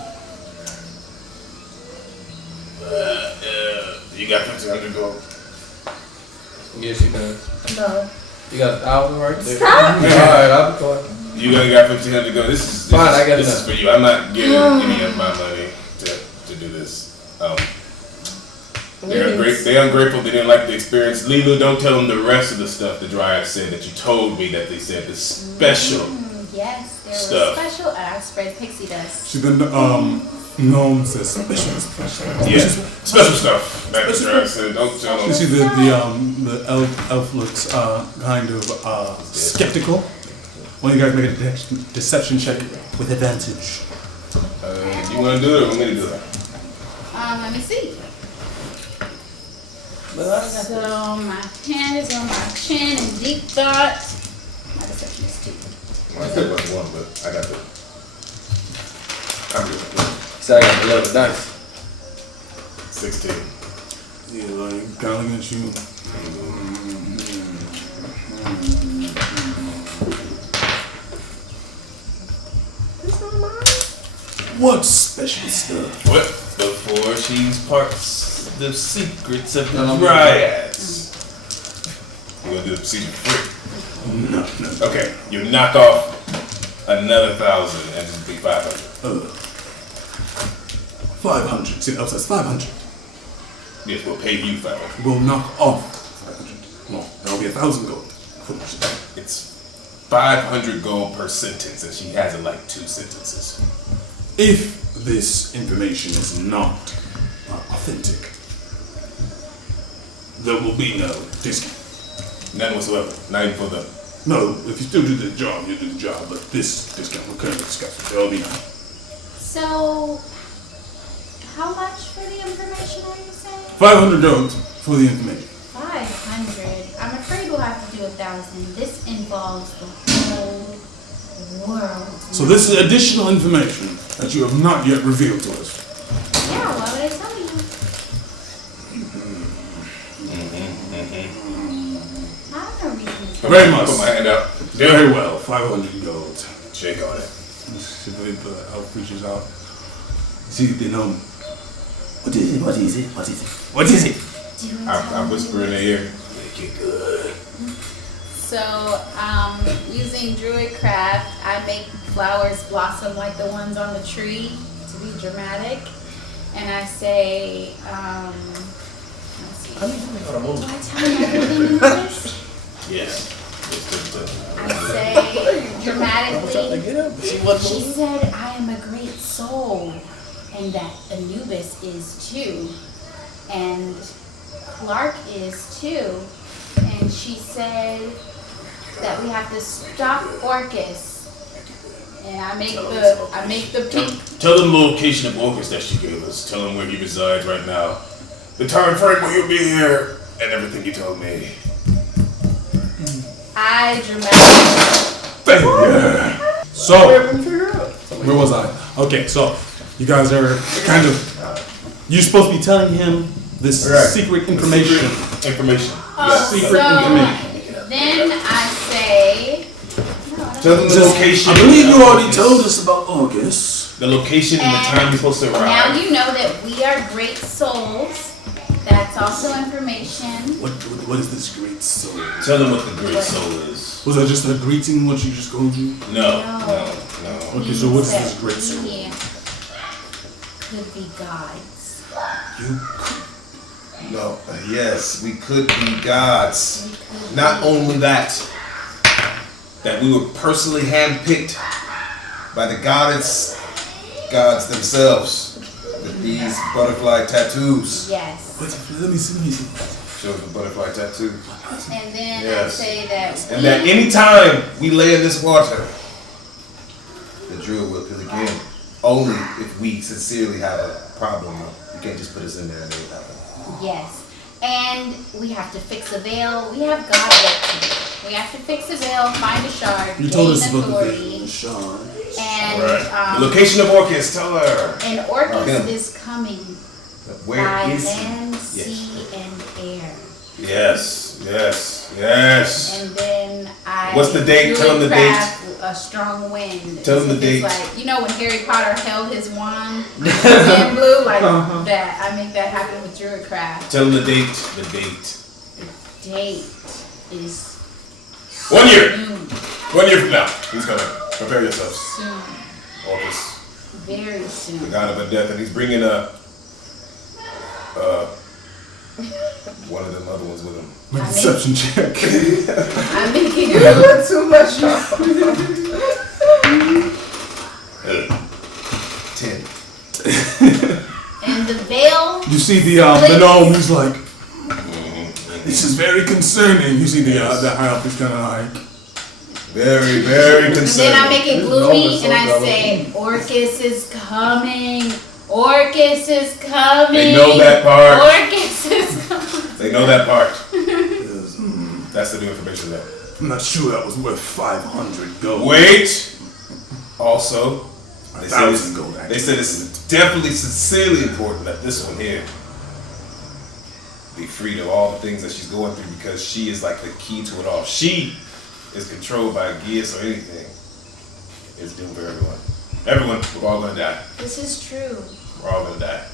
You got 1,500 gold. Yes, you can. No. You got 1,000 right there. Stop. Alright, I'll be quiet. You only got 1,500 gold. This is Fine, I got this is enough. for you. I'm not giving any of my money to do this. They're ungrateful. They didn't like the experience. Lilu, don't tell them the rest of the stuff the Dryad said that you told me that they said the special. Yes, there Stuff. was special. I sprayed pixie dust. See, the gnome says special. Yeah, special stuff. That the Dryad said. Don't tell You them. see, the elf looks kind of skeptical. Why don't you guys make a deception check with advantage? You want to do it or want me to do it? Let me see. So my hand is on my chin in deep thought. My deception is 2. Well, I said it was 1, but I got the. I'm good. So I got 11 dice. 16. Yeah, like, kind of looking at you. It's not mine. What special stuff? What? Before she imparts the secrets of the No, no, Dryads. You gonna do the procedure for free? No. Okay, you knock off another 1,000 and just be 500. 500. See, says 500. Yes, we'll pay you 500. We'll knock off 500. No, that will be 1,000 gold. It's 500 gold per sentence, and she has it like 2 sentences. If this information is not authentic, there will be no discount. None whatsoever. Not even for the. No, if you still do the job, you do the job, but this discount will currently discuss. There will be none. So, how much for the information are you saying? 500 gold for the information. 500. I'm afraid we'll have to do 1,000. This involves the whole world. So this is additional information that you have not yet revealed to us. Yeah, why would I tell you? I have no reason to. Very much. Put my hand out. Very well. 500 gold. Shake on it. The elf reaches out. See, they know. What is it? What is it? What is it? What is it? I whisper in their ear. Make it good. So, using druid craft, I make flowers blossom like the ones on the tree to be dramatic. And I say, let's see. Do I tell them everything in this? Yes. I say dramatically, she said I am a great soul and that Anubis is too. And Clark is too. And she said that we have to stop Orcas. And I make the pink. Tell them the location of Orcas that she gave us. Tell them where he resides right now. The time frame where he'll be here and everything you told me. I dramatically. So, where was I? Okay, so you guys are kind of. You're supposed to be telling him this secret information. Information. Secret information. Then I say. Tell them the location. I believe you already told us about August. The location and the time you're supposed to arrive. Now you know that we are great souls. That's also information. What is this great soul? Tell them what the great soul is. Was that just a greeting, what you just told you? No. Okay, so what is this great soul? We could be gods. No, yes, we could be gods. Not only that we were personally handpicked by the gods themselves with these butterfly tattoos. Yes. Let me see. Show the butterfly tattoo. And then Yes. I say that And that any time we lay in this water, the drill will begin. Only if we sincerely have a problem. You can't just put us in there and it will happen. yes. And we have to fix a veil. We have God work to do. We have to fix a veil, find a shard, You told gain us about the authority. Sean. And The location of Orcas, tell her. And Orcas him. is coming Where by is he? land, Yes. sea, and air. Yes. And then I What's the date? Tell him the craft a strong wind. Tell him the It's date. Like, you know when Harry Potter held his wand, the wind blew like that. I make that happen with Druidcraft. Tell him the date. The date. Date is 1 year. soon. 1 year from now. He's coming. Prepare yourselves. Soon. Orcas, Very the soon. god of undeath, and he's bringing one of them other ones with him. My deception check. I'm making You put too much on. 10. And the veil. You see the gnome, he's like, this is very concerning. You see the high up is kind of like, Very, very And then I concerning. make it gloomy and I say, Orcus is coming. Orcus is coming. They know that part. Orcus is coming. They know that part. That's the new information there. I'm not sure that was worth 500 gold. Wait. Also, they said 1,000 gold. they said it's definitely sincerely important that this one here be freed of all the things that she's going through because she is like the key to it all. She is controlled by Geas or anything. It's doomed for everyone. Everyone, we're all gonna die. This is true. We're all gonna die.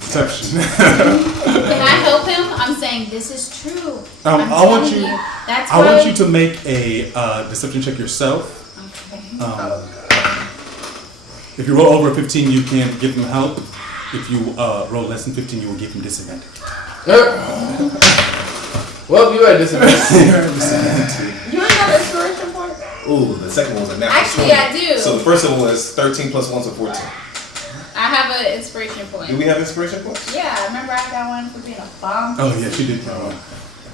deception. Can I help him? I'm saying this is true. I'm I want telling you. That's I why. want you to make a deception check yourself. Okay. If you roll over 15, you can give him help. If you roll less than 15, you will give him disadvantage. Well, you had disadvantage. You ain't got an inspiration point? Ooh, the second one was a natural Actually, 20. I do. So the first one was 13 plus 1, so 14. I have an inspiration point. Do we have inspiration points? Yeah, I remember I got one for being a bomb. Oh yeah, she did.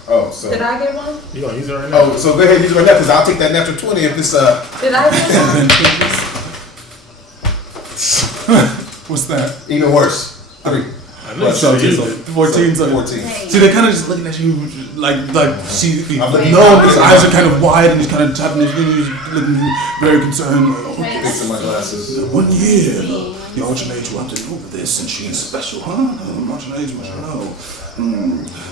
Oh, so. Did I get one? You gonna use it right now? Oh, so go ahead and use it right now, because I'll take that natural 20 if this, Did I get one? What's that? Even worse. 3. What, so 14. So 14. see, they're kind of just looking at you like she. I'm looking- No, his eyes are kind of wide and he's kind of tapping his fingers, looking very concerned. Like, okay. Fixing my glasses. 1 year. The Archmage wanted over this, and she's special, huh? Archmage, I don't know.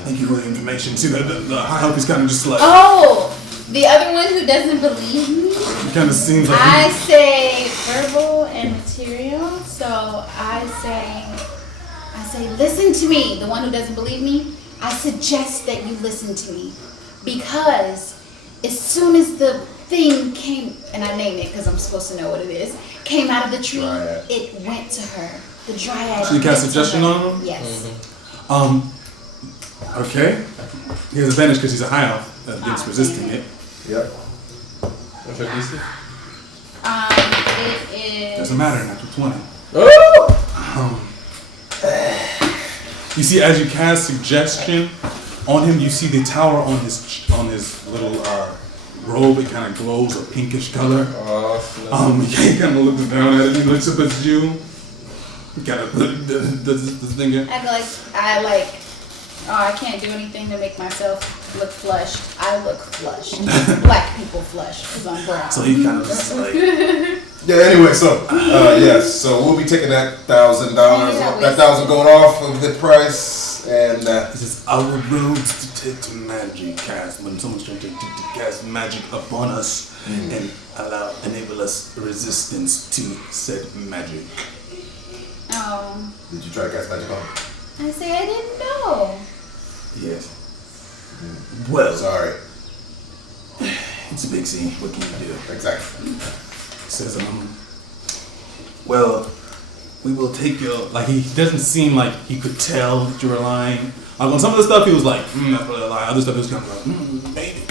Thank you for the information. See, the high help is kind of just like, Oh, the other one who doesn't believe me. it kind of seems like. I say verbal and material. So I say, listen to me. The one who doesn't believe me, I suggest that you listen to me. Because as soon as the thing came, and I name it because I'm supposed to know what it is, came out of the tree, Dryad. it went to her. The dryad. So you cast went to suggestion her. on him? Yes. Okay. He has advantage because he's a high elf. against resisting it. Yep. What's your DC? It is. Doesn't matter, natural 20. Oh! You see, as you cast suggestion on him, you see the tower on his little robe. It kind of glows a pinkish color. He kind of looks down at it. He looks up at you. He kind of does this thing here. I can't do anything to make myself look flushed. I look flushed. Black people flushed because I'm brown. So he kind of just like. Yeah. Anyway, so yes, so we'll be taking that $1,000. That $1,000 going off of the price, and This is our road to detect magic cast. When someone's trying to cast magic upon us and enable us resistance to said magic. Oh. did you try to cast magic on him? I say I didn't know. Yes. Well, Sorry. it's a big scene. What can you do? Exactly. Says, Well, we will take your. like he doesn't seem like he could tell that you were lying. On some of the stuff he was like, that's really a lie. Other stuff he was kind of like, maybe.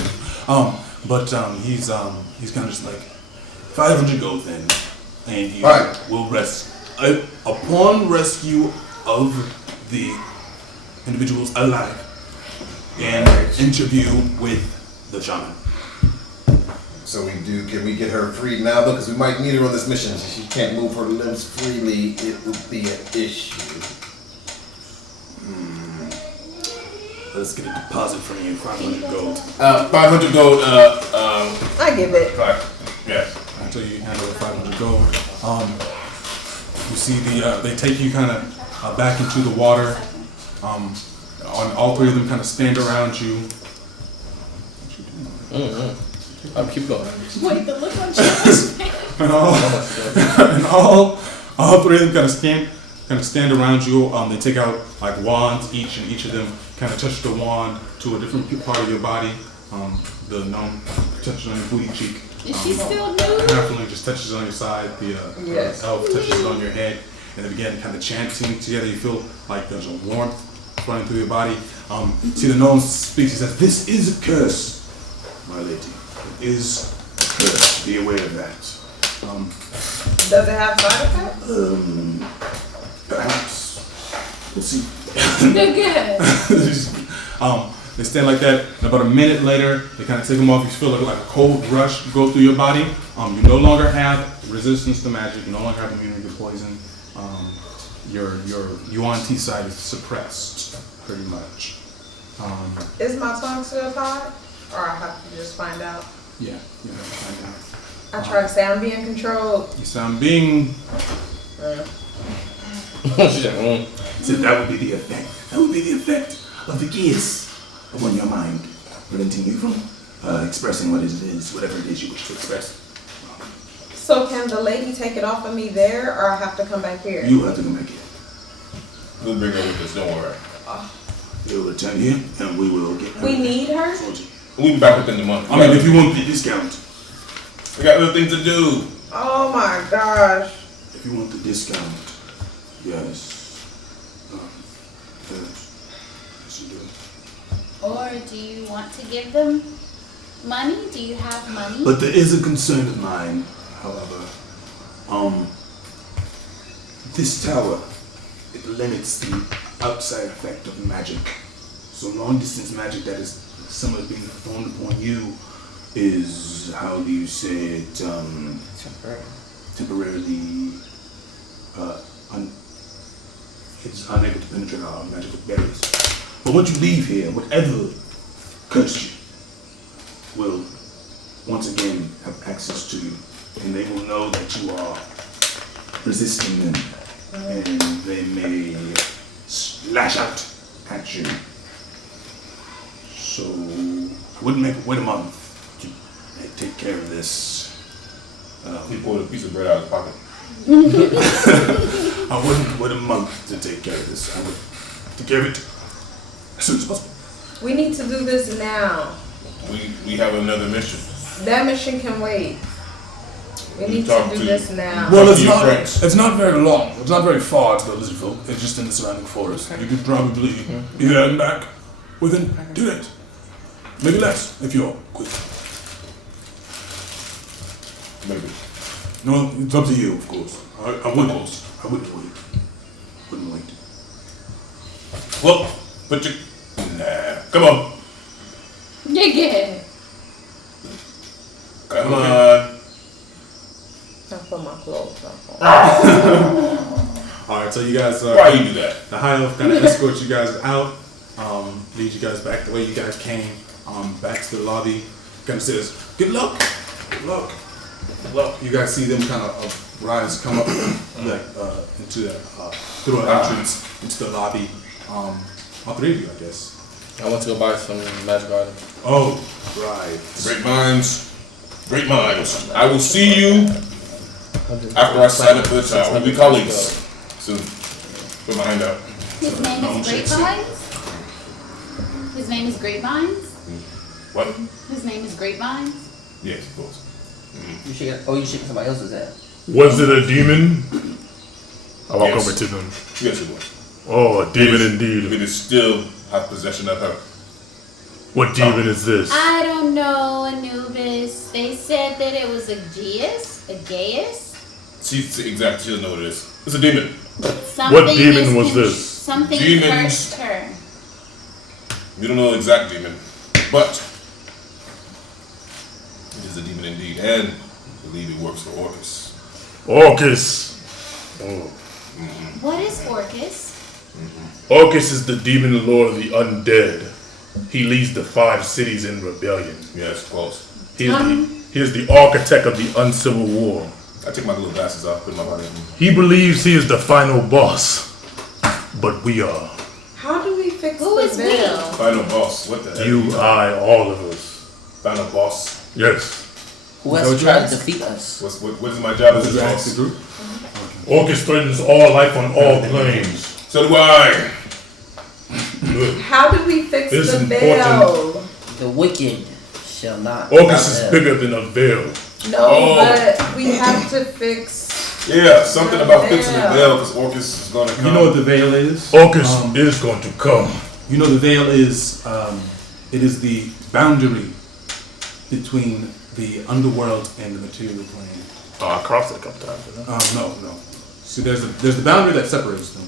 He's kind of just like 500 gold then, and you will rest upon rescue of the individuals alive and interview with the shaman. So can we get her freed now though? Because we might need her on this mission. If she can't move her limbs freely, it would be an issue. Let's get a deposit from you, 500 gold. 500 gold. I give it. Yeah. Until you hand over 500 gold. You see they take you kind of back into the water. On all three of them kind of stand around you. I'll keep going. Wait, the look on Josh's face. And all three of them kind of stand around you. They take out like wands each, and each of them kind of touch the wand to a different part of your body. The gnome touches on your booty cheek. Is she still The nude? halfling just touches on your side. The elf touches it on your head, and they begin kind of chanting together. You feel like there's a warmth running through your body. See, the gnome speaks. He says, "This is a curse, my lady. It is a curse. Be aware of that." Does it have side effects? Perhaps. We'll see. They're good. They stand like that, and about a minute later, they kind of take them off. You feel like a cold rush go through your body. You no longer have resistance to magic. You no longer have immunity to poison. Your UNT side is suppressed, pretty much. Is my tongue still tied? Or I have to just find out? Yeah, you have to find out. I try to say I'm being controlled. You sound being. So that would be the effect. That would be the effect of the gears upon your mind, preventing you from expressing what it is, whatever it is you wish to express. So can the lady take it off of me there, or I have to come back here? You have to come back here. We'll bring her with us, don't worry. You'll return here, and we will get her. We need her? We'll be back within the month. I mean, if you want the discount. We got other things to do. Oh my gosh. If you want the discount, yes. Yes, you do. Or do you want to give them money? Do you have money? But there is a concern of mine, however. This tower, it limits the outside effect of magic. So long distance magic that is similar to being performed upon you is, how do you say it, temporarily, it's unable to penetrate our magical barriers. But once you leave here, whatever cursed you will once again have access to you, and they will know that you are resisting them, and they may lash out at you. So I wouldn't make it wait a month to take care of this. He pulled a piece of bread out of his pocket. I wouldn't wait a month to take care of this. I would take care of it as soon as possible. We need to do this now. We have another mission. That mission can wait. We need to do this now. Well, Talk to your friends. it's not very long. It's not very far to the lizard folk. It's just in the surrounding forest. You could probably be there and back within 2 days. Maybe less, if you're quick. Maybe. No, it's up to you, of course. I wouldn't wait. Wouldn't wait. Well, but you. Nah. Come on. Yeah. Come on. I put my clothes on. Alright, so you guys Why you do that? the high elf kind of escorts you guys out, leads you guys back the way you guys came, back to the lobby, kind of says, good luck, good luck, good luck. You guys see them kind of rise, come up like, into the, through an entrance into the lobby. All three of you, I guess. I want to go buy some magic items. Oh, right. Great minds. Great minds. I will see you after I sign up for the tower. We'll be colleagues soon. Put my hand out. His name is Grapevines? His name is Grapevines? What? His name is Grapevines? Yes, of course. You shaking somebody else's hand. Was it a demon? I walk Yes. over to them. Yes, it was. Oh, a demon indeed. We still have possession of her. What demon is this? I don't know, Anubis. They said that it was a Geus? A Gaius? She's exactly. She doesn't know what it is. It's a demon. Something demon was this? Something Demons. cursed her. We don't know the exact demon, but it is a demon indeed, and I believe it works for Orcas. Orcas. Oh. What is Orcas? Orcas is the demon lord of the undead. He leads the 5 cities in rebellion. Yes, close. He is the architect of the uncivil war. I take my little glasses off, put my body in. He believes he is the final boss, but we are. How do we fix Who the is we? veil? Final boss. What the heck? You, I, all of us. Final boss. Yes. Who has tried to defeat us? What is my job as Did a you ask boss? the group? Orcas threatens all life on all planes. So do I. Good. How do we fix It's the important. veil? The wicked shall not. Orcas is prevail. bigger than a veil. No, Oh. but we have to fix. Yeah, something The about fixing the veil. veil because Orcas is going to come. You know what the veil is? Orcas is going to come. You know the veil is, it is the boundary between the underworld and the material plane. Oh, I crossed it a couple times. Didn't I? No. See, there's the boundary that separates them.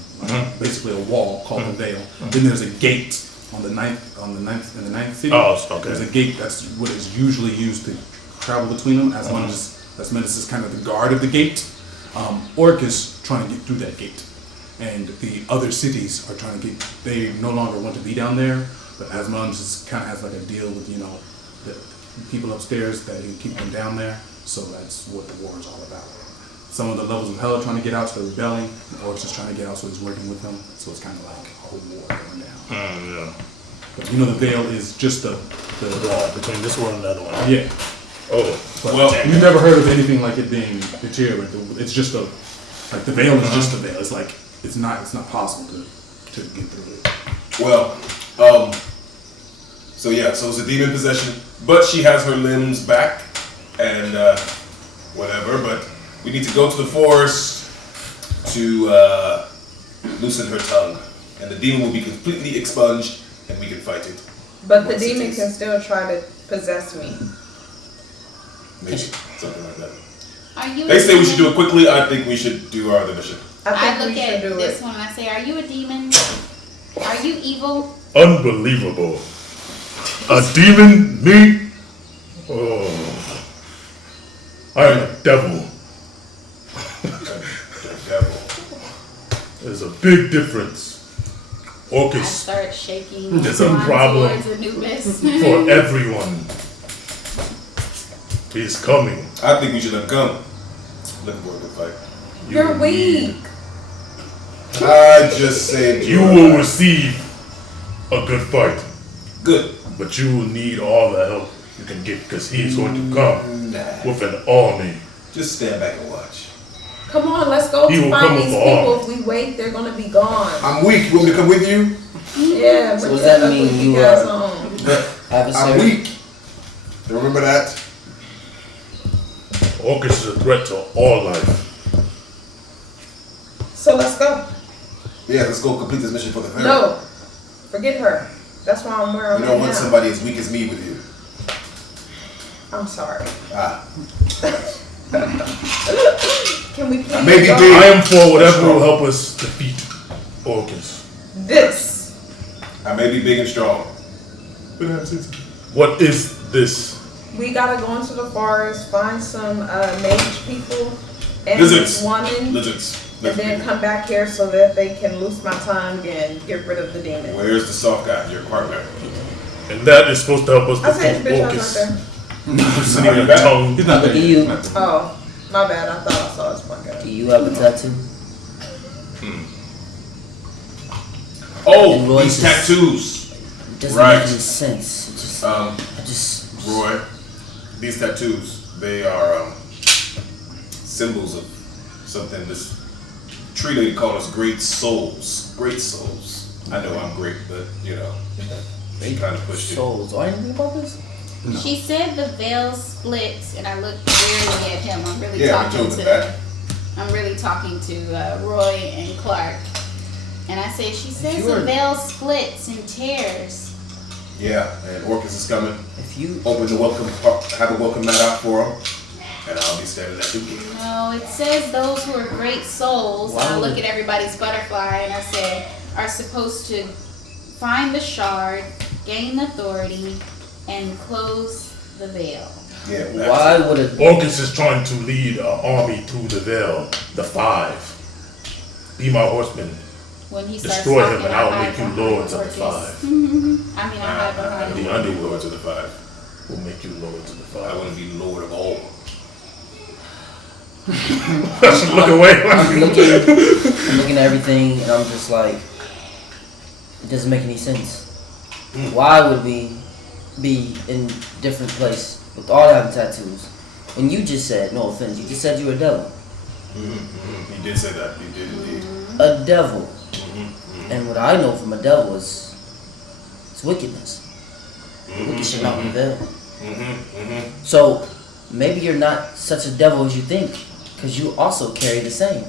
Basically, a wall called the veil. Then there's a gate in the ninth city. Oh, okay. There's a gate that's what is usually used to travel between them. As Asmendus is kind of the guard of the gate. Orcas trying to get through that gate, and the other cities are trying to get. They no longer want to be down there, but Asmendus kind of has like a deal with the people upstairs that he keep them down there. So that's what the war is all about. Some of the levels of hell are trying to get out, so they're rebelling. And Orcs is trying to get out, so he's working with them. So it's kind of like a whole war going down. Yeah. But you know, the veil is just the Wall between this one and the other one. yeah. Oh. But Well- we've never heard of anything like it being deteriorated. It's just the veil is just the veil. It's like it's not possible to get through it. Well, so yeah, so it's a demon possession, but she has her limbs back and whatever. But we need to go to the forest to loosen her tongue, and the demon will be completely expunged, and we can fight it. But the Once it demon is. can still try to possess me. Maybe something like that. Are you? They a say we should do demon? it quickly. I think we should do our other mission. I I think look we should at do this it. one and I say, "Are you a demon? Are you evil?" Unbelievable. A demon? Me? Oh. I am a devil. The devil. There's a big difference. I Orcas start shaking. There's a arm problem. towards Anubis. for everyone. He's coming. I think we should let him come. Looking for a good fight. You're weak. I just said You will receive a good fight, good. but you will need all the help you can get because he is going to come with an army. Just stand back and watch. Come on, let's go He to will find come these with people. arms. If we wait, they're gonna be gone. I'm weak. You want me to come with you? Yeah, So bring does that your mean ugly you ass are- on. I'm Adversary. weak. You remember that? Orcas is a threat to all life. So let's go. Yeah, let's go complete this mission for the family. No, forget her. That's why I'm where I'm We at don't want now. somebody as weak as me with you. I'm sorry. Ah. Can we please Maybe go? big. I am for whatever will help us defeat Orcas. This. I may be big and strong. What is this? We gotta go into the forest, find some mage people and Lizards. woman, Lizards. and then come back here so that they can loose my tongue and get rid of the demon. Where's the soft guy, your partner? And that is supposed to help us I said defeat bitch, I was Orcas. right Who's sitting on your tongue. He's not there. Look at you. He's not there. there. Oh, my bad. I thought I saw his fucking. Do you have a tattoo? Oh, And Roy's these is- tattoos. It doesn't Right. make any sense. It just, I just. Roy, these tattoos, they are symbols of something. This tree lady called us great souls. Great souls. I know I'm great, but you know, they kind of pushed it. Souls. Or anything about this? No. She said the veil splits, and I looked wearily at him. I'm really Yeah, I talking told to. them that. I'm really talking to Roy and Clark, and I say she says you the were- veil splits and tears. Yeah, and Orcas is coming. If you. Open the welcome, have a welcome mat out for them, and I'll be standing at the gate. No, it says those who are great souls. Why And I would look it- at everybody's butterfly, and I say are supposed to find the shard, gain authority, and close the veil. Yeah, Why would it. Orcas is trying to lead an army through the veil, the five. Be my horseman. When he starts Destroy talking, him, and I I'll hide make you behind lords of the torches. five. I mean, I hide behind The him. underlords of the five. will make you lords of the I five. want to be Lord of all. Look away. I'm looking at everything and I'm just like, it doesn't make any sense. Why would we be in different place with all having tattoos? When you just said, no offense, you just said you were a devil. You did say that. You did indeed. A devil. And what I know from a devil is it's wickedness. Wicked should not be veiled. So maybe you're not such a devil as you think, because you also carry the same.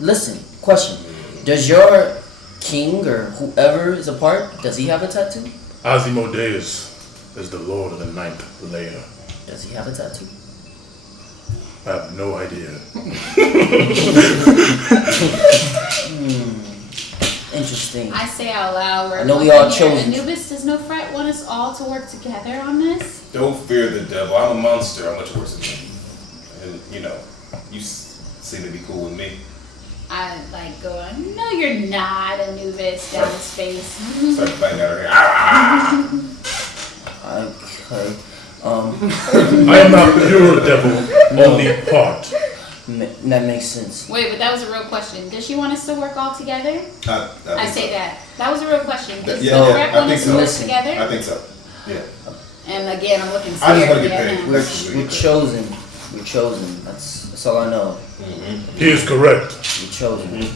Listen, question. Does your king or whoever is a part, does he have a tattoo? Asimodeus is the lord of the ninth layer. Does he have a tattoo? I have no idea. Interesting. I say out loud, we're I know we going all here. chosen. Anubis, does no fret want us all to work together on this? Don't fear the devil. I'm a monster. I'm much worse than you. And you know, you seem to be cool with me. I like going, no, you're not, Anubis, down his face. Start biting out her hair. Okay. I am not pure devil, only part. That makes sense. Wait, but that was a real question. Does she want us to work all together? I say that. That was a real question. Does Yeah, no yeah, fret I want think us so. to work Listen. together? I think so. Yeah. And again, I'm looking I just want scared to get at paid. him. We're chosen. We're chosen. That's all I know. He is correct. We're chosen.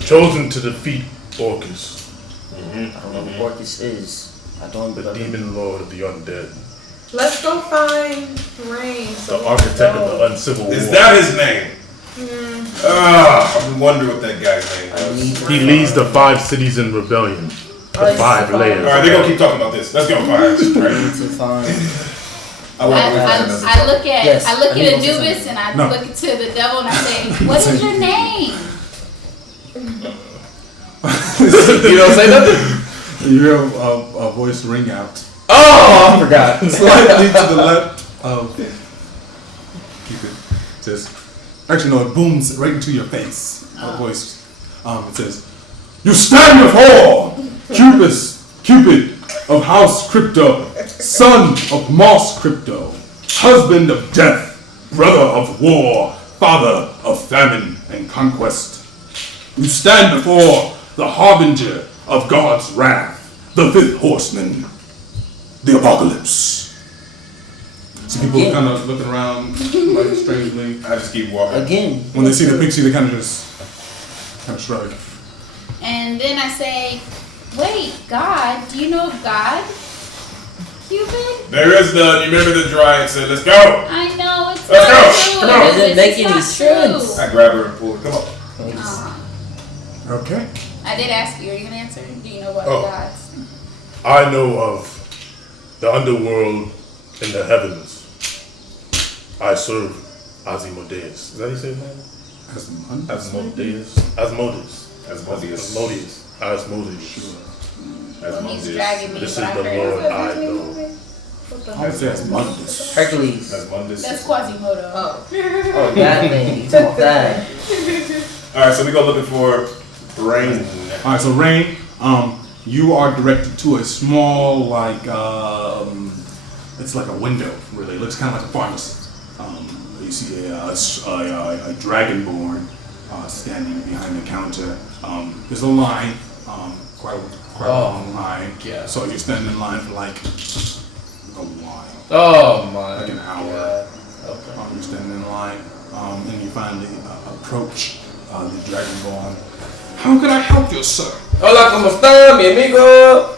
Chosen to defeat Orcas, I don't know what Orcas is. I don't the know. demon lord of the undead, Let's go find Rain. So the architect of the uncivil war. Is that his name? I've been wondering what that guy's name I was. need to He leads the five cities in rebellion, the five layers. All right, they're gonna keep talking about this. Let's go, fire. I Right? need to find. I want to wait for I look at Yes, I look I need at to say Anubis and I No. look to the devil and I say, what is your name? You don't say nothing? You hear a voice ring out. Oh, I forgot. Slightly to the left of. Keep it. Says, actually, no, it booms right into your face. A voice. It says, "You stand before Cupid of House Crypto, son of Moss Crypto, husband of death, brother of war, father of famine and conquest. You stand before the harbinger of God's wrath, the fifth horseman, the apocalypse." See people Again. kind of looking around like strangely. I just keep walking. Again. When they see the pixie, they kind of just shrug. And then I say, wait, God, do you know of God? Cupid? There is none. You remember the dryad said, "Let's go." I know it's Let's not go. true. Come on. Anubis, Doesn't make it's any not sense. true. I grab her and pull her. Come on. Can we just- Uh-huh. Okay. I did ask you, are you gonna answer? Do you know about Oh. the gods? I know of the underworld in the heavens. I serve Asmodeus. Is that how you say his name? Asmodeus. Asmodeus. Asmodeus. Asmodeus. Well, he's dragging me, This but is I the heard Lord I know. I would say Asmodeus. Hercules. Asmodeus. that's Quasimodo. Oh. Oh, that thing. You talk that. Alright, so we go looking for Rain. All right, so Rain, you are directed to a small, like, it's like a window, really. It looks kind of like a pharmacy. You see a dragonborn standing behind the counter. There's a line, quite a long line. yeah. So you stand in line for like a while, Oh my. like an hour. God. Okay. You stand in line, and you finally approach the dragonborn. How can I help you, sir? Hola, ¿cómo está, mi amigo?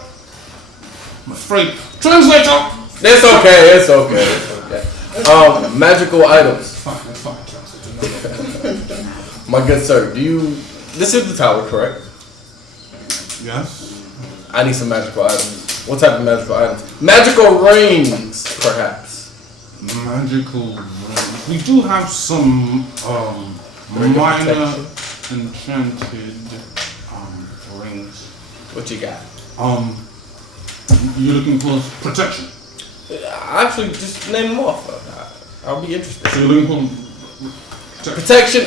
I'm afraid. Translator! It's okay, it's okay, it's okay. Magical items. Fine, that's fine. Translator. My good sir, this is the tower, correct? Yes? I need some magical items. What type of magical items? Magical rings, perhaps. Magical rings. We do have some Ring of minor protection. enchanted rings. What you got? You're looking for protection. Actually, just name them off. I'll be interested. So you're looking for Protection,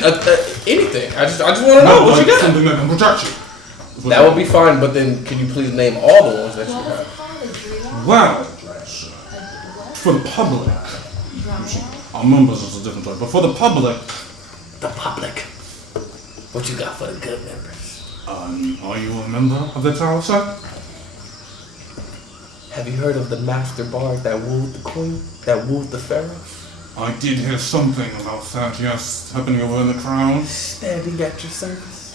anything. I just want to know what you got. Something that can protect you. That would be fine, but then can you please name all the ones that you have? Well, for the public, our members is a different story, but for the public, What you got for the good members? are you a member of the tower, sir? Have you heard of the master bard that wooed the queen? That wooed the pharaoh? I did hear something about that, yes, happening over in the crown. Standing at your service.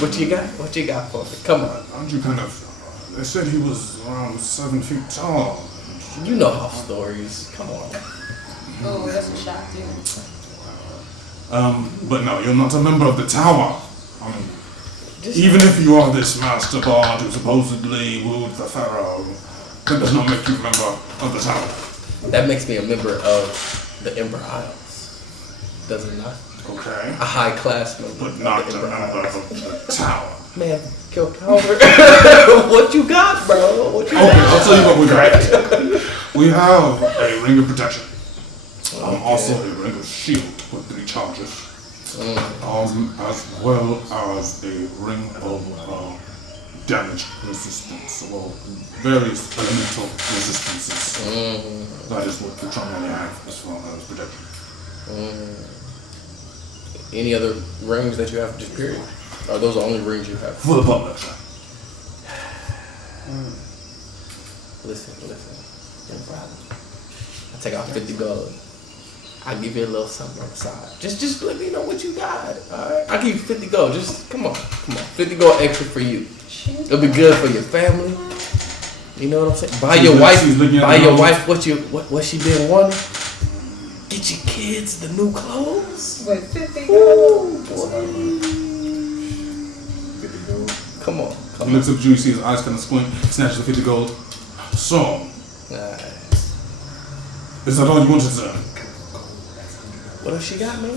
What you got? What you got for me? Come on. Aren't you kind of... They said he was around 7 feet tall. You know how stories. Come on. Oh, that's a shock, dude. But no, you're not a member of the tower. Even if you are this master bard who supposedly wooed the pharaoh, that does not make you a member of the tower. That makes me a member of the Ember Isles. Does it not? Okay. A high class member. But not of a the Ember member Isles. of the tower. Man, kill Calvert. What you got, bro? What you Okay, got? I'll tell you what we got. We have a ring of protection. Also a ring of shield with 3 charges. As well as a ring of damage resistance, or various elemental resistances. That is what we're trying to have as far as protection. Any other rings that you have, just period? Are those the only rings you have? For the public. Listen. No problem. I take out 50 gold. I give you a little something on the side. Just let me know what you got. Alright? I'll give you 50 gold. Just come on. 50 gold extra for you. It'll be good for your family. You know what I'm saying? Buy your wife what she been wanting. Get your kids the new clothes. With 50 gold. Come on. He looks up at you, you see his eyes kind of squint, snatches the 50 gold. So, is that all you wanted, sir? What else she got, man?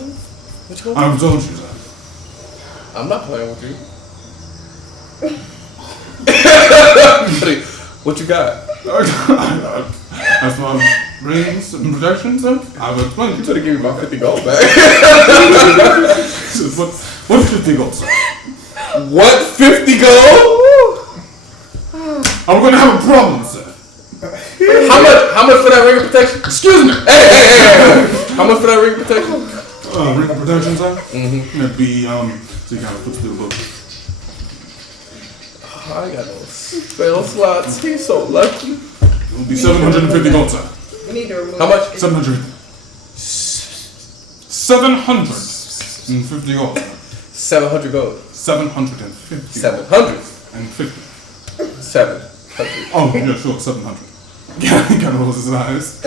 What you gonna I've told you, sir. I'm not playing with you. What you got? As far as rings and protection, sir, I've explained You to better give me my 50 gold back. What's 50 gold, sir? What? 50 gold? I'm going to have a problem, sir. How much for that ring of protection? Excuse me. Hey. How much for that ring of protection? Ring of protection, sir? Mm-hmm. It'd be, so you kind of puts through the book. I got no spell slots. He's so lucky. It'll be 750 gold, sir. We need to remove How much? 700. 750 gold, sir. 700 gold. 750. 700. 750. 700. Oh, yeah, sure, 700. Yeah, he kind of rolls his eyes.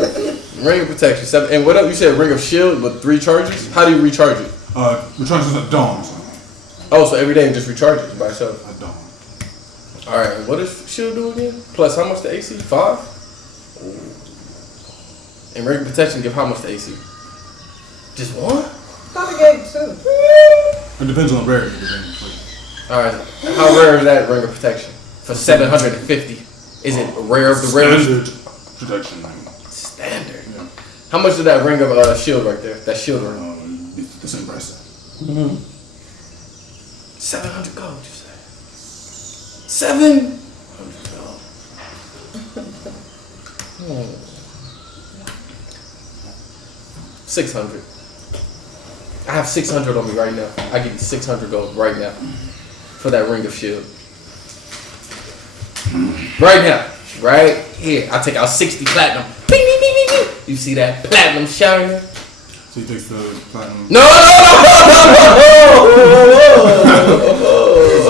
Ring of protection. 7. And what else? You said ring of shield with 3 charges? How do you recharge it? Recharges at dawn, sir. Oh, so every day it just recharges by itself. At dawn. Alright, what does shield do again? Plus how much the AC? 5? Ooh. And radiant protection give how much the AC? Just 1? Thought it gave 2. It depends on the rarity. Alright, how rare is that ring of protection? For 750. Is it rare of the rarest? Standard protection. Standard. Yeah. How much is that ring of shield right there? That shield ring? It's the same price. 700 gold, you say? 700 gold. 600. I have 600 on me right now. I give you 600 gold right now for that ring of shield. Right now. Right here. I take out 60 platinum. Bing, bing, bing, bing, bing. You see that platinum shining? So he takes the platinum. No!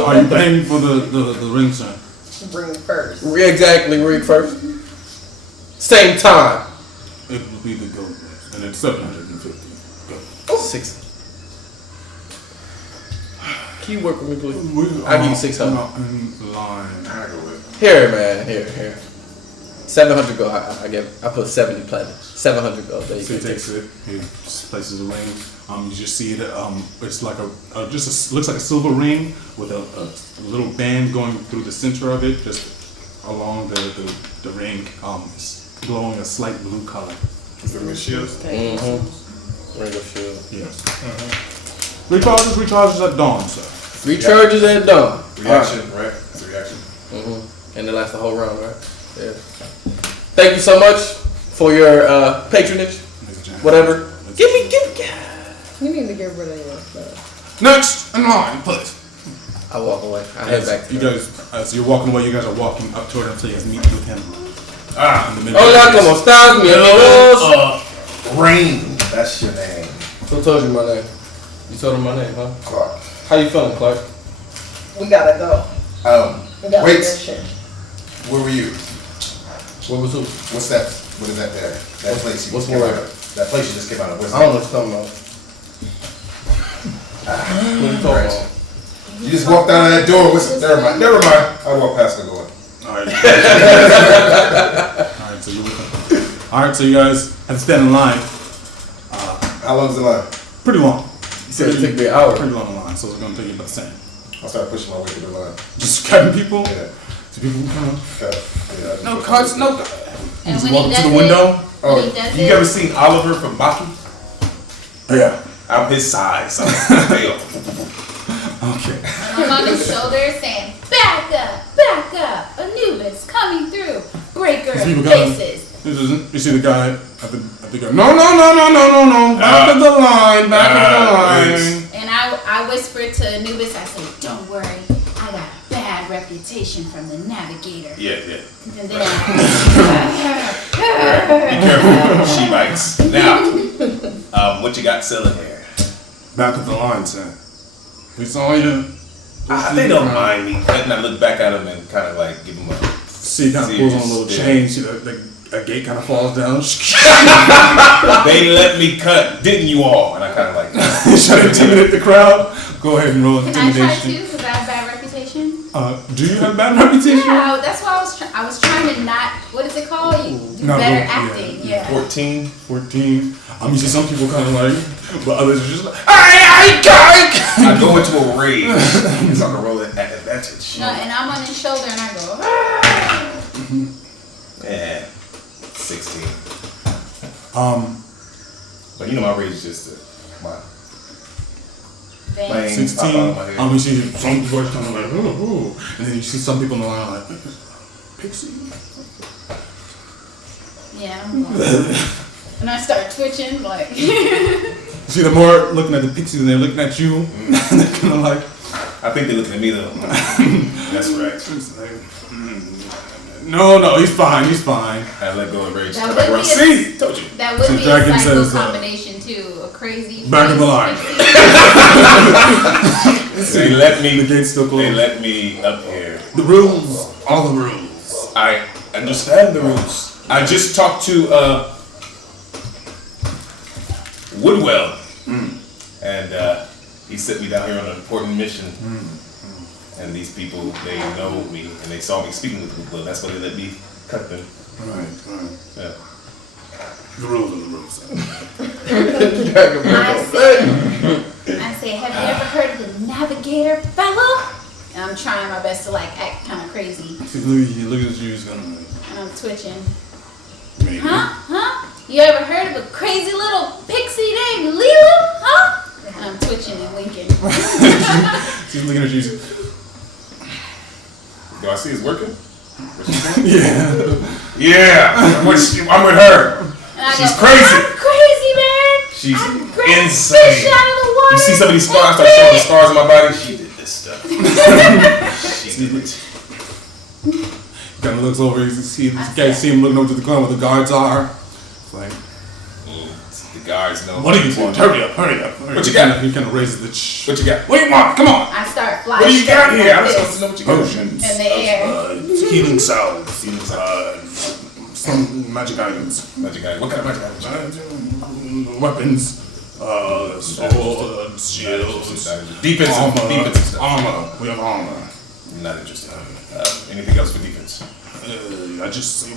Are you paying for the ring, sir? Ring first. Exactly, ring first. Same time. It will be the gold, and it's 750. Oh. 6. Can you work with me, please? I'll give you 600. Not in line. Here, man. Here. 700 gold. I put 70 platinum. 700 gold. There you So he go. takes it. He just places a ring. You just see it. It's like looks like a silver ring with a little band going through the center of it, just along the ring. It's glowing a slight blue color. Is the ring shield? Ring of shield. Yes. Recharges at dawn, sir. Recharges at dawn. Reaction, right? It's a reaction. And it lasts the whole round, right? Yeah. Thank you so much for your patronage. Whatever. Give me. You need to get rid of your stuff. Next in line, please. I walk away. I head back to you her. guys, as you're walking away, you guys are walking up toward him until you guys meet with him. In the middle. Hola, ¿cómo estás, mi amigos? Rain. That's your name. Who told you my name? You told him my name, huh? Clark. How you feeling, Clark? We gotta go. We got a Wait. mission. Where were you? What was who? What's that? What is that there? That place you what's just came more? out of? That place you just came out of. What's I don't know what you're talking about. What are you talking about? You just walked out of that door. Never mind. I walked past the door. Alright. Alright, so you guys have to stand in line. How long is the line? Pretty long. You said it took me an hour. Pretty long line, so it's gonna take you about the same. I'll start pushing my way through the line. Just cutting people? Yeah. So people can come. Okay. Yeah, No cuts, no. And Just when walk he to does the window. when he does You it, ever seen Oliver from Baki? Yeah. I'm his size. I'm fail. Okay. I'm on his shoulder saying, back up, Anubis coming through, breaker of These people coming. faces. You see the guy at the guy. No. Back of the line. And I whispered to Anubis, I said, don't worry, I got a bad reputation from the navigator. Yeah. And then Be careful. She bites. Now, what you got selling here? Back of the line, sir. We saw you. They don't mind me. And I look back at him and kind of like give him a. See, kind of pulls on a little chain. See, a gate kind of falls down. They let me cut, didn't you all? And I kind of like. Try to intimidate the crowd. Go ahead and roll can I try intimidation. too, because I have a bad reputation? Do you have bad reputation? Yeah, that's why I was trying to not, what is it called? You do better acting, yeah. 14. You see some people kind of like, but others are just like, I go into a rage. Because I'm going to roll it at advantage. No, and I'm on his shoulder and I go, Yeah. 16. But you know my rage is just my thanks. 16. You see some people are kind of like, ooh. And then you see some people in the line like, Pixie. Yeah. And I start twitching, like. See, they're more looking at the Pixie than they're looking at you. And they're kind of like, I think they're looking at me though. That's right. No, he's fine. I let go of rage. That would be See, told you. That would So be a Dragon psycho says, combination too. A crazy. Back of the line. They let me. The gate's still closed. They let me up here. The rules. All the rules. I understand the rules. I just talked to Woodwell, and he sent me down here on an important mission. And these people, they know me, and they saw me speaking with the blood. That's why they let me cut them. Right. Yeah. The rules are the rules. I say, have you ever heard of the navigator fellow? And I'm trying my best to like act kind of crazy. See, look at you, he's gonna. And I'm twitching. Maybe. Huh? You ever heard of a crazy little pixie named Lila? Huh? And I'm twitching and winking. She's looking at you. Do I see it's working? Yeah. Yeah. I'm with her. And I She's go, crazy. I'm crazy, man. She's I'm grabbing insane. fish out of the water. You see some of these scars? I start showing the scars on my body. She did this stuff. She did it. Kind of looks over. You guys see him looking over to the corner where the guards are. It's like, The guards know. what do you want? Hurry up. What you got? He kind of raises the. What you got? What do you want? Come on. I start flying. What do you got here? I like just want this to know what you got. Potions. in the air. Healing salves. Some magic items. Magic item. What kind of magic items? Weapons. Swords, shields, Defense. Defense stuff. Armor. We have armor. Not interested. Anything else for defense?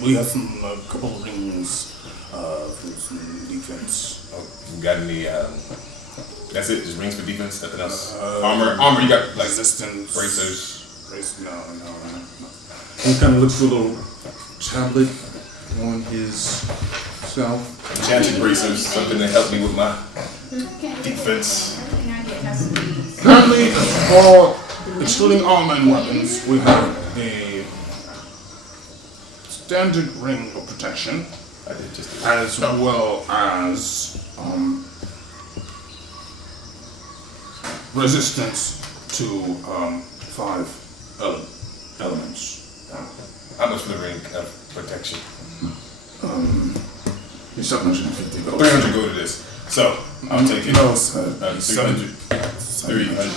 we have a couple of rings for some defense. Oh, you got any? That's it. Just rings for defense. Nothing else. Armor. You got like Resistance. bracers. No. He kind of looks through a little tablet on his self. Enchanted bracers. Something to help me with my defense. Everything I get has to be. Currently, for excluding armor and weapons, we have a standard ring of protection, I did just. as well as resistance to 5 elements. How much for the ring of protection? It's 750 gold. 300 go to this. So I'll take it. No, sir. 300. 300.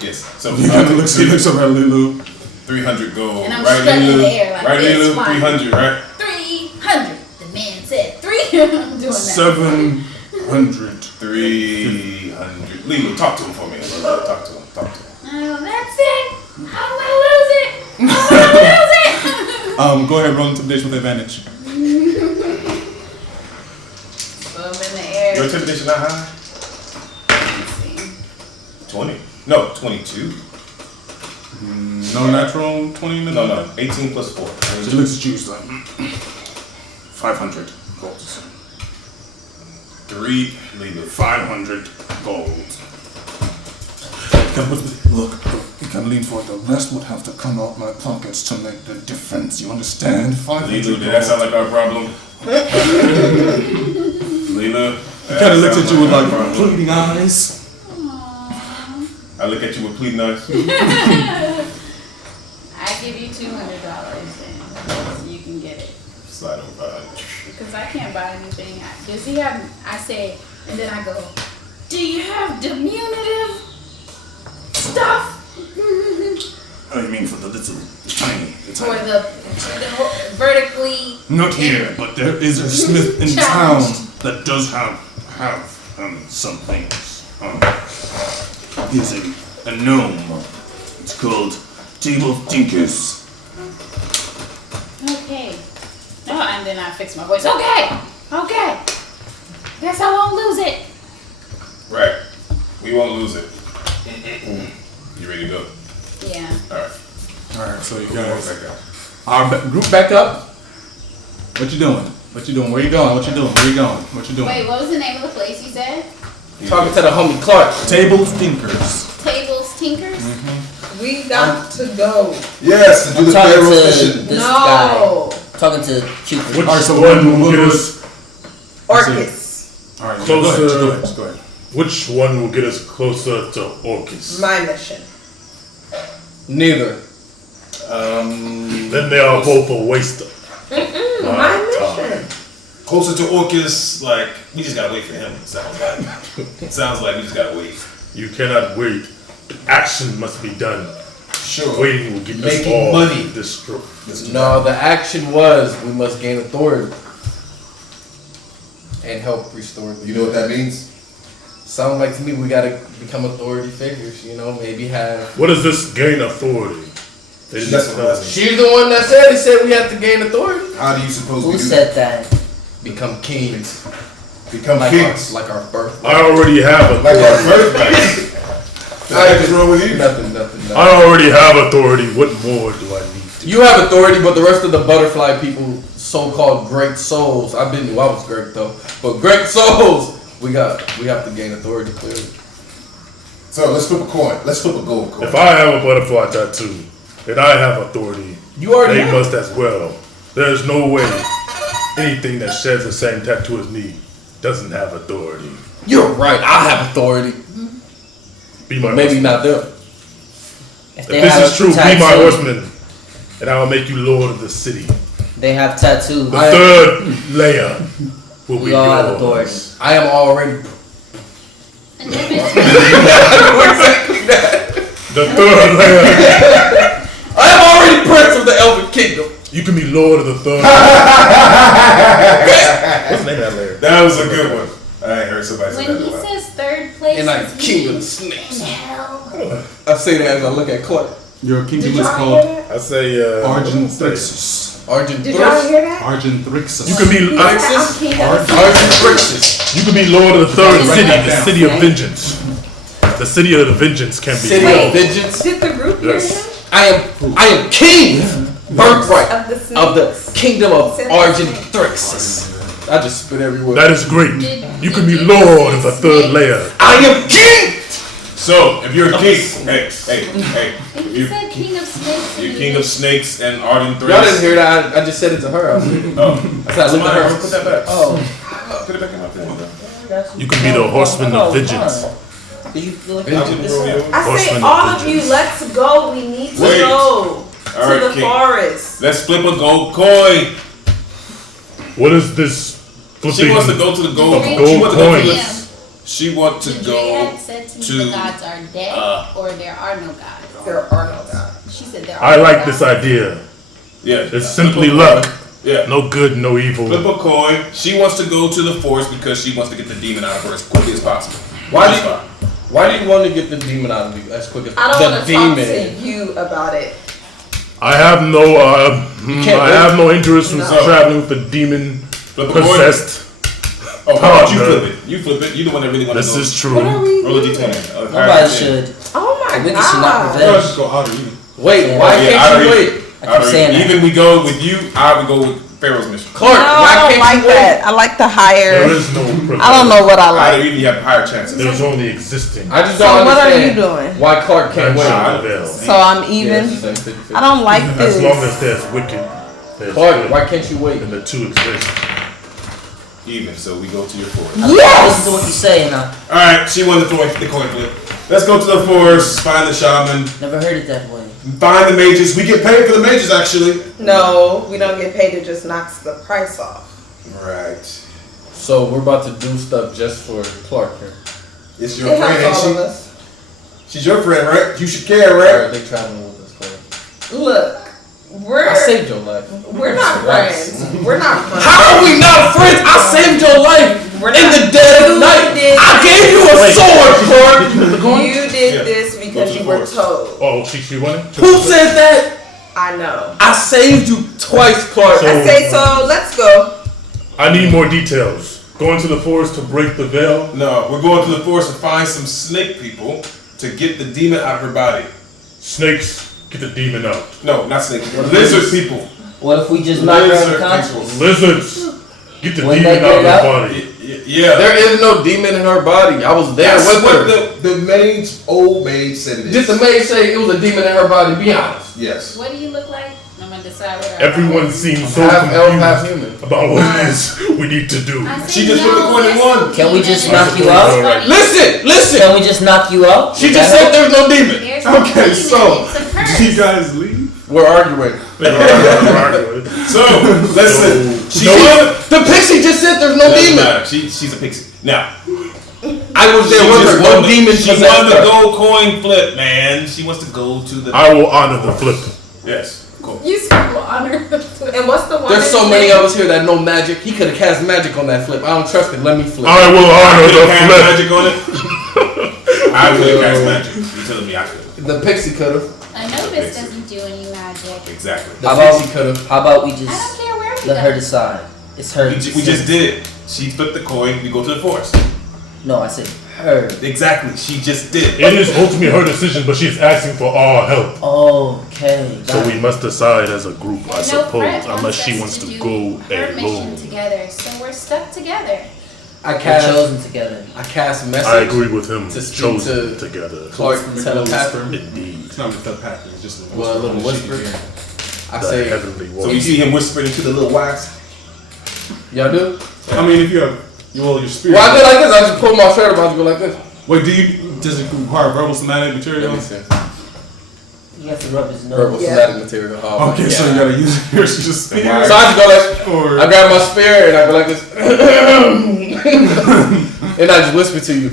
Yes. So He kind of looks up at Lulu. 300 gold. And I'm Right, strutting in Lulu? the air like Right, this, Lulu? flying. 300, right? 300. The man said 3. I'm doing that. 700. 300. Lulu, talk to him for me. Talk to him. Oh, that's it. I'm gonna lose it. Go ahead, roll intimidation with advantage. So I'm in the air. Your intimidation not high? Let's see. 20. No, 22. No natural 20 minutes? No. 18 plus 4. She looks at you, she's like, 500 gold. 3. Lulu. 500 gold. Look, he kind of leans forward. The rest would have to come out my pockets to make the difference. You understand? 500 Lulu, gold. did that sound like our problem? Lulu. He kind of looks at you with like pleading eyes. Aww. I look at you with pleading eyes. I give you $200 and you can get it. Slide over 500. Because I can't buy anything. Does he have, I say, and then I go, do you have diminutive stuff? Oh, you mean for the tiny, For the vertically. Not here, but there is a smith in town that does have some things. He's a gnome. It's called Table of Tinkers. Okay. Oh, and then I fix my voice. Okay. Guess I won't lose it. Right. We won't lose it. You ready to go? Yeah. Alright. Alright, so you Back guys up. are group back up. What you doing? Where you going? What you doing? Wait, what was the name of the place you said? Talking to the homie Clark. Tables Thinkers. Tables Tinkers? We got to go. Yes, to do the talking payroll to mission. this No. guy. Talking to Cupid. Which Alright, so one we'll will get go- us? Orcas. Alright, Closer. go ahead. Which one will get us closer to Orcas? My mission. Neither. Then they are both a waste of My mission. Closer to Orcas, like, we just gotta wait for him, it sounds like. It sounds like we just gotta wait. You cannot wait. Action must be done. Sure. Waiting will get us Making all money. destroyed. No, the action was we must gain authority and help restore the You know what that means? Sounds like to me we gotta become authority figures. You know, maybe have. What does this gain authority? They didn't That's what tell I'm me. She's the one that said it. Said we have to gain authority. How do you suppose Who we do said that? Become kings. that? Become Like kings. our birth. I already have Like authority. our birthplace. What's wrong with you? Nothing. I already have authority. What more do I need? You have authority, but the rest of the butterfly people, so-called great souls. I knew I was great though, but great souls. We have to gain authority clearly. So let's flip a coin. Let's flip a gold coin. If I have a butterfly tattoo and I have authority, You already they have. must as well. There's no way anything that shares the same tattoo as me doesn't have authority. You're right. I have authority. Be my Maybe horseman. not them. If If they this have is true, be my tattoo, horseman, and I will make you lord of the city. They have tattoos. The third layer will be We all have authority. yours. I am already. And then it's The third layer. I am already prince of the Elven Kingdom. You can be lord of the third. What's the name of that layer? That was a good one. I ain't heard somebody say when that in he a while. says third place, And I'm is king he of the snakes. in hell? I say that as I look at Clark. Your kingdom Did is y'all hear called that? I say, Argenthrixus. Argent Did y'all hear that? Argenthrixus. You can be He said, I'm king of the Argent Brixes. You can be lord of the third Write city, that the down. city of vengeance. The city of the vengeance can be. City lord. of Vengeance. Did the group hear Yes. that? I am king. Birthright Of the snakes. of the kingdom of Said Argent snakes. Thrixus. I just spit everywhere. That is great. Did- You can did be you lord of say the third snake? layer. I am king. So if you're a king, hey, And he you're, said king of snakes. you're and king he of snakes and ardent threats. Y'all didn't hear that. I just said it to her. I Oh, said I looked at somebody her. put that back. Oh, Put it back in my pen. You can be the horseman of vengeance. Did you feel like Vengeance. I say Horseman of all of you, vengeance. let's go. We need to Wait. go All to right, the king. forest. Let's flip a gold coin. What is this flipping? She wants to go to the gold. Of She gold wants to go to the. coins. She wants to Jay go. had said to me to, the gods are dead or there are no gods. There are no gods. She said there are I no like gods. this idea. Yeah, It's simply flip a coin. luck. Yeah. No good, no evil. Flip a coin. She wants to go to the forest because she wants to get the demon out of her as quickly as possible. Why Just do you- fine. Why do you want to get the demon out of you as quick as I don't the want to talk demon? to you about it. I have no, can't I have no interest in No. traveling with the demon Flip a coin. possessed. Oh, how about you partner. flip it? You flip it. You the one that really want to This go. is true. What are we Roll a doing? d20. Nobody should. Oh my We should not god. revenge. Just go out of you. Wait, Yeah. why Yeah, can't I you already- wait? I keep saying that. Even we go with you, I would go with Pharaoh's mission. Clark, No, why I can't don't you like wait? that. I like the There higher. is no privilege. I don't know what I I like. even have higher chances. There's only existing. I just So don't what are you understand doing? why Clark can't wait. Nah, veil. So I'm Yeah, even. it's the same 50-50. I don't like As long this. as there's wicked, there's Clark, good, why can't you wait? and the two exist. Even, so we go to your forest. Listen to Yes. what you say now. Alright, she won the coin flip. Let's go to the forest, find the shaman, Never heard it that way. find the mages. We get paid for the mages, actually. No, we don't get paid. It just knocks the price off. Right. So we're about to do stuff just for Clark here. It's your It friend, ain't helps all of she? us. She's your friend, right? You should care, Or right? are they traveling with us, Clark? Look, I saved your life. we're not friends. We're not friends. How are we not friends? I saved your life We're in not. the dead of You night. did I this. gave you a sword, Clark. You did Yeah. this Go because to you the were forest. told. Oh, she won it? Who said that? I know. I saved you twice, Clark. I say so. Let's go. I need more details. Going to the forest to break the veil? No, we're going to the forest to find some snake people to get the demon out of her body. Snakes, get the demon out. No, not snake people. Lizard people. What if we just knock her Lizard unconscious? Lizards, get the Wouldn't demon that out of get her out? body. Yeah. There is no demon in her body. I was there That's with what her. the mage, old mage said it is. Did the maid say it was a demon in her body? Be honest. Yes. What do you look like? I'm gonna decide what. Everyone seems so Half elf, half confused human. about what it is we need to do. She just put the coin in one. Can we just knock you out? Listen. Can we just knock you out? She Would just that said there's no demon. There's Okay, no so, demon. It's a curse. You guys leave? We're arguing. So, listen. She No. The pixie just said there's no Doesn't demon. matter. She's a pixie. Now, I was there she with just her. No won the- demon. She won the gold coin flip, man. She wants to go to the. I will honor the flip. Yes. Cool. You said will honor the flip. And what's the one? There's so many of us here that know magic. He could have cast magic on that flip. I don't trust it. Let me flip. I will honor the Cast flip. magic on it. I could have cast magic. You telling me I could? The pixie could have. Anubis doesn't do any magic. Exactly. The How about- pixie could have. How about we I just don't care where we let go. her decide? It's her. We just did. She flipped the coin. We go to the forest. No, I said her. Exactly. She just did. It is ultimately her decision, but she's asking for our help. Okay. So we must decide as a group, I And suppose, Fred unless she us wants to do go her mission alone. together, so we're stuck together. I We're cast. chosen together. I cast message. I agree with him. To speak Chosen to together. Clark From the telepathy. whisper. Indeed. It's not even telepathic. It's just a Well, a little whisper. whisper. I The say, heavenly So one. you see him whispering into the little wax. y'all do? I mean, if you have your spirit. Well, I go like this. I just pull my shirt up. I just go like this. Wait, does it require verbal somatic Let material? me see. You have to rub his nose. Verbal Yeah. somatic material. Oh, Okay, yeah. so you gotta use your spirit. So I just go like. Or I grab my spear and I go like this. And I just whisper to you.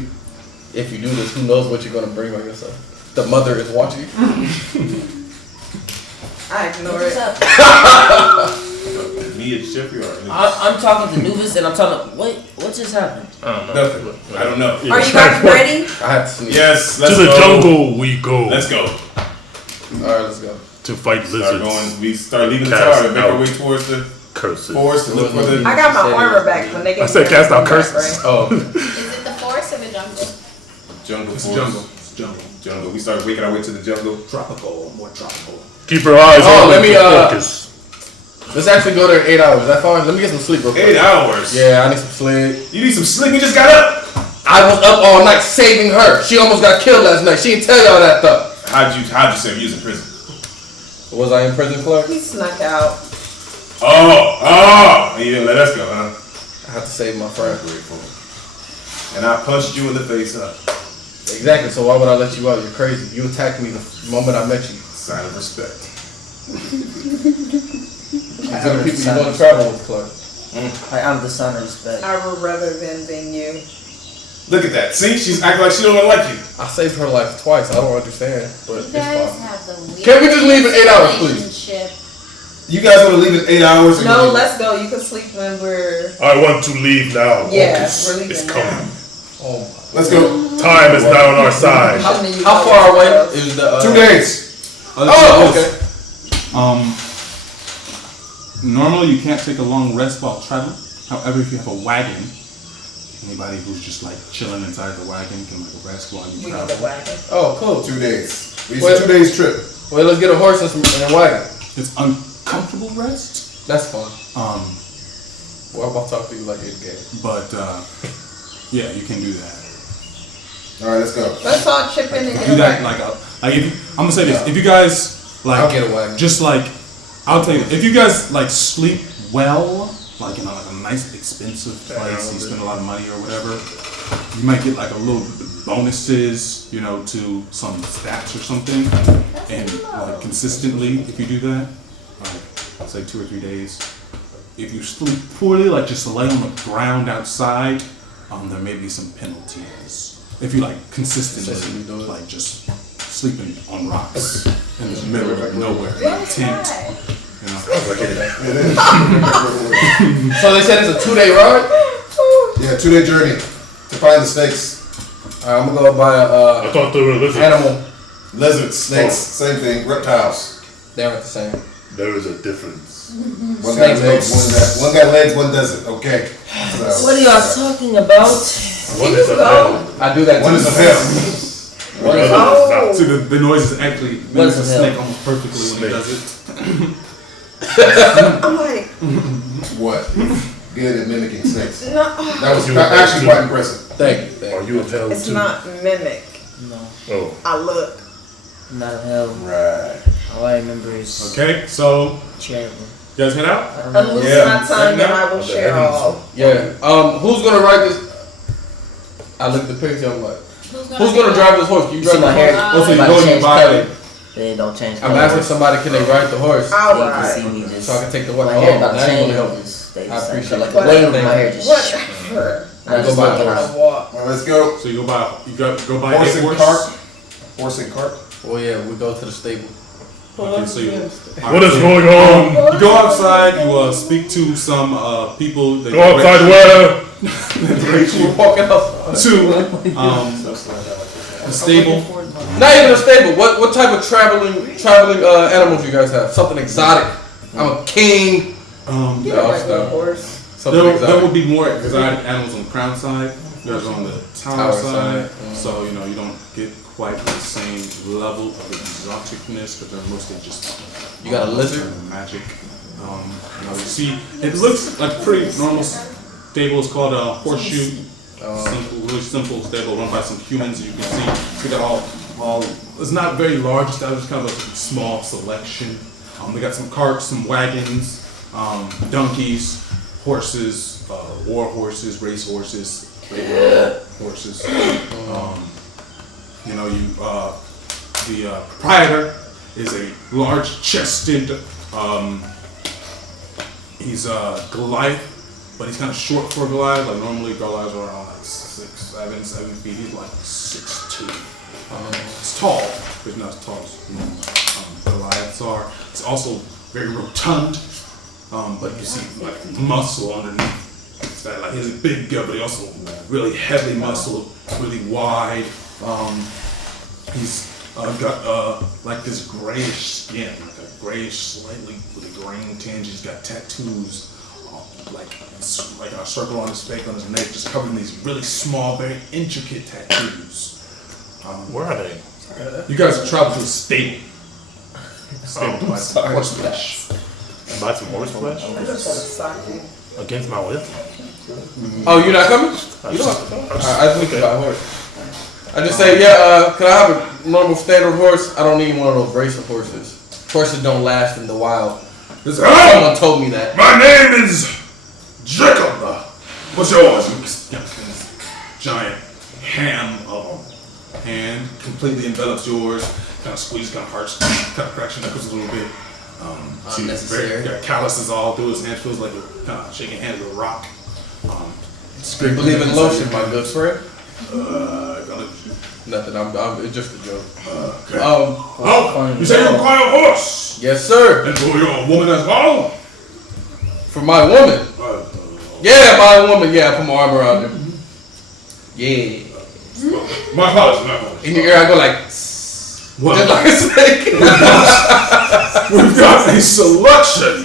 If you do this, who knows what you're gonna bring on yourself? The mother is watching you. I ignore What's it. up? Me and Jeffrey are. I'm talking to Nubis and I'm talking. What just happened? Nothing. I don't know. Are you guys ready? I have to sneeze. Yes. To Let's the go. jungle we go Let's go. Alright, let's go. to fight Start lizards. going. We start leaving the Cast tower and make our out. way towards the Curses. forest to look for the. I got my armor back when they get I said cast out curses. Oh, Is it the forest or the jungle? jungle. it's forest. jungle. It's jungle. Jungle. We start making our way to the jungle. Tropical, more tropical. Keep your eyes Oh, on let me, for Orcas. let's actually go there in 8 hours. Is that fine? Let me get some sleep real quick. 8 hours. Yeah, I need some sleep. You need some sleep. You just got up. I was up all night saving her. She almost got killed last night. She didn't tell y'all that stuff. How'd you say you was in prison? Was I in prison, Clark? He snuck out. Oh, you didn't let us go, huh? I have to save my friend. Grateful. And I punched you in the face, huh? Exactly, so why would I let you out? You're crazy. You attacked me the moment I met you. Sign of respect. These are the people you want to travel with, Clark. I'm the son of respect. I would rather than you. Look at that. See, she's acting like she don't even like you. I saved her life twice. I don't understand, but You it's guys fine. have the weirdest Can we just leave in 8 hours, please? relationship. You guys want to leave in 8 hours? or No, you- let's go. You can sleep when we're. I want to leave now. Yeah, Orcas we're leaving is now. coming. Oh my. Let's go. Time is now on our side. How far away is the? 2 days. Oh, okay. Normally you can't take a long rest while traveling. However, if you have a wagon, anybody who's just like chilling inside the wagon can like rest while you We need travel. a wagon. Oh, cool. 2 days. It's Wait. a 2 days trip. Well, let's get a horse and a wagon. It's uncomfortable rest, That's fine. Well, I'm about to talk to you like it's gay. but yeah, you can do that. All right, let's go. Let's all chip in and get Do a that wagon. like if I'm gonna say this, if you guys like I'll get a wagon. just like I'll tell you, if you guys like sleep well, like in like a nice expensive place, you spend a lot of money or whatever, you might get like a little bonuses, you know, to some stats or something, and like consistently, if you do that, like say 2 or 3 days. If you sleep poorly, like just lay on the ground outside, there may be some penalties. If you like consistently, like just sleeping on rocks in the middle of nowhere, in a tent, you know. So they said it's a 2-day ride. Yeah, 2 day journey to find the snakes. Alright, I'm gonna go buy I a thought they were lizards. animal. Lizards, snakes, same thing. Reptiles. They aren't the same. There is a difference. One got legs, one got legs, one doesn't. Okay. So, What are y'all talking about? One is a hell. I do that too. One is a hell. One is Oh. not. See, the noise is actually What mimics is a the snake hell? almost perfectly when it does it. I'm like, What? Good at mimicking snakes. no, That was You actually too. quite impressive. Thank you. Are you a hell it's too? not mimic. No, Oh. I look. I'm not a hell. Right. All I remember is Okay, so travel. you guys head out. I don't know. Unloose Yeah. my tongue and I will share all. Yeah. Who's gonna ride this? I look at the picture. I'm like, who's gonna drive this horse? Can you You see drive my the hair? horse? Also, you Might go and you change buy color. it. They don't change I'm color. asking somebody, can they ride the horse? I'll You can ride. see me just. So I can take the horse. My hair Oh, about now to you change. wanna help me. Just stay I the same. appreciate So like it. the wave of my hair just. Whatever. I Go just buy look a at horse. it. walk. All right, let's go. So you go buy a Horse a and horse. cart. Horse and cart. Oh yeah, we go to the stable. Okay, so What is going on? You go outside. You speak to some people. They Go outside where? Walking outside. To a stable. Not even a stable. What type of traveling animals you guys have? Something exotic. I'm a king. Like a horse. There would be more exotic animals on the crown side. There's on the tower side. So you don't get quite the same level of exoticness, but they're mostly just. You got a lizard? Magic. You see, it looks like a pretty normal stable. It's called a horseshoe. Simple, really simple stable run by some humans. You can see they got all. It's not very large. It's just kind of a small selection. They got some carts, some wagons, donkeys, horses, war horses, race horses, horses. The proprietor is a large-chested. He's a Goliath, but he's kind of short for a Goliath. Like normally Goliaths are around like 7 feet. He's like 6'2". It's tall, but not as tall as Goliaths are. It's also very rotund, but you see like muscle underneath. It's that, like he's a big guy, but he also really heavy muscle, really wide. He's got like this grayish skin, like a grayish, slightly with a green tinge. He's got tattoos, like a circle on his face, on his neck, just covering these really small, very intricate tattoos. Where are they? You guys have traveled to a stable. To buy some horse flesh. Buy some horse flesh? I just want to sock you. Against my will? Oh, you're not coming? You don't have to come. I think about a horse. I just say, can I have a normal standard horse? I don't need one of those racer horses. Horses don't last in the wild. Someone told me that. My name is Jacob. What's yours? Giant ham of a hand completely envelops yours. Kind of squeezes, kind of hurts, kind of cracks your knuckles a little bit. Unnecessary. Got calluses all through his hand. Feels like a kind of shaking hand with a rock. You believe in lotion, my good friend? Nothing. It's just a joke. Okay. You say you require a horse? Yes, sir. And for your woman as well? For my woman? Yeah, my woman. Yeah, I put my arm around her. Yeah. My apologies. In your ear, I go like. What? Just like a snake. We've got a selection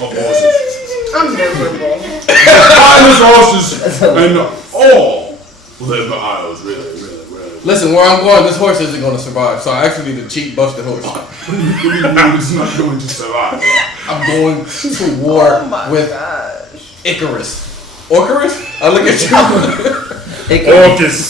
of horses. I'm miserable. Finest horses and all live the Isles, really. Listen, where I'm going, this horse isn't going to survive. So I actually need a cheap busted horse. It's not going to survive. I'm going to war with Icarus. Orcas? I look at you. Orcas.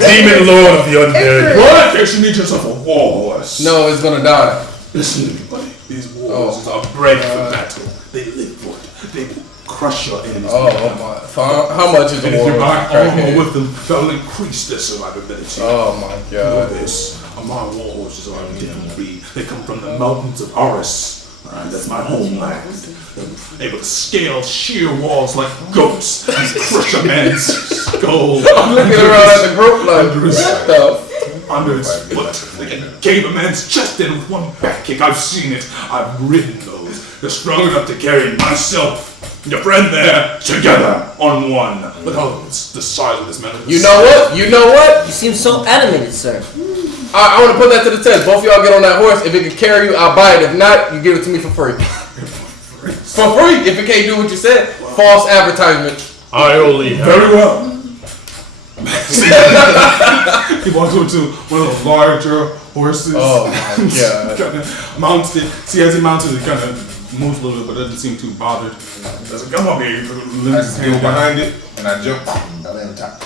Demon lord of the undead. What? You should need yourself a war horse. No, it's going to die. Listen to me, buddy. These war horses are bred for battle. They live for it. They will crush your enemies. Oh my. How much is And a if war you buy horse? armor with them, that will increase their survivability. Oh my Know god. this. My war horses are a different breed. They come from the mountains of Aris. Alright, that's my homeland. They're able to scale sheer walls like goats and crush a man's skull. I'm looking around at the group like, what the? Under its foot. They can cave a man's chest in with one back kick. I've seen it. I've ridden those. They're strong enough to carry myself and your friend there together on one. Look how the size of this man. You know what? You know what? You seem so animated, sir. I want to put that to the test. Both of y'all get on that horse. If it can carry you, I'll buy it. If not, you give it to me for free. For free. If it can't do what you said. False advertisement. I only have. Very well. He walks over to one of those larger horses. Oh my god. Kind of mounts it. See, as he mounts it, he kind of moves a little bit, but doesn't seem too bothered. Doesn't come up here. I just go behind it and I jump. I land on top.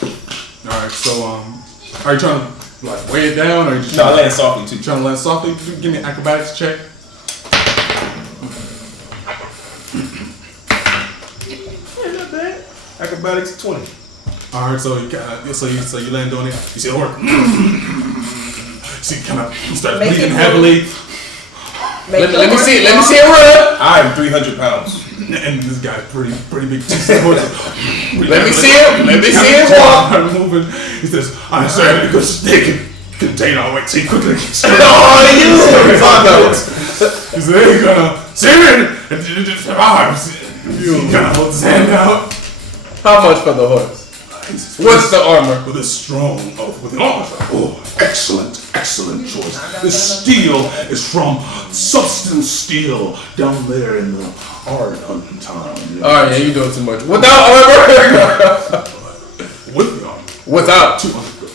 Alright, so are you trying to like weigh it down, or are you just No, I land softly too. trying to land softly? Give me an acrobatics check. Acrobatics 20. Alright, so you land on it. You see the orc. So you kind of start Make bleeding it heavily, Let me see it. Let me see it run. I'm 300 pounds. and this guy's pretty big. Horse. Let me see it. Let me see it walk. I'm moving. He says, "I'm sorry, because they can contain our weight. See, quickly. He said, "Hey, gonna Simon and arms." He kind of holds his hand out. How much for the horse? What's the armor? With a strong, with an armor. Oh, excellent choice. The steel is from Substance Steel down there in the Ardhun town. Alright, yeah, you doing too much. Without armor? With the armor. Without. 200 gold.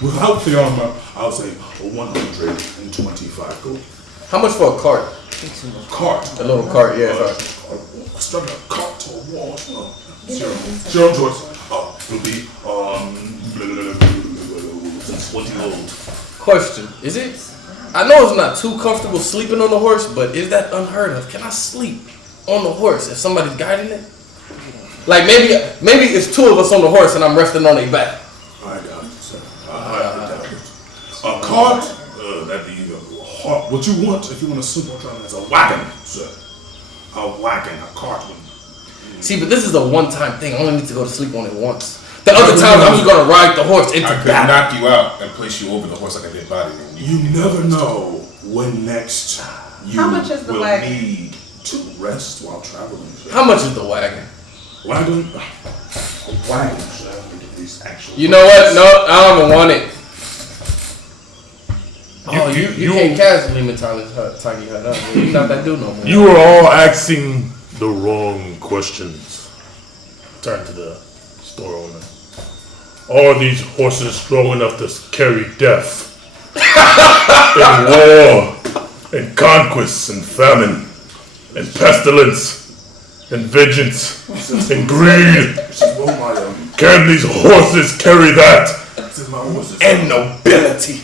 Without the armor, I'll say 125 gold. How much for a cart? Cart. A little cart, yeah. Stuck a cart to a wall. Zero choice. It'll be 20 gold. Question: is it? I know it's not too comfortable sleeping on the horse, but is that unheard of? Can I sleep on the horse if somebody's guiding it? Like maybe it's two of us on the horse and I'm resting on their back. I got it, sir. I doubt it. A cart, that'd be hard. What you want, if you want to sleep on traveling, is a wagon, sir. A wagon, a cart. See, but this is a one-time thing. I only need to go to sleep on it once. The other times I'm just gonna ride the horse into I could battle. knock you out and place you over the horse like a dead body. You never know when next you How much is the will wagon? need to rest while traveling, sir. How much is the wagon? Wagon? A wagon, sir. Let me get these actual. You know what? No, I don't even want it. Oh, you can't cast Tiny Hut, huh? You're not that dude no more. You are all asking the wrong questions. Turn to the store owner. Are these horses strong enough to carry death? And war, and conquest, and famine, and pestilence, and vengeance, and greed? Can these horses carry that? And nobility.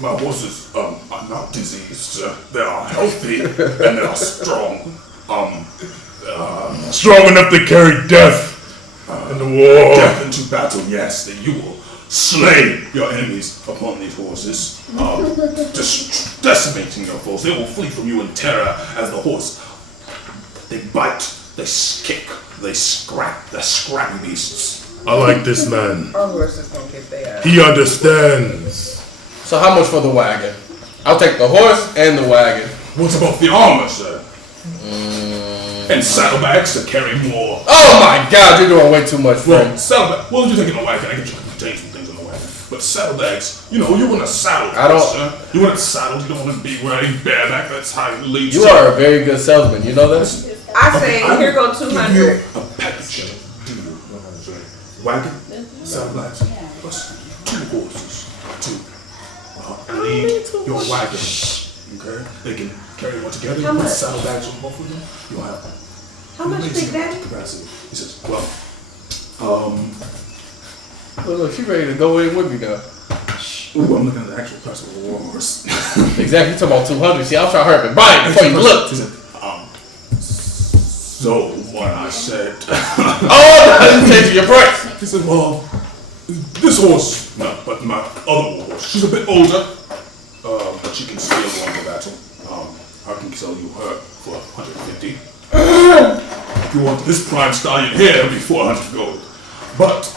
My horses are not diseased, sir. They are healthy and they are strong. Strong enough to carry death in the war. Death into battle, yes. That you will slay your enemies upon these horses, just decimating your foes. They will flee from you in terror as the horse. They bite, they kick, they scrap. They're scrappy beasts. I like this man. Our horse is gonna get there. He understands. So how much for the wagon? I'll take the horse and the wagon. What about the armor, sir? And saddlebags to carry more. Oh my God, you're doing way too much, Well, friend. saddlebags. Well, you take it in a wagon. I get you contain some things in the wagon. But saddlebags, you know, you want a saddle. I don't- Sir. You want a saddle. You don't want to be wearing bareback. That's how it leads. You to are a very good salesman. You know that? I say, here go Give you 200. a package. Wagon, saddlebags, plus 2 horses to lead your wagon. Okay, they can carry one together. How You put much? saddlebags on both of them. You'll have How much, Big amazing Daddy? capacity. He says, well, Look, she ready to go in with me now. ooh, I'm looking at the actual price of a war horse. Exactly, you talking about 200. See, I'm trying to hurry up and buy it before you look. He said, so what I said. Oh, I'm changing your price. He said, well, this horse, no, but my other horse, she's a bit older, but she can still go into battle. I can sell you her for 150. If you want this prime stallion here, it'll be 400 gold. But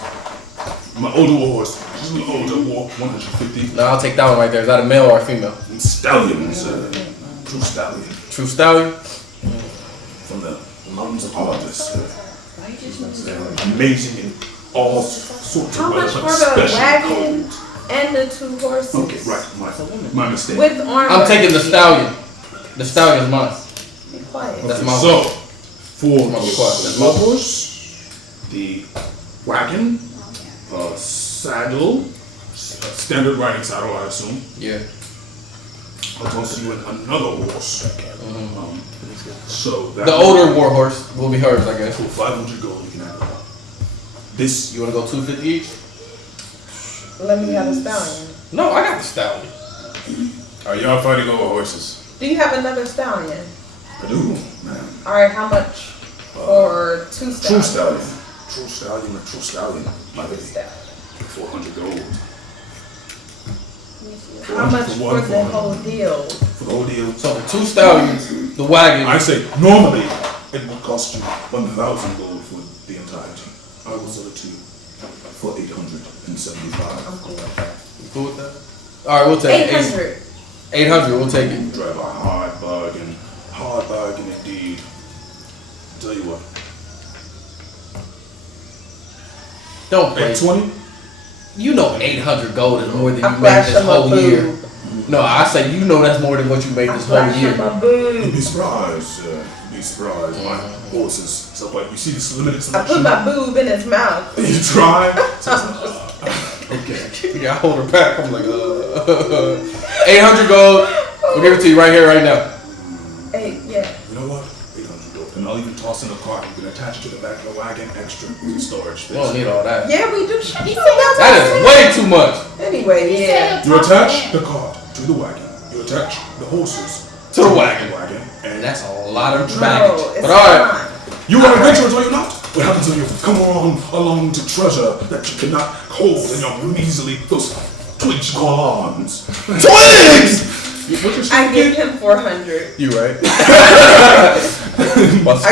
my older horse, she's a little older, 150. No, I'll take that one right there. Is that a male or a female? Stallions, true stallion. True stallion? From the mountains of Argus. Amazing in all sorts How of much ways, for but the especially wagon cold. and the 2 horses? Okay, right, my mistake. With armor. I'm taking the stallion. The stallion is mine. Be quiet. That's my So, for my request. That's my the horse, the wagon, saddle, standard riding saddle, I assume. Yeah. I'll toss you in another horse. So that The older war horse will be hers, I guess. for 500 gold, you can have it. This You want to go 250 each? Let me have a stallion. No, I got the stallion. Are y'all fighting over horses? Do you have another stallion? I do, man. Alright, how much for 2 True stallions? stallion. True stallion, a true stallion. My lady. Stallion. 400 gold. How much for the whole deal? For the whole deal. So the 2 stallions, the wagon. I say normally it would cost you 1,000 gold for the entirety. I will sell it to you for 875. I'm cool with that. You cool with that? All right, we'll take 800. 800. We'll take it. Drive a hard bargain. Hard bargain indeed. Tell you what. Don't play. 20? You know 800 gold is more than I you made flashed this him a whole year. boob. No, I say you know that's more than what you made this whole Flash year. him a You'd boob. be surprised. You'd be surprised. My horses. Stuff like you see this limited I selection. put my boob in his mouth. You try. Okay. Yeah, I hold her back. I'm like, 800 gold. We'll give it to you right here, right now. Hey, yeah. You know what? 800 gold. And I'll even toss in a cart. You can attach it to the back of the wagon. Extra storage We don't need all that. Yeah, we do. That is way too much. Anyway, yeah. You attach the cart to the wagon. You attach the horses To the wagon. And That's a lot of No, baggage. it's But all right. fine. you are adventurers, are you not? What happens when you come along to treasure that you cannot hold in your measly, those twigs you call arms? Twigs! I give him 400. You right. I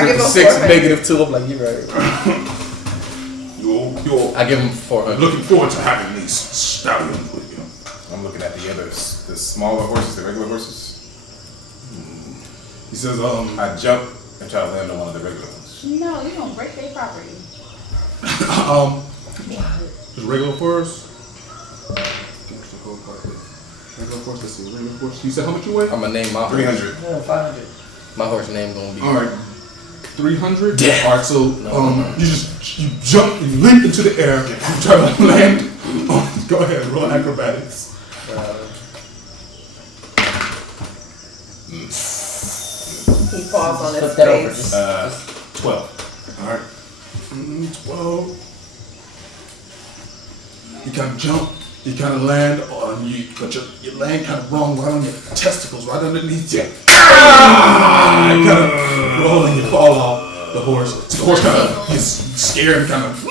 give him 6 400. -2. I'm like, you right. You're I give him 400. looking forward to having these stallions with you. I'm looking at the others, the smaller horses, the regular horses. He says, I jump and try to land on one of the regular ones. No, you don't break their property. Just regular force. Regular force. Let's see. Regular force. You said how much you weigh? I'm gonna name my horse. 300. Yeah, 500. My horse name gonna be. All right. 300. Yeah. All right. So you jump, you leap into the air, you try to land. Go ahead. Roll acrobatics. He falls on his Flip that over. face. 12. All right. 12. You kind of jump. You kind of land on you, but you land kind of wrong, right on your testicles, right underneath you. You kind of roll and you fall off the horse. So the horse kind of gets scared and kind of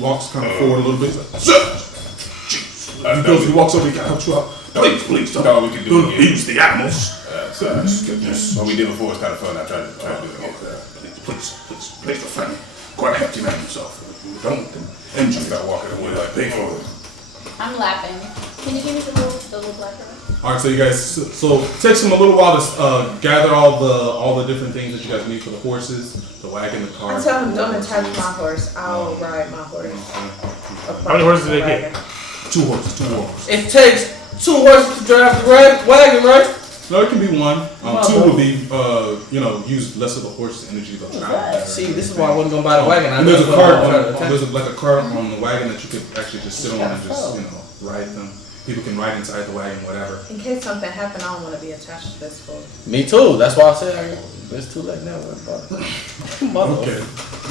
walks kind of forward a little bit. He's like, he walks over, he kind of helps you out. Please, don't. No, we can do it again. Use the animals. What we did before was kind of fun. I tried to do it again. Please, the friend. Quite a hefty man himself. Don't injure. Start walking away like Pay for it. I'm laughing. Can you give me the little black girl? All right, so you guys, so it takes them a little while to gather all the different things that you guys need for the horses, the wagon, the I cart. tell him don't attach my horse. I'll ride my horse. How many horses did they get? Two horses. It takes 2 horses to drive the wagon, right? No, it can be one. Two would be, use less of the horse's energy to travel better. See, this is why I wasn't gonna buy the wagon. And there's a cart like a cart on the wagon that you could actually just sit on and just, ride them. People can ride inside the wagon, whatever. In case something happened, I don't want to be attached to this fool. Me too. That's why I said it's too late now. Okay.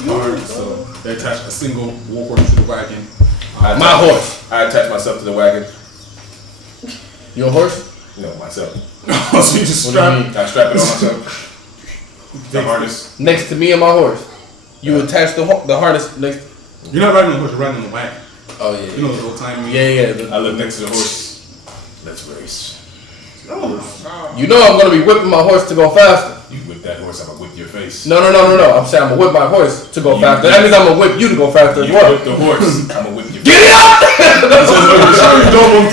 All right, so they attach a single war horse to the wagon. My horse. I attach myself to the wagon. Your horse? No, myself. So you just What do you mean? I strap it on myself. The harness. Next to me and my horse. You attach the harness next. You're not riding the horse, you're riding the wagon. Oh yeah. You know the little tiny. Yeah. I live next to the horse. Let's race. You know I'm gonna be whipping my horse to go faster. You whip that horse, I'm gonna whip your face. No. I'm saying I'm gonna whip my horse to go faster. That means I'm gonna whip you to go faster as You well. whip the horse, I'm gonna whip your Get face. it up! You don't want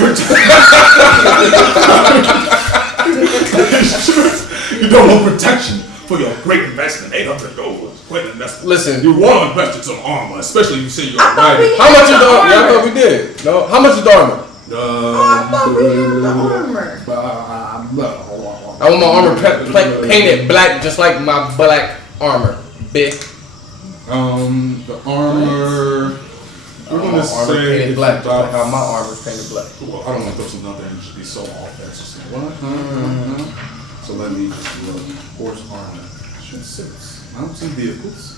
you don't want protection for your great investment. 800 gold was quite an investment. Listen, You want to invest in some armor, especially you say you're I thought riding. how much is the armor? Yeah, I thought we did. No, how much is the armor? I thought we had the armor. I want my armor painted black, just like my black armor. Bitch. The armor. We're gonna say painted it's black, just about like how my armor is painted black. Well, I don't want to throw something out there and just be so off. That's just what? So let me just look. Horse armor. Should 6. I don't see vehicles.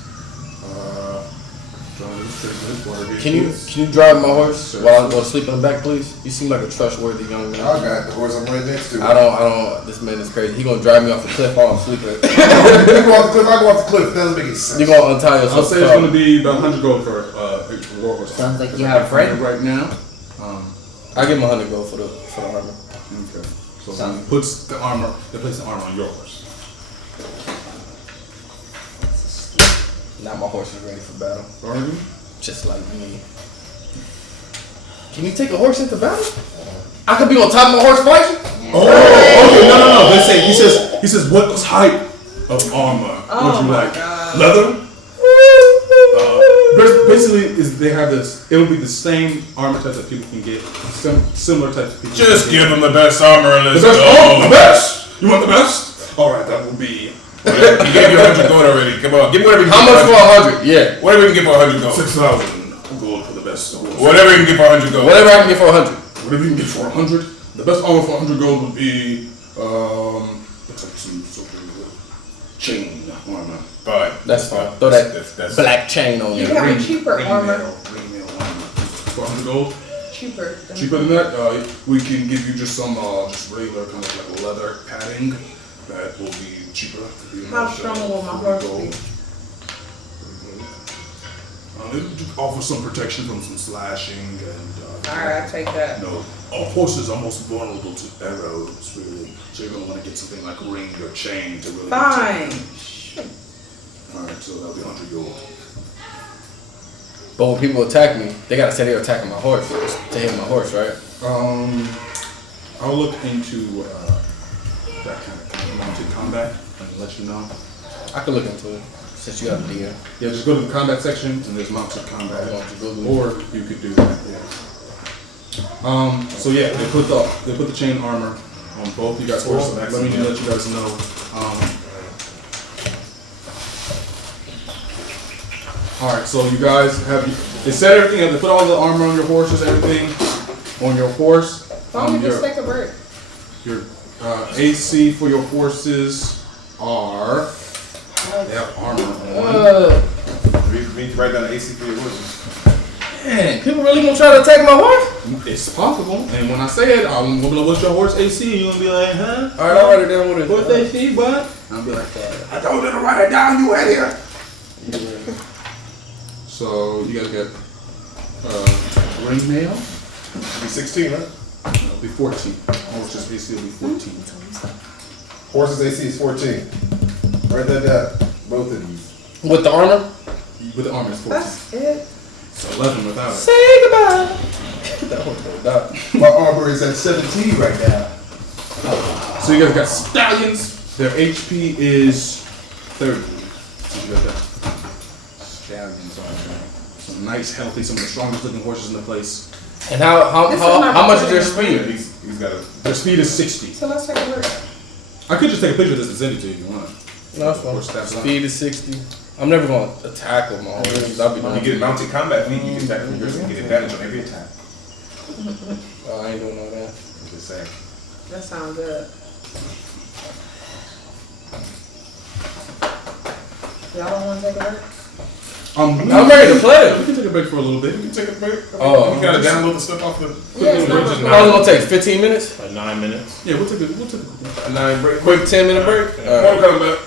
Can you drive my horse while I go to sleep in the back, please? You seem like a trustworthy young man. I got the horse I'm right next to. I don't. This man is crazy. He gonna drive me off the cliff while I'm sleeping. You go off the cliff, I go off the cliff. That doesn't make any sense. You gonna untie yourself? I'll say it's going to be about 100 gold for war horse. Sounds like you have a friend. right now. I give him 100 gold for the armor. Okay. So he puts the armor. They place the armor on your horse. Now my horse is ready for battle. Already? Just like me. Can you take a horse into battle? I could be on top of my horse fighting. Oh, okay, no. He says, what type of armor would you like? God. Leather? Basically, they have this. It'll be the same armor type that people can get. Similar types of people. Just give them the best armor and let's The best? go. Oh, the best! You want the best? All right, that will be He gave you 100 gold already. Come on, give me whatever you can How get much for for 100? Yeah. Whatever you can get for 100 gold. 6,000 gold for the best. Whatever you can get for 100 gold. Whatever I can get for 100. Whatever you can get for 100. The best armor for 100 gold would be looks like some sort of chain armor. Fine. That's fine. Throw that That's black chain on You there. have a cheaper armor. Ringmail armor. For 100 gold. Cheaper. Cheaper than that, we can give you just some just regular kind of like leather padding. That will be cheaper. How strong will my horse be? It'll just offer some protection from some slashing and. Alright, I take that. No, a horse is almost vulnerable to arrows, really. So you're gonna want to get something like ring or chain to really. Fine. Alright, so that'll be 100 gold. But when people attack me, they gotta say they're attacking my horse to hit my horse, right? I'll look into that kind of mounted combat and let you know. I could look into it since you got a DM. Yeah, just go to the combat section and there's mounted combat. Oh, Or you could do that. Yeah. So yeah, they put the chain armor on both you guys' horses. Let me let you guys know. All right, so you guys they set everything up. They put all the armor on your horses, everything on your horse. Why don't we just take a break? Your AC for your horses are. They have armor on. Read right down the AC for your horses. Man, people really gonna try to attack my horse? It's possible. And when I say it, I'm gonna be like, what's your horse AC? And you're gonna be like, huh? Alright, I'll write it down with it. What's AC, bud? I'll be like, I told you to write it down, you idiot. So you guys get ring mail. It'll be 16, right? It'll be 14. Horses AC will be 14. Horses AC is 14. Write that down. Both of you. With the armor? With the armor, it's 14. That's it. It's 11 without it. Say goodbye. That horse gonna die. My armor is at 17 right now. So you guys got stallions. Their HP is 30. So you guys got stallions on there. Some nice, healthy, some of the strongest looking horses in the place. And how much is their speed? He's got a. Their speed is 60. So let's take a break. I could just take a picture of this and send it to you if you want. No, that's Horse stats fine. on. Speed is 60. I'm never gonna attack with my horse. I'll be You get mounted combat feat, you can attack from yours and get advantage on every attack. I ain't doing all that. I'm just saying. That sounds good. Y'all don't want to take a break? I'm ready to play. We can take a break for a little bit. You can take a break. Oh. You gotta download the stuff off the. Yeah, it's not How long gonna take? 15 minutes? Like 9 minutes. Yeah, we'll take a break. A 9 break. Quick 10-minute break? Mortal Kombat.